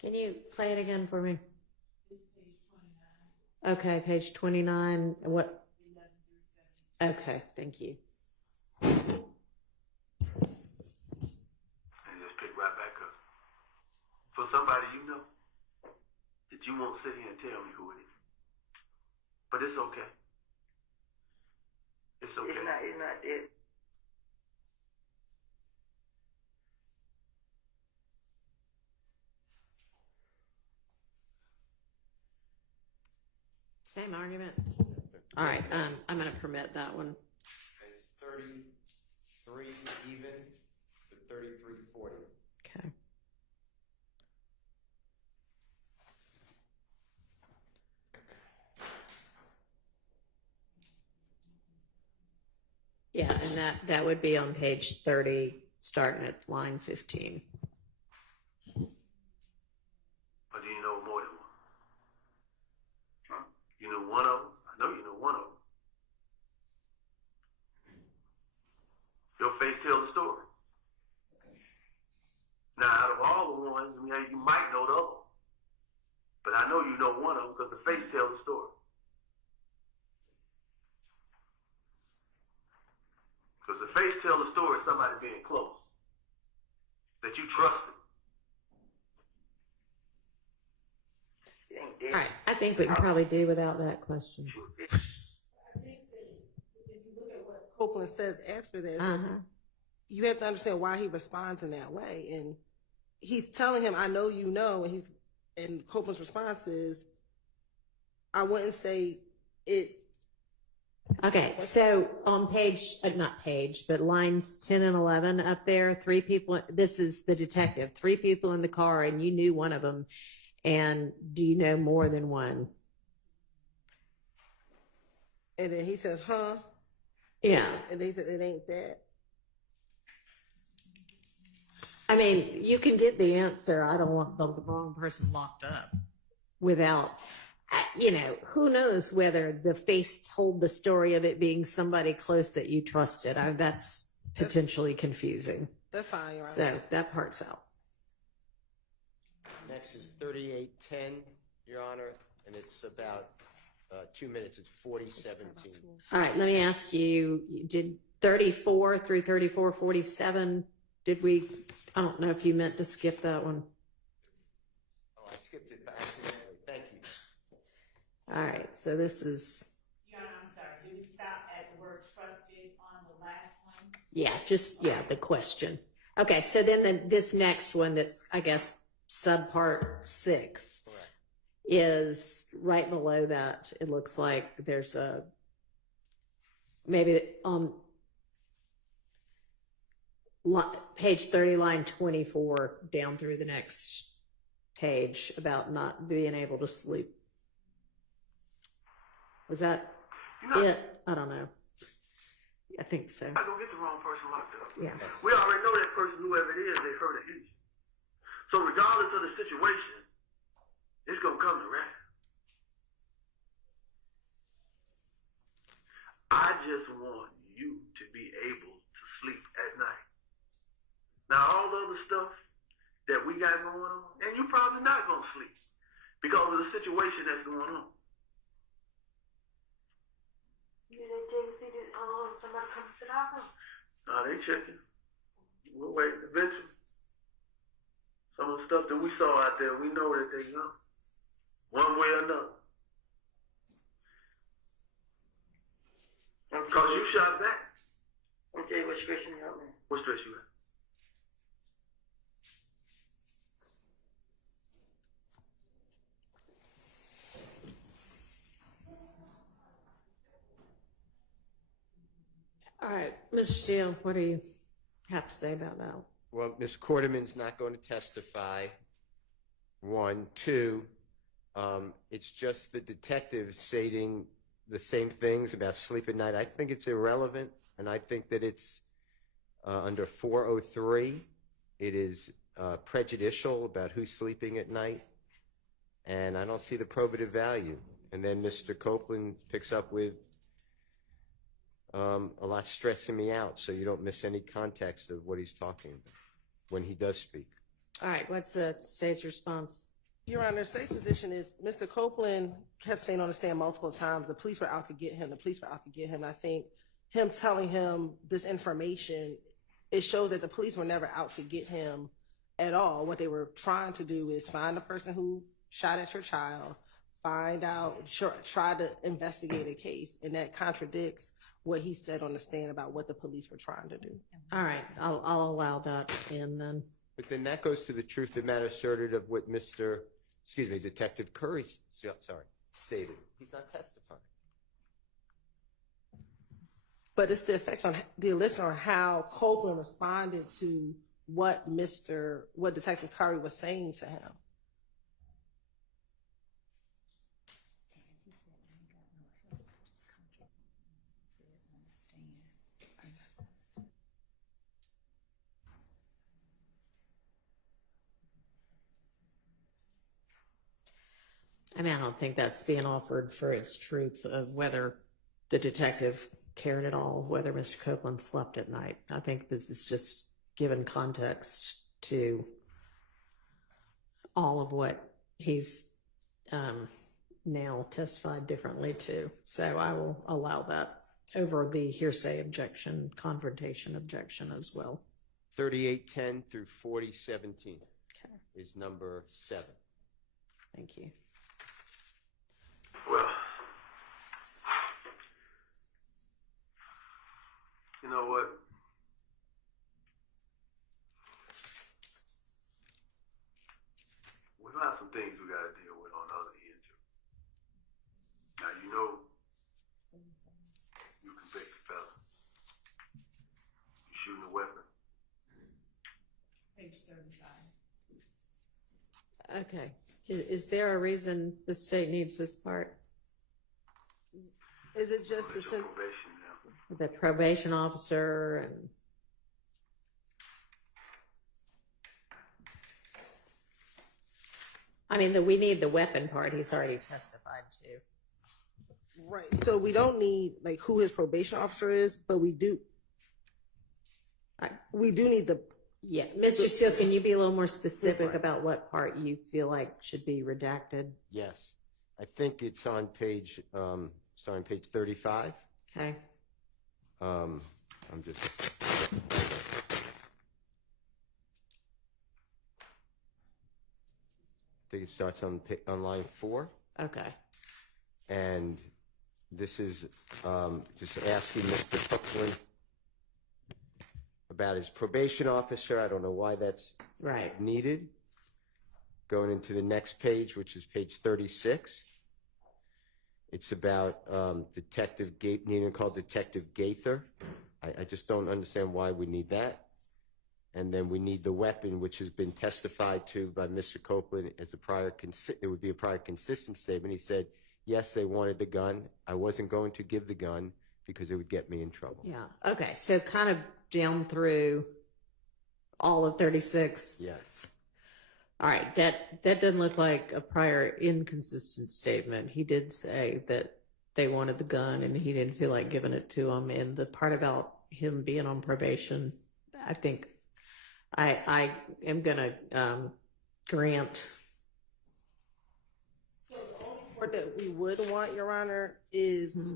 Can you play it again for me? Okay, page 29. What? Okay, thank you. And just pick right back up. For somebody you know that you won't sit here and tell me who it is. But it's okay. It's okay. It's not it. Same argument. All right, I'm going to permit that one. It's 33 even to 3340. Okay. Yeah, and that would be on page 30, starting at line 15. Or do you know more than one? Huh? You know one of them? I know you know one of them. Your face tells the story. Now, out of all the ones, I mean, you might know the other one. But I know you know one of them because the face tells the story. Because the face tells the story of somebody being close. That you trusted. It ain't All right, I think we can probably do without that question. I think that if you Copeland says after this, you have to understand why he responds in that way. And he's telling him, I know you know, and Copeland's response is, I wouldn't say it. Okay, so on not page, but lines 10 and 11 up there, 3 people, this is the detective, 3 people in the car, and you knew one of them. And do you know more than one? And then he says, huh? Yeah. And they said, it ain't that. I mean, you can get the answer. I don't want the wrong person locked up without, who knows whether the face told the story of it being somebody close that you trusted. That's potentially confusing. That's fine, Your Honor. So that part's out. Next is 3810, Your Honor, and it's about 2 minutes. It's 4017. All right, let me ask you, did 34 through 34:47, I don't know if you meant to skip that one. Oh, I skipped it accidentally. Thank you. All right, so this is, Your Honor, I'm sorry, did we stop at the word trusted on the last one? the question. Okay, so then this next one that's, I guess, subpart 6 Correct. is right below that. It looks like there's maybe on page 30, line 24, down through the next page about not being able to sleep. Was that it? I don't know. I think so. I don't get the wrong person locked up. Yeah. We already know that person, whoever it is, they heard it easy. So regardless of the situation, it's gonna come to rest. I just want you to be able to sleep at night. Now all the other stuff that we got going on, and you probably not gonna sleep because of the situation that's going on. Did they check to see that somebody come to our house? Nah, they checking. We'll wait eventually. Some of the stuff that we saw out there, we know that they young. One way or another. Because you shot back. Okay, what stressing you out, man? What stress you at? All right, Mr. Steele, what do you have to say about that? Well, Ms. Quarterman's not going to testify. 1, 2, it's just the detective stating the same things about sleep at night. I think it's irrelevant, and I think that it's under 403. It is prejudicial about who's sleeping at night, and I don't see the probative value. And then Mr. Copeland picks up with a lot stressing me out, so you don't miss any context of what he's talking about when he does speak. All right, what's the state's response? Your Honor, state's position is Mr. Copeland kept staying on the stand multiple times. The police were out to get him. The police were out to get him. I think him telling him this information, it shows that the police were never out to get him at all. What they were trying to do is find the person who shot at your child, find out, try to investigate a case, and that contradicts what he said on the stand about what the police were trying to do. All right, I'll allow that in then. But then that goes to the truth of the matter asserted of what Detective Curry, stated. He's not testifying. But it's the effect on the listener on how Copeland responded to what Detective Curry was saying to him. I mean, I don't think that's being offered for its truth of whether the detective cared at all, whether Mr. Copeland slept at night. I think this is just given context to all of what he's now testified differently to. So I will allow that over the hearsay objection, confrontation objection as well. 3810 through 4017 Okay, is number 7. thank you. Well, know what? We have some things we got to deal with on the other end too. Now you know you convict a fella. You shooting a weapon. Page 35. Okay. Is there a reason the state needs this part? Is it just the It's your probation now. The probation officer and I mean, we need the weapon part. He's already testified to. right? So we don't need like who his probation officer is, but we do. We do need the. Yeah, Mr. Steele, can you be a little more specific about what part you feel like should be redacted? Yes. I think it's on page 35. Okay. I'm just. I think it starts on line 4. Okay. And this is just asking Mr. Copeland about his probation officer. I don't know why that's Right. needed. Going into the next page, which is page 36. It's about Detective needing to call Detective Gaither. I just don't understand why we need that. And then we need the weapon, which has been testified to by Mr. Copeland as it would be a prior consistent statement. He said, yes, they wanted the gun. I wasn't going to give the gun because it would get me in trouble. Yeah. Okay. So kind of down through all of 36. Yes. All right. That doesn't look like a prior inconsistent statement. He did say that they wanted the gun and he didn't feel like giving it to him. And the part about him being on probation, I think I am going to grant. So the only part that we would want, Your Honor, is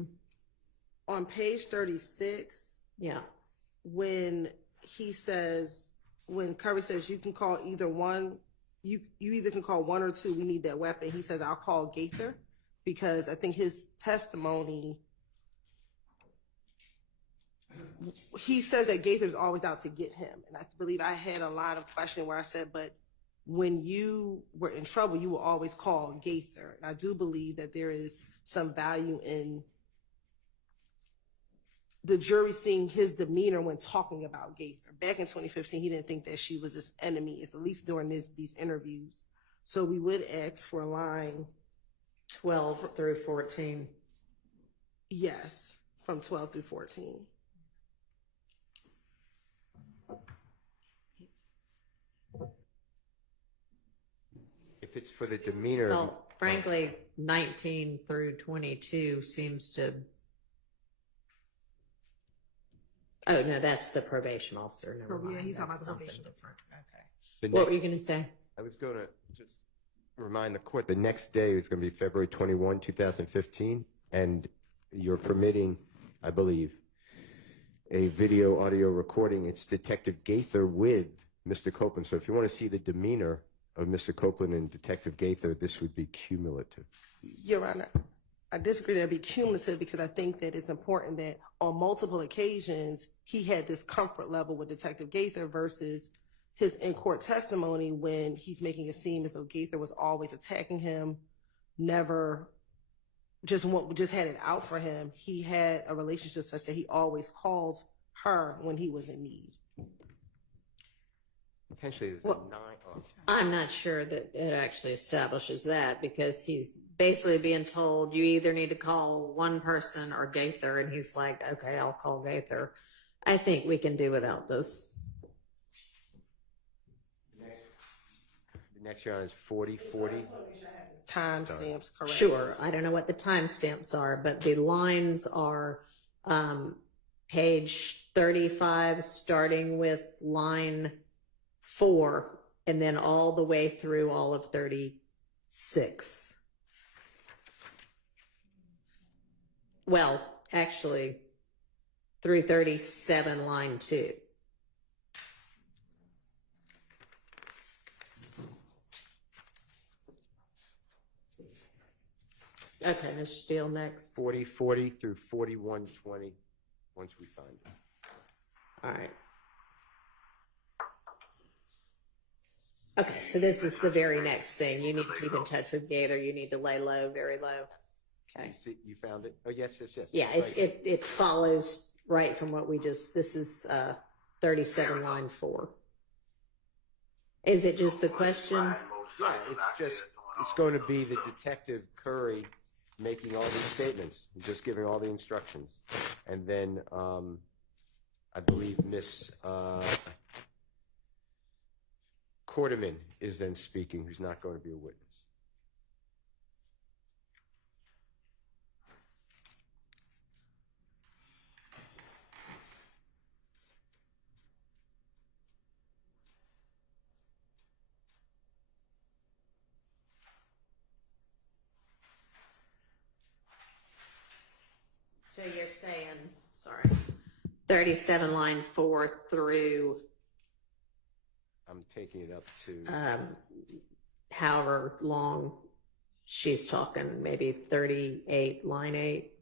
on page 36. Yeah. When he says, when Curry says you can call either one, you either can call one or two. We need that weapon. He says I'll call Gaither because I think his testimony. He says that Gaither's always out to get him. And I believe I had a line of questioning where I said, but when you were in trouble, you will always call Gaither. And I do believe that there is some value in the jury seeing his demeanor when talking about Gaither. Back in 2015, he didn't think that she was his enemy, at least during these interviews. So we would ask for a line 12 through 14. Yes, from 12 through 14. If it's for the demeanor. Well, frankly, 19 through 22 seems to. Oh, no, that's the probation officer. Never mind. Yeah, he's talking That's about the something probation. different. Okay. The What next- were you going to say? I was going to just remind the court the next day is going to be February 21, 2015, and you're permitting, I believe, a video audio recording. It's Detective Gaither with Mr. Copeland. So if you want to see the demeanor of Mr. Copeland and Detective Gaither, this would be cumulative. Your Honor, I disagree that it'd be cumulative because I think that it's important that on multiple occasions he had this comfort level with Detective Gaither versus his in-court testimony when he's making it seem as though Gaither was always attacking him, never just had it out for him. He had a relationship such that he always calls her when he was in need. Potentially, there's Well, a 9. I'm not sure that it actually establishes that because he's basically being told you either need to call one person or Gaither, and he's like, okay, I'll call Gaither. I think we can do without this. The next round is 40, 40. Timestamps correct. Sure. I don't know what the timestamps are, but the lines are page 35, starting with line 4, and then all the way through all of 36. Well, actually, through 37, line 2. Okay, Mr. Steele, next. 40, 40 through 41, 20, once we find it. All right. Okay, so this is the very next thing. You need to keep in touch with Gator. You need to lay low, very low. Okay. You see, you found it? Oh, yes. Yeah, Right. it follows right from what we just, this is 37 line 4. Is it just the question? Yeah, it's going to be the Detective Curry making all these statements, just giving all the instructions. And then I believe Miss Quarterman is then speaking, who's not going to be a witness. So you're saying, sorry, 37 line 4 through I'm taking it up to however long she's talking, maybe 38 line 8.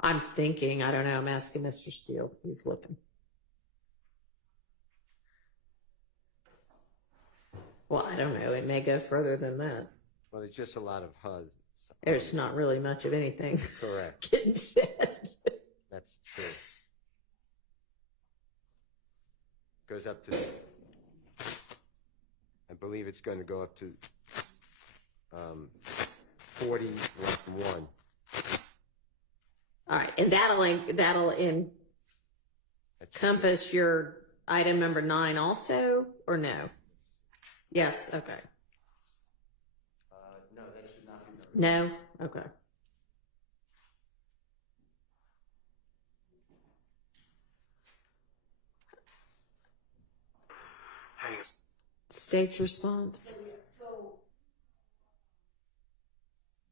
I'm thinking, I don't know, I'm asking Mr. Steele. He's looking. Well, I don't know. It may go further than that. well, there's just a lot of HUDs. There's not really much of anything Correct. getting said. That's true. Goes up to, I believe it's going to go up to 41. All right, and that'll encompass your item number 9 also, or no? Yes. Okay. No, that should not be. No. Okay. State's response. So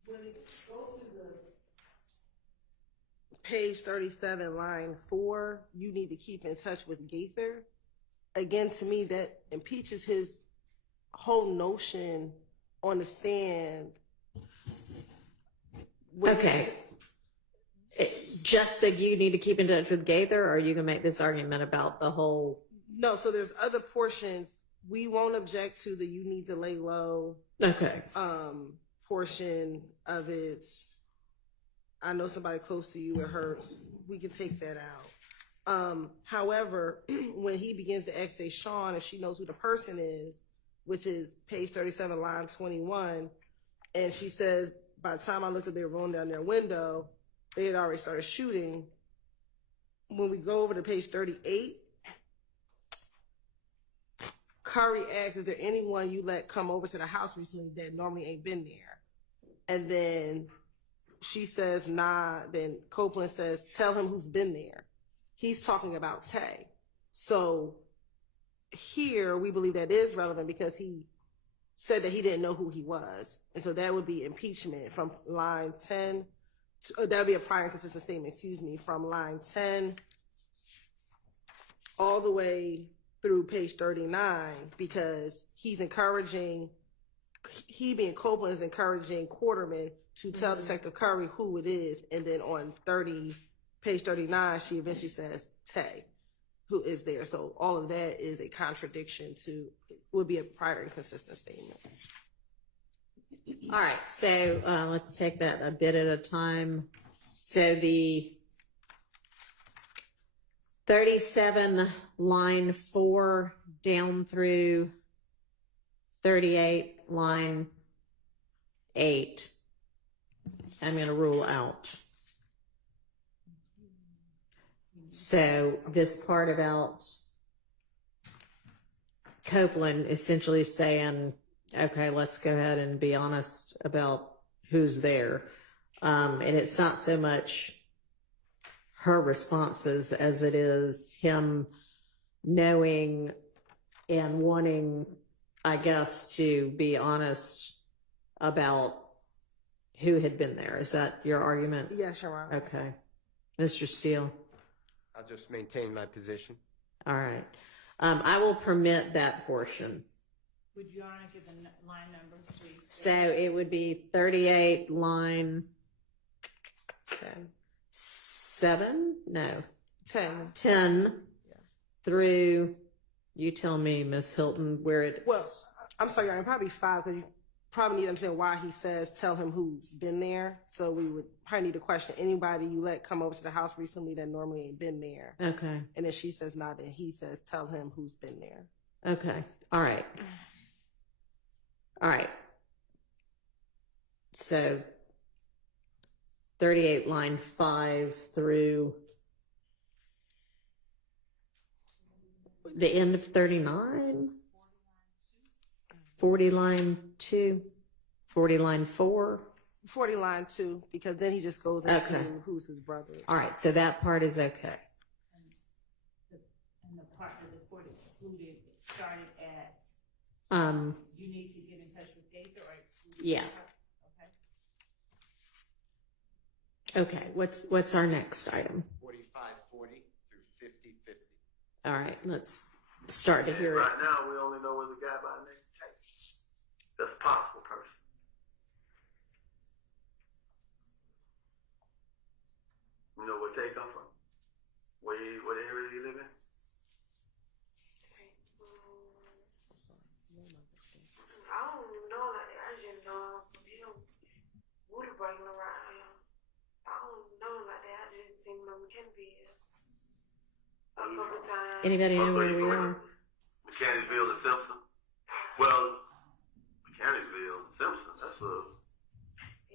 when it goes to the page 37, line 4, you need to keep in touch with Gaither. Again, to me, that impeaches his whole notion on the stand. Okay. Just that you need to keep in touch with Gaither, or you can make this argument about the whole. No, so there's other portions. We won't object to the you need to lay low Okay. portion of it. I know somebody close to you, it hurts. We can take that out. However, when he begins to ask Deshawn if she knows who the person is, which is page 37, line 21, and she says, by the time I looked at their room down their window, they had already started shooting. When we go over to page 38, Curry asks, is there anyone you let come over to the house recently that normally ain't been there? And then she says, nah. Then Copeland says, tell him who's been there. He's talking about Tay. So here we believe that is relevant because he said that he didn't know who he was. And so that would be impeachment from line 10. That would be a prior inconsistent statement, from line 10 all the way through page 39, because he being Copeland is encouraging Quarterman to tell Detective Curry who it is. And then on page 39, she eventually says Tay, who is there. So all of that is a contradiction would be a prior inconsistent statement. All right, so let's take that a bit at a time. So the 37 line 4 down through 38 line 8, I'm going to rule out. So this part about Copeland essentially saying, okay, let's go ahead and be honest about who's there. And it's not so much her responses as it is him knowing and wanting, I guess, to be honest about who had been there. Is that your argument? Yes, Your Honor. Okay. Mr. Steele. I'll just maintain my position. All right. I will permit that portion. Would you honor give the line numbers, please? So it would be 38 line 10. 7? No. 10. 10 Yeah. through, you tell me, Miss Hilton, where it. Well, I'm sorry, Your Honor, probably 5 because you probably need to understand why he says tell him who's been there. So we would probably need to question anybody you let come over to the house recently that normally ain't been there. Okay. And then she says not, and he says tell him who's been there. Okay. All right. All right. So 38 line 5 through the end of 39, 40 line 2, 40 line 4. 40 line 2, because then he just goes into Okay. who's his brother. All right, so that part is okay. And the part that the court excluded started at, you need to get in touch with Gaither or exclude. Yeah. Okay. Okay, what's our next item? 4540 through 5050. All right, let's start to hear it. Right now, we only know there's a guy by the name of Tate. That's a possible person. You know where Tate come from? What area do you live in? I don't even know like that. I just know him Woody breaking around here. I don't know like that. I just seen him in Mechanicsville a couple times. Anybody know where we are? Mechanicsville and Simpson. Well, Mechanicsville, Simpson. That's a.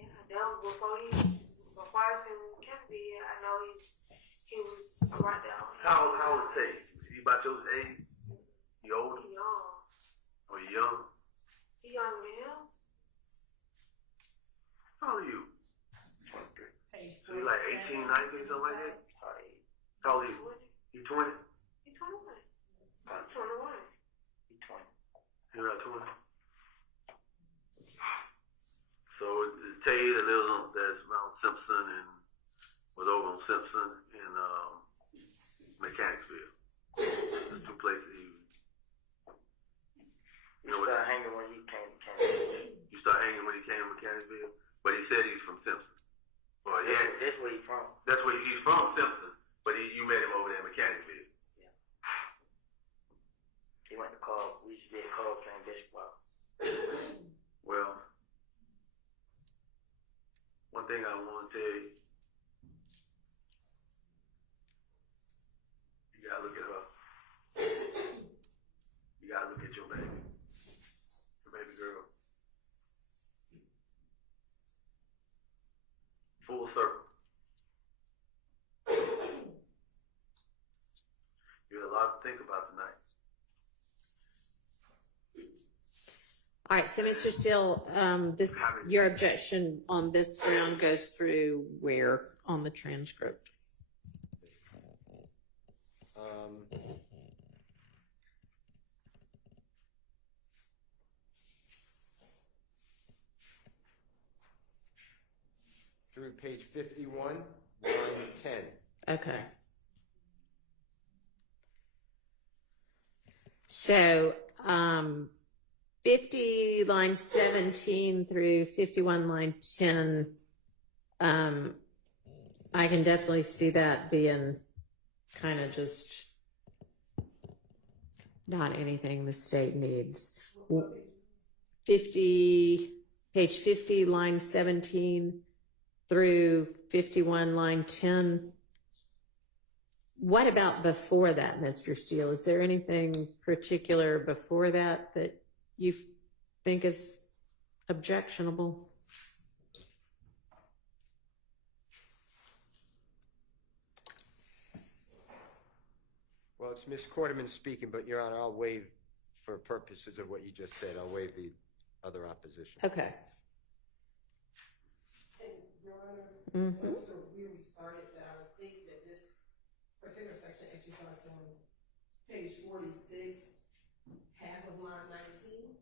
Yeah, that was before I was in Mechanicsville. I know he was right there. How old is Tate? He about your age? You older? He young. Or you young? He younger than him. How old are you? Page So you like 18, 19, something like that? How old are you? You 20? He 21. 21. You're about 20. So it's Tay that lives on that's around Simpson and was over on Simpson in Mechanicsville. There's two places he. You know what? Started hanging when he came to Kansas. You start hanging when he came to Mechanicsville, but he said he's from Simpson. Well, yeah, That's where he from. that's where he's from, Simpson. But you met him over there in Mechanicsville. He went to call. We used to get called playing basketball. Well, one thing I want to tell you, you gotta look at her. You gotta look at your baby girl. Full circle. You have a lot to think about tonight. All right, so Mr. Steele, your objection on this ground goes through where on the transcript? Through page 51, line 10. Okay. So, 50 line 17 through 51 line 10, I can definitely see that being kind of just not anything the state needs. 50, page 50 line 17 through 51 line 10. What about before that, Mr. Steele? Is there anything particular before that that you think is objectionable? Well, it's Ms. Quarterman speaking, but Your Honor, I'll waive, for purposes of what you just said, I'll waive the other opposition. Okay. And Your Honor, Mm-hmm. so where we started, I would think that this particular section actually starts on page 46, half of line 19,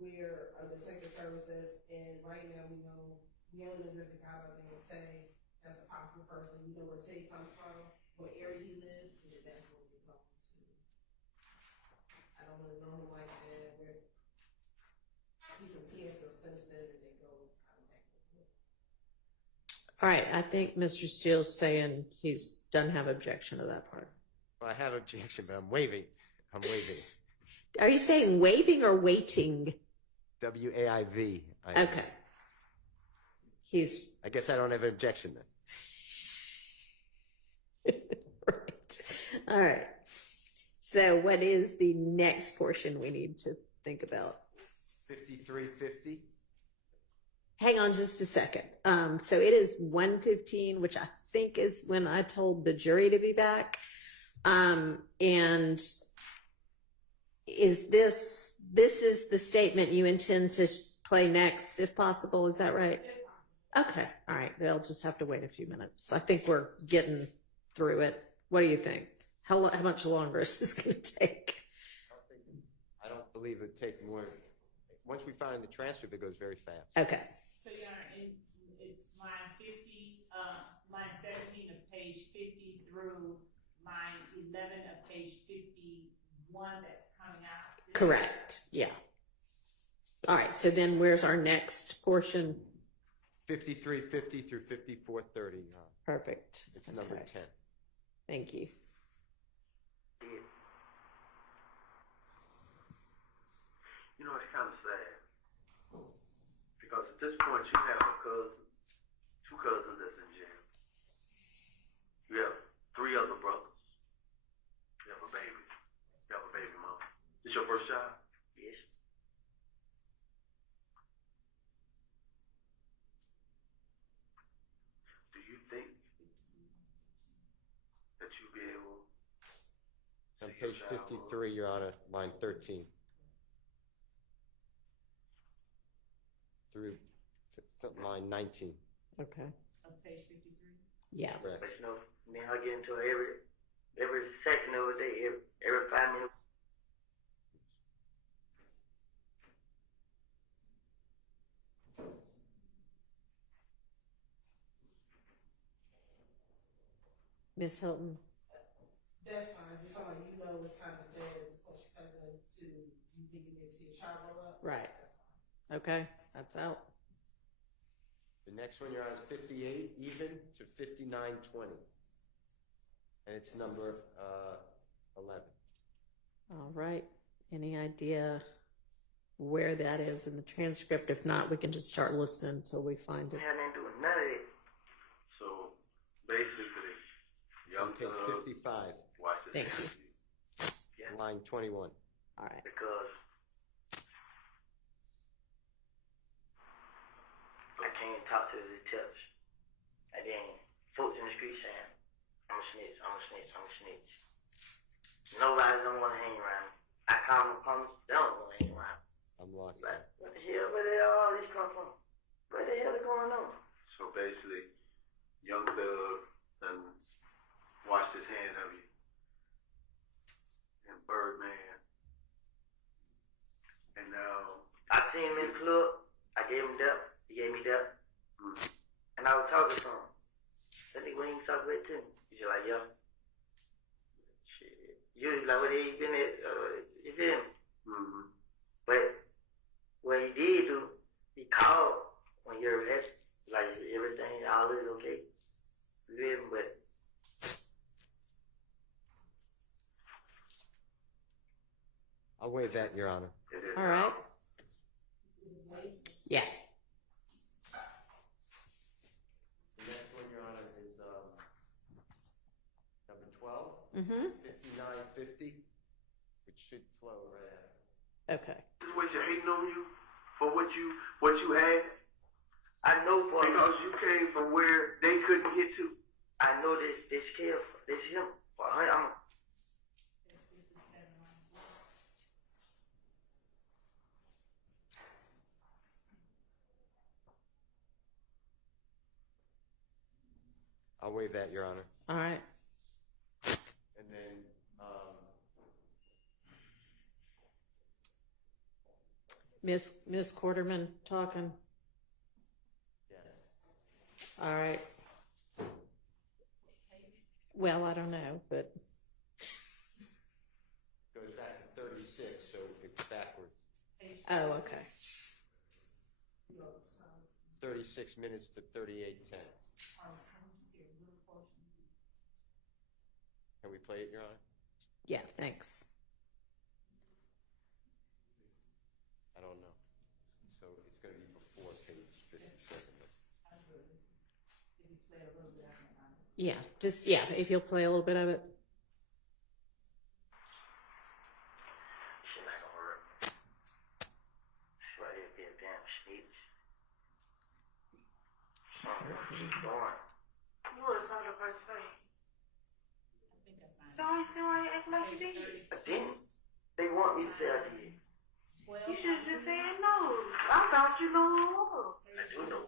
where the second term says, and right now we only know there's a guy by the name of Tay as a possible person. We know where Tay comes from, what area he lives, and then that's what we're going to. I don't really know him like that. He's from Kansas, Simpson, and they go All right, I think Mr. Steele's saying he's doesn't have objection to that part. Well, I have objection, but I'm waiving. I'm waiving. Are you saying waving or waiting? WAIV. Okay. I guess I don't have an objection then. Right. All right. So what is the next portion we need to think about? 5350. Hang on just a second. So it is 1:15, which I think is when I told the jury to be back. And is this is the statement you intend to play next, if possible? Is that right? Okay. All right. They'll just have to wait a few minutes. I think we're getting through it. What do you think? How much longer is this going to take? I don't believe it would take more. Once we find the transcript, it goes very fast. Okay. So, Your Honor, it's line 50, line 17 of page 50 through line 11 of page 51 that's coming out. Correct. Yeah. All right. So then where's our next portion? 5350 through 5430. Perfect. It's number 10. Thank you. You know, it's kind of sad. Because at this point, you have a cousin, two cousins that's in jail. You have three other brothers. You have a baby. You have a baby mama. This your first child? Yes. Do you think that you'll be able On page 53, Your Honor, line 13. Through line 19. Okay. Of page 53. Yeah. Correct. But you know, me and her get into it every second of the day, every 5 minutes. Miss Hilton. That's fine. Just so you know, it's kind of sad. It's what your cousin to you think you need to see your child grow up. Right. That's fine. Okay. That's out. The next one, Your Honor, is 58 even to 5920. And it's number 11. All right. Any idea where that is in the transcript? If not, we can just start listening until we find it. Man, ain't doing none of it. So basically, It's on young page thug, 55, watch this. Thank you. Yeah. line 21. All right. Because I can't talk to the detectives. And then folks in the street saying, I'm a snitch, I'm a snitch, I'm a snitch. Nobody don't want to hang around me. I call them opponents, they don't want to hang around me. I'm lost. Like, what the hell, where did all this come from? What the hell is going on? So basically, young thug and washed his hands of you. And Birdman. And now, I seen him in the club, I gave him that, he gave me that. And I was talking to him. That nigga went even talk with too. He's like, yo. Shit. You like, what he been at? You feel me? But what he did do, he called when you're arrested. Like, everything, all is okay. You feel me? But I'll waive that, Your Honor. All right. Yeah. The next one, Your Honor, is number 12, Mm-hmm. 5950, which should flow right out. Okay. this is what you're hating on you for what you had? I know for Because you came from where they couldn't get to. I know this kid, this him. For I'm I'll waive that, Your Honor. All right. And then, Miss Quarterman talking. yes. All right. Well, I don't know, but Goes back to 36, so it's backwards. oh, okay. 36 minutes to 38:10. Can we play it, Your Honor? Yeah, thanks. I don't know. So it's going to be before page 57. Yeah, just, yeah, if you'll play a little bit of it. Shit not gonna work. Right here be a damn snitch. Something going. You would have told the first thing. So I see why you act like you did. I didn't. They want me to say I did. You should have just said no. I thought you knew who it was. I do know.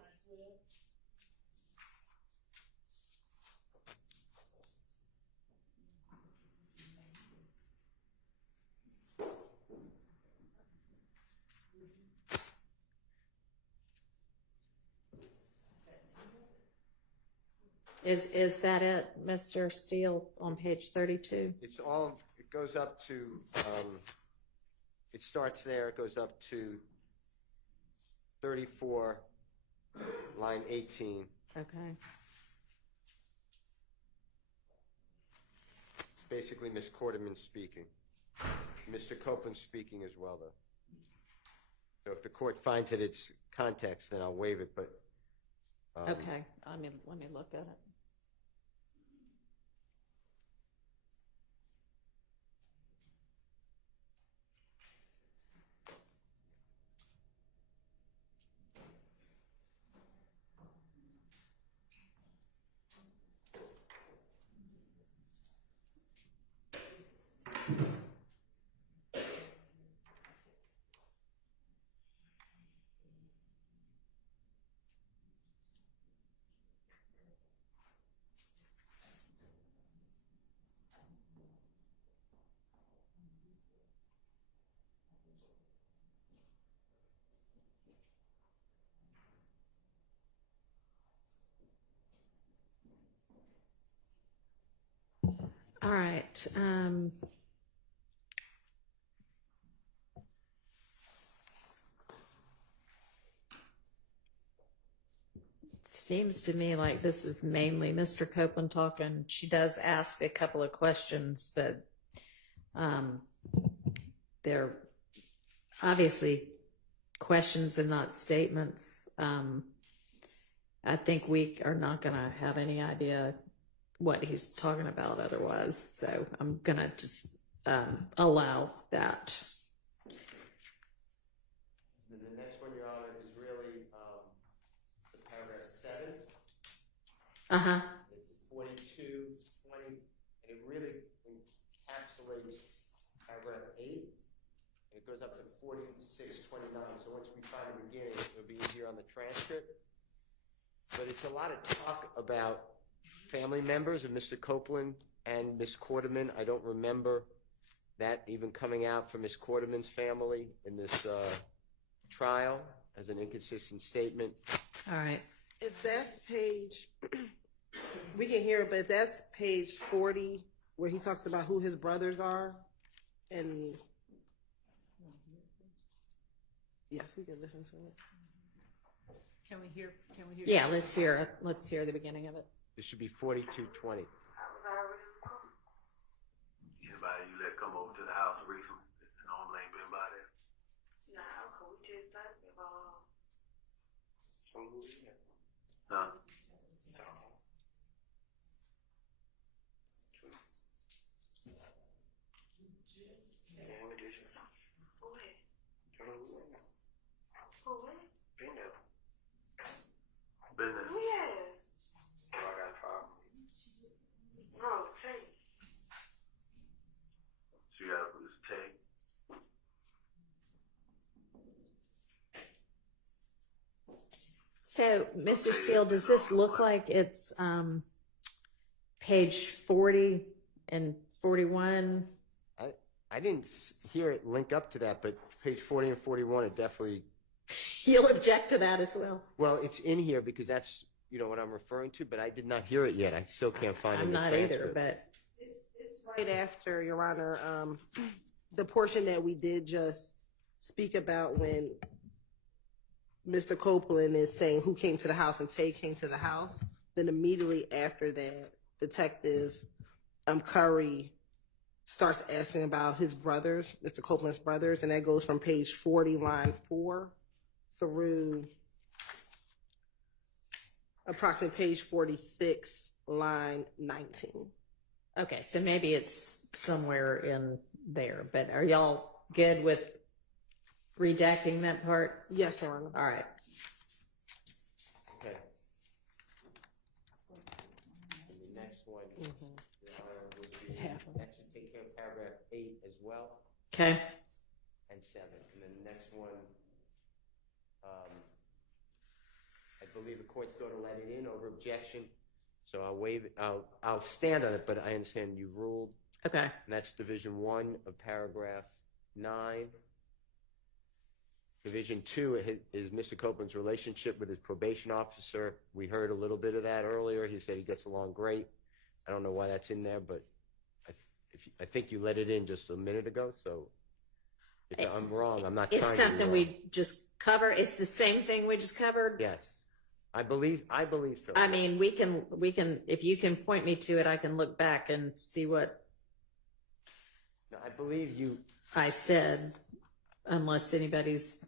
Is that it, Mr. Steele, on page 32? It's all, it goes up to, it starts there, it goes up to 34, line 18. Okay. It's basically Ms. Quarterman speaking. Mr. Copeland speaking as well, though. So if the court finds that it's context, then I'll waive it, but. Okay, let me look at it. All right. Seems to me like this is mainly Mr. Copeland talking. She does ask a couple of questions, but they're obviously questions and not statements. I think we are not going to have any idea what he's talking about otherwise. So I'm going to just allow that. And the next one, Your Honor, is really the paragraph 7. Uh-huh. It's 42, 20, and it really encapsulates paragraph 8. And it goes up to 46, 29. So once we find the beginning, it'll be easier on the transcript. But it's a lot of talk about family members of Mr. Copeland and Miss Quarterman. I don't remember that even coming out from Miss Quarterman's family in this trial as an inconsistent statement. All right. If that's page, we can hear it, but if that's page 40, where he talks about who his brothers are, and yes, we can listen to it. Can we hear? Yeah, let's hear the beginning of it. This should be 4220. Anybody you let come over to the house recently? Normally ain't been by there. Nah, we just talked about. Huh? Business. Who yes? I got a problem. Bro, take. So you gotta put this tape. So, Mr. Steele, does this look like it's page 40 and 41? I didn't hear it link up to that, but page 40 and 41 are definitely. You'll object to that as well. Well, it's in here because that's, what I'm referring to, but I did not hear it yet. I still can't find it. I'm not either, but It's right after, Your Honor, the portion that we did just speak about when Mr. Copeland is saying who came to the house and Tay came to the house. Then immediately after that, Detective Curry starts asking about his brothers, Mr. Copeland's brothers, and that goes from page 40, line 4 through approximately page 46, line 19. Okay, so maybe it's somewhere in there, but are y'all good with redacting that part? Yes, Your Honor. All right. Okay. And the next one, Your Honor, would be, that should take care of paragraph 8 as well, Okay. and 7. And then the next one, I believe the court's going to let it in over objection, so I'll waive it. I'll stand on it, but I understand you ruled. Okay. And that's Division 1 of paragraph 9. Division 2 is Mr. Copeland's relationship with his probation officer. We heard a little bit of that earlier. He said he gets along great. I don't know why that's in there, but I think you let it in just a minute ago, so if I'm wrong, I'm not trying to It's be something wrong. we just cover. It's the same thing we just covered. Yes. I believe so. I mean, we can, if you can point me to it, I can look back and see what No, I believe you. I said, unless anybody's,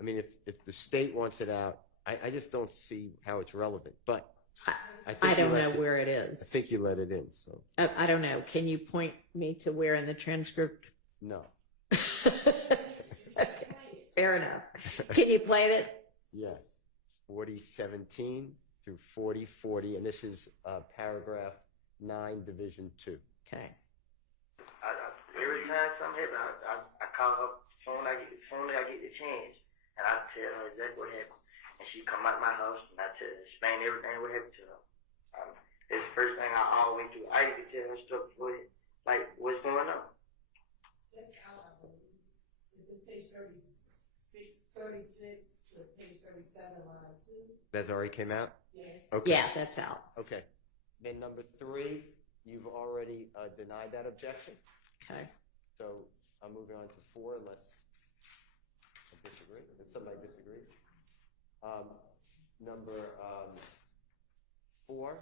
I mean, if the state wants it out, I just don't see how it's relevant. But I think I don't you know let it- where it is. I think you let it in. So I don't know. Can you point me to where in the transcript? no. Okay, fair enough. Can you play it? Yes. 4017 through 4040, and this is paragraph 9, Division 2. Okay. Every time something happens, I call her phone. I get the chance, and I tell her exactly what happened. And she come out my house, and I explain everything what happened to her. It's the first thing I always do. I even tell her stuff before it, like what's going on. That's out, I believe. It's page 36 to page 37, line 2. That already came out? Yes. Okay. Yeah, that's out. Okay. Then number 3, you've already denied that objection. Okay. So I'm moving on to 4 unless I disagree. If somebody disagrees. Number 4.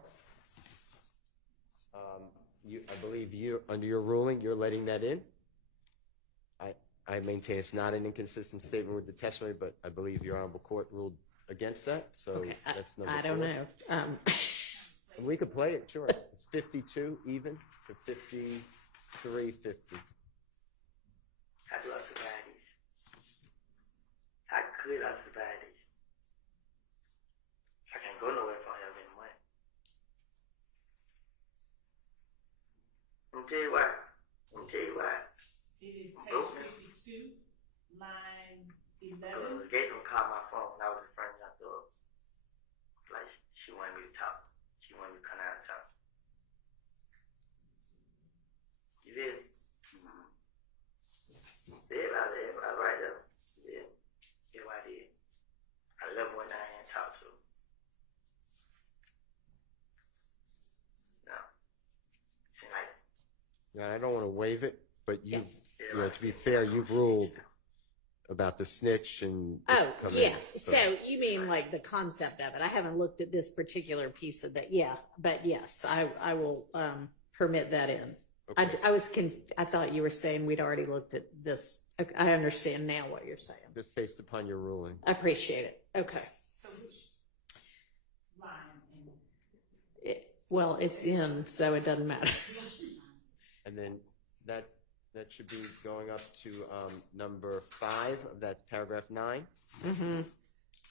I believe you, under your ruling, you're letting that in. I maintain it's not an inconsistent statement with the testimony, but I believe your honorable court ruled against that. So Okay. that's number 4. I don't know. And we could play it, sure. It's 52 even to 53.50. How do I survive this? How could I survive this? I can't go nowhere if I don't have any money. Let me tell you why. It is page 52, line 11. The gate don't call my phone when I was in front of the door. Like, she wanted me to talk. She wanted me to come out and talk. You did? Everybody right there. Yeah. Yeah, I did. I love when I ain't talk to her. No. She like, Yeah, I don't want to waive it, but to be fair, you've ruled about the snitch and Oh, coming yeah. in, So you mean like the concept of it. I haven't looked at this particular piece of that. Yeah. But yes, I will permit that in. Okay. I thought you were saying we'd already looked at this. Okay, I understand now what you're saying. Just based upon your ruling. I appreciate it. Okay. So which line? Well, it's in, so it doesn't matter. And then that should be going up to number 5 of that paragraph 9. Mm-hmm.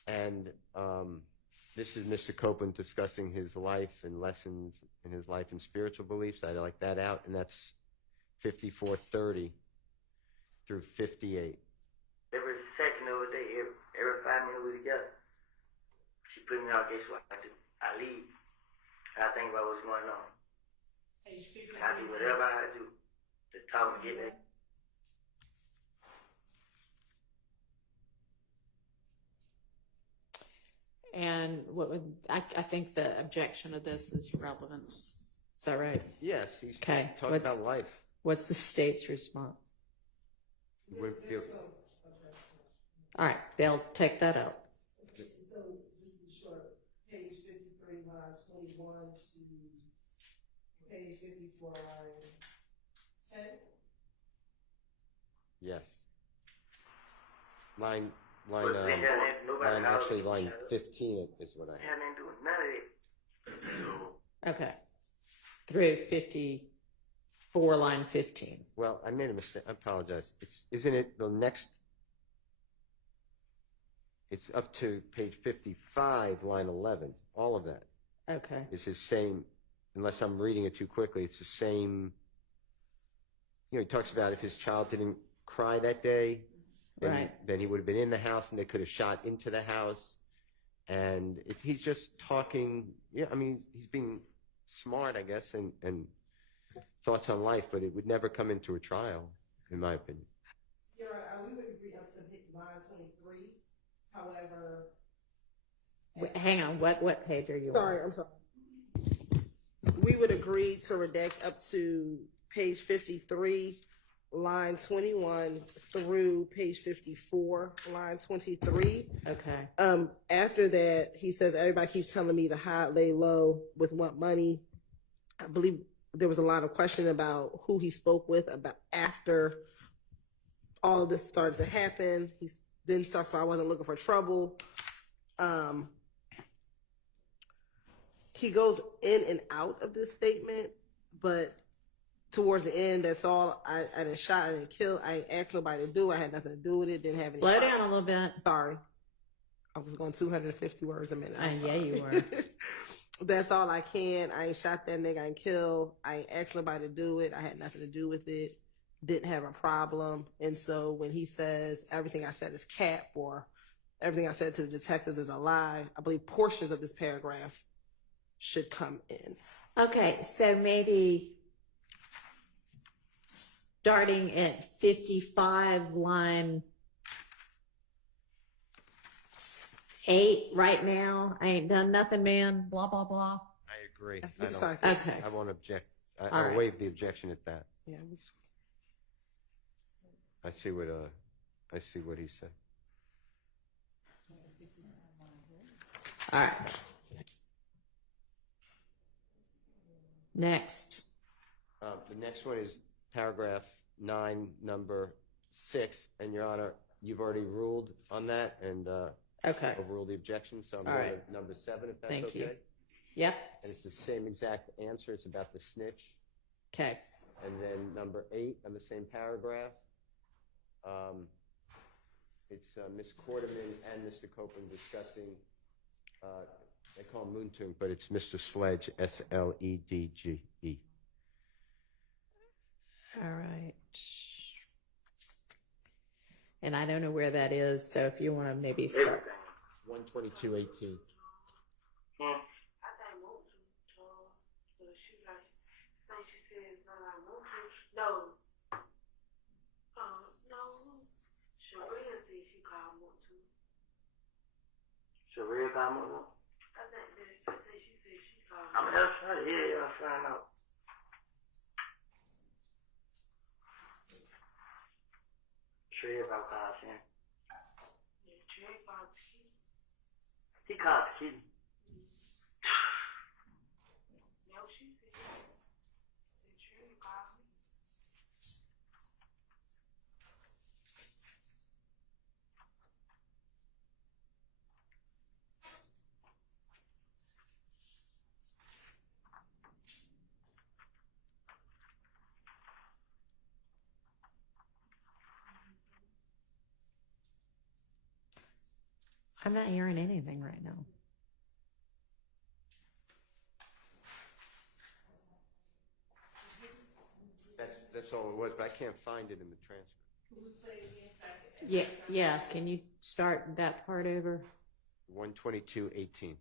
And this is Mr. Copeland discussing his life and lessons in his life and spiritual beliefs. I like that out, and that's 5430 through 58. every second of the day, every 5 minutes we together, she put me out, guess what I do? I leave, and I think about what's going on. Page 53. And I do whatever I do to talk and get back. And I think the objection of this is relevance. Is that right? Yes, he's Okay, talking about life. What's the state's response? All right, they'll take that out. So, just to be sure, page 53, line 20 54, line 10. Yes. Line, But they hadn't, nobody line, hollered actually at me. line 15 is what I They have. hadn't doing none of that. Okay. Through 54, line 15. Well, I made a mistake. I apologize. Isn't it the next? It's up to page 55, line 11. All of that Okay. is his same, unless I'm reading it too quickly, it's the same. You know, he talks about if his child didn't cry that day, then he would have been in the house and they could have shot into the house. And he's just talking, yeah, I mean, he's being smart, I guess, and thoughts on life, but it would never come into a trial, in my opinion. You're right. We would agree up to line 23. However, Wait, hang on. What page are you sorry, on? I'm sorry. We would agree to redact up to page 53, line 21 through page 54, line 23. Okay. After that, he says, everybody keeps telling me to hide, lay low with what money. I believe there was a lot of question about who he spoke with about after all of this started to happen. He then starts by, I wasn't looking for trouble. He goes in and out of this statement, but towards the end, that's all. I didn't shot, I didn't kill, I ain't asked nobody to do. I had nothing to do with it. Didn't have any. Slow down a little bit. Sorry, I was going 250 words a minute. Yeah, you were. That's all I can. I ain't shot that nigga. I ain't kill. I ain't asked nobody to do it. I had nothing to do with it. Didn't have a problem. And so when he says everything I said is cap or everything I said to the detectives is a lie, I believe portions of this paragraph should come in. Okay, so maybe starting at 55, line 8 right now. I ain't done nothing, man. Blah, blah, blah. I agree. We can start Okay. I won't object. All I'll right. waive the objection at that. Yeah. I see what he said. All right. Next. The next one is paragraph 9, number 6, and Your Honor, you've already ruled on that and Okay. overruled the objection, so I'm All going right. to number 7, if that's Thank okay. you. Yep. And it's the same exact answer. It's about the snitch. Okay. And then number 8 on the same paragraph. It's Ms. Quarterman and Mr. Copeland discussing, they call him Moontung, but it's Mr. Sledge, S-L-E-D-G-E. All right. And I don't know where that is, so if you want to maybe start. 122.18. I think most told, but she like, think she said, no, Sharia said she called Motu. Sharia got more? I think she said she called I mean, that's right. Yeah, I'll find out. Sharia about called him. Yeah, Trey called Key. He called the kid. No, she said, Trey called me. I'm not hearing anything right now. That's all it was, but I can't find it in the transcript. Yeah. Can you start that part over? 122.18.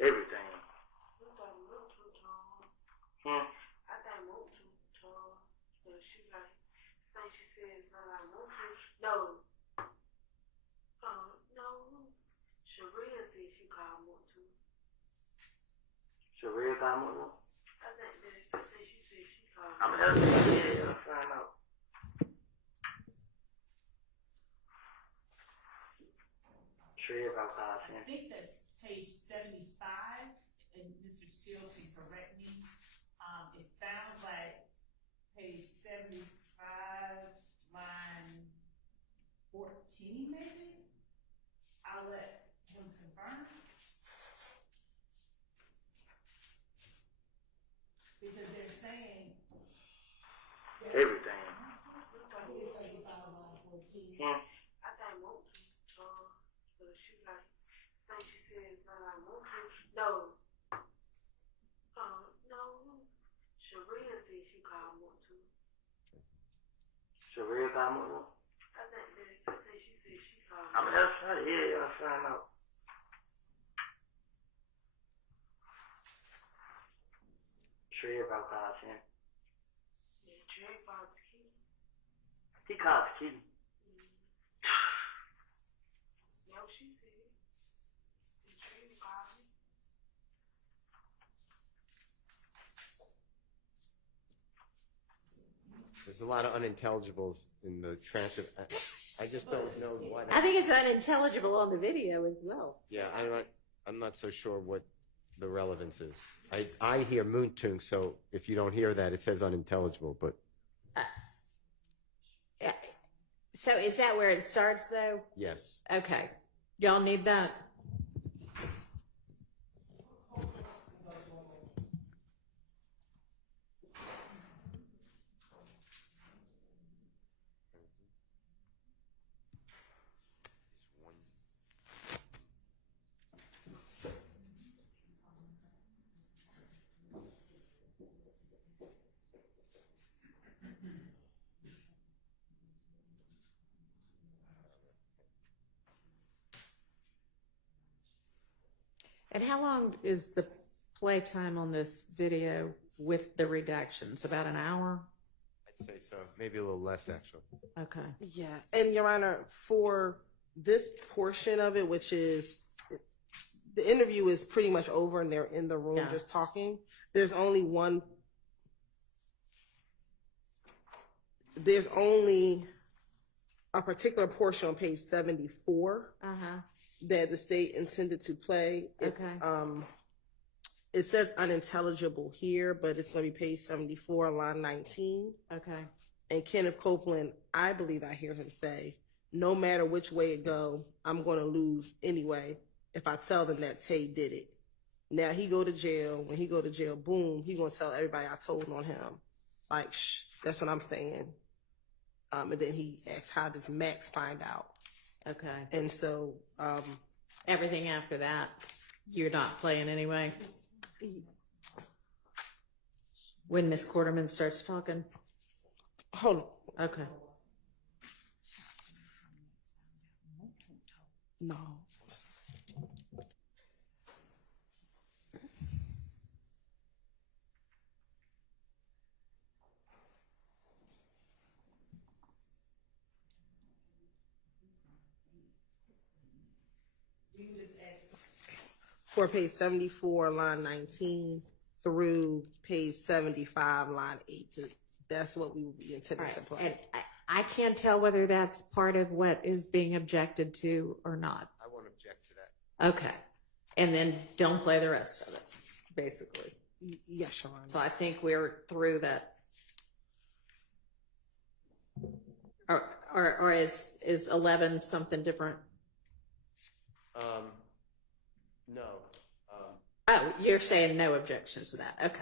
Everything. I think Motu told, but she like, think she said it's not like Motu. No. Sharia said she called Motu. Sharia got more? I think she said she called I mean, that's right. Yeah, I'll find out. Sharia about called him. I think that's page 75, and and Mr. Steele can correct me, it sounds like page 75, line 14 maybe? I'll let him confirm. Because they're saying. Everything. I think most, but she like, I think she said, most, no. No. Sharia said she called one too. Sharia got more. I think she said she called. I mean, that's right. Yeah, I find out. Sharia about God's hand. Yeah, Trey called the key. He called the key. No, she said. And Trey called me. There's a lot of unintelligibles in the transcript. I just don't know why. I think it's unintelligible on the video as well. Yeah, I'm not so sure what the relevance is. I hear Moontung, so if you don't hear that, it says unintelligible. But So is that where it starts though? yes, Okay. Y'all need that? And how long is the play time on this video with the redactions? About an hour? I'd say so. Maybe a little less, actually. Okay. Yeah, and Your Honor, for this portion of it, which is the interview is pretty much over and they're in the room Yeah. just talking. There's only a particular portion on page 74 Uh-huh. that the state intended to play. Okay. It says unintelligible here, but it's going to be page 74, line 19. Okay. And Kenneth Copeland, I believe I hear him say, no matter which way it go, I'm going to lose anyway if I tell them that Tay did it. Now he go to jail. When he go to jail, boom, he going to tell everybody I told on him. Like, shh, that's what I'm saying. And then he asks, how does Max find out? Okay. And so, Everything after that, you're not playing anyway? When Miss Quarterman starts talking? hold on. Okay. No. For page 74, line 19 through page 75, line 8. That's what we would be intending to play. And I can't tell whether that's part of what is being objected to or not. I won't object to that. Okay. And then don't play the rest of it, basically. Yes, Your Honor. So I think we're through that. Or is 11 something different? No. Oh, you're saying no objections to that. Okay.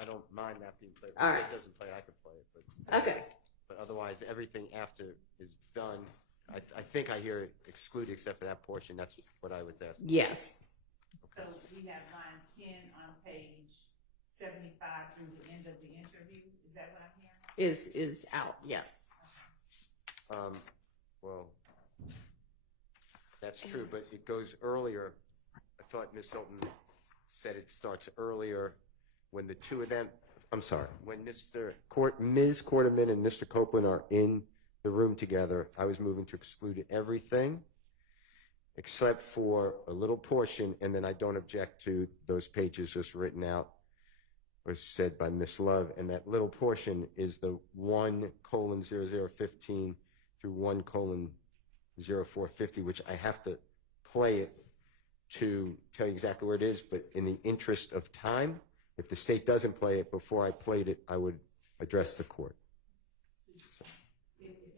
I don't mind that being played. All If right. it doesn't play it, I could play it. But Okay. But otherwise, everything after is done. I think I hear it excluded except for that portion. That's what I was asking. Yes. So we have line 10 on page 75 through the end of the interview. Is that what I'm hearing? Is out. Yes. Well, that's true, but it goes earlier. I thought Ms. Hilton said it starts earlier when the two of them, I'm sorry, when Ms. Quarterman and Mr. Copeland are in the room together, I was moving to exclude everything except for a little portion, and then I don't object to those pages just written out, was said by Ms. Love, and that little portion is the 1:0015 through 1:0450, which I have to play it to tell you exactly where it is, but in the interest of time, if the state doesn't play it before I played it, I would address the court. If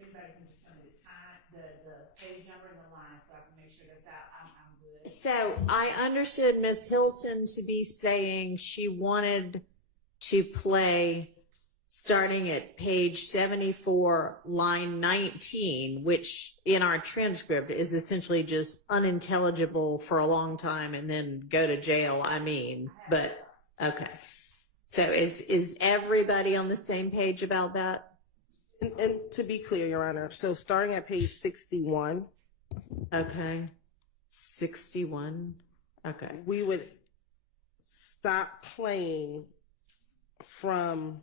anybody can just tell me the time, the page number and the line, so I can make sure that's out, I'm good. So I understood Ms. Hilton to be saying she wanted to play starting at page 74, line 19, which in our transcript is essentially just unintelligible for a long time and then go to jail, but okay. So is everybody on the same page about that? And to be clear, Your Honor, so starting at page 61, Okay. 61. Okay. we would stop playing from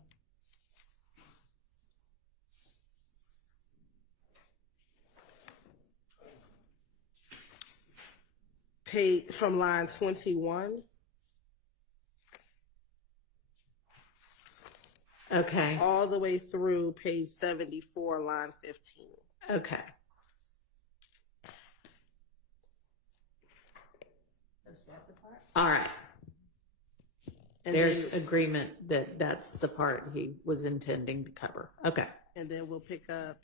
from line 21 Okay. all the way through page 74, line 15. Okay. All right. And There's then, agreement that that's the part he was intending to cover. Okay. and then we'll pick up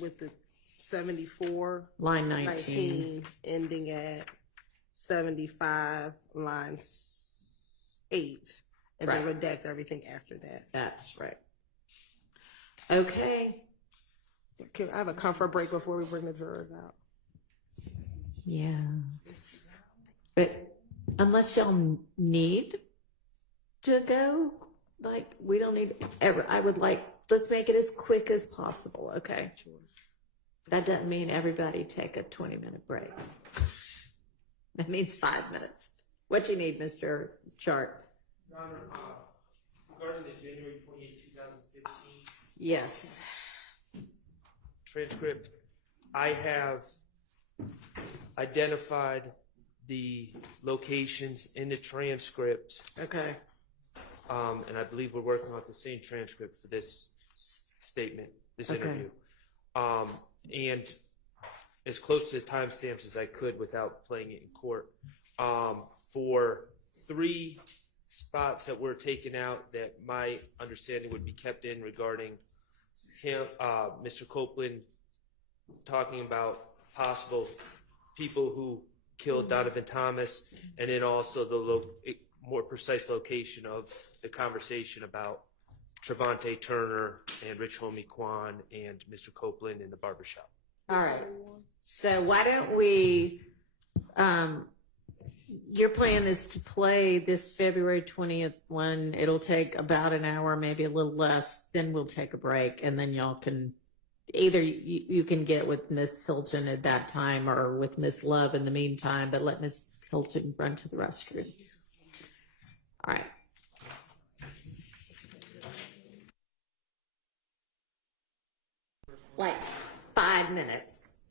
with the 74, Line 19. 19, ending at 75, line 8, and then Right. redact everything after that. That's right. Okay. Can I have a comfort break before we bring the jurors out? Yeah. But unless y'all need to go, like, we don't need ever. I would like, let's make it as quick as possible. Okay. That doesn't mean everybody take a 20-minute break. That means 5 minutes. What you need, Mr. Chart? Your Honor, regarding the January 28, 2015 Yes. transcript, I have identified the locations in the transcript, Okay. and I believe we're working on the same transcript for this statement, this Okay. interview. And as close to the timestamps as I could without playing it in court. For 3 spots that were taken out that my understanding would be kept in regarding him, Mr. Copeland talking about possible people who killed Donovan Thomas, and then also the more precise location of the conversation about Trevante Turner and Rich Homie Kwan and Mr. Copeland in the barbershop. All right. So why don't we, your plan is to play this February 20th one. It'll take about an hour, maybe a little less. Then we'll take a break, and then y'all can either you can get with Miss Hilton at that time or with Miss Love in the meantime, but let Miss Hilton run to the restroom. All right. Like 5 minutes.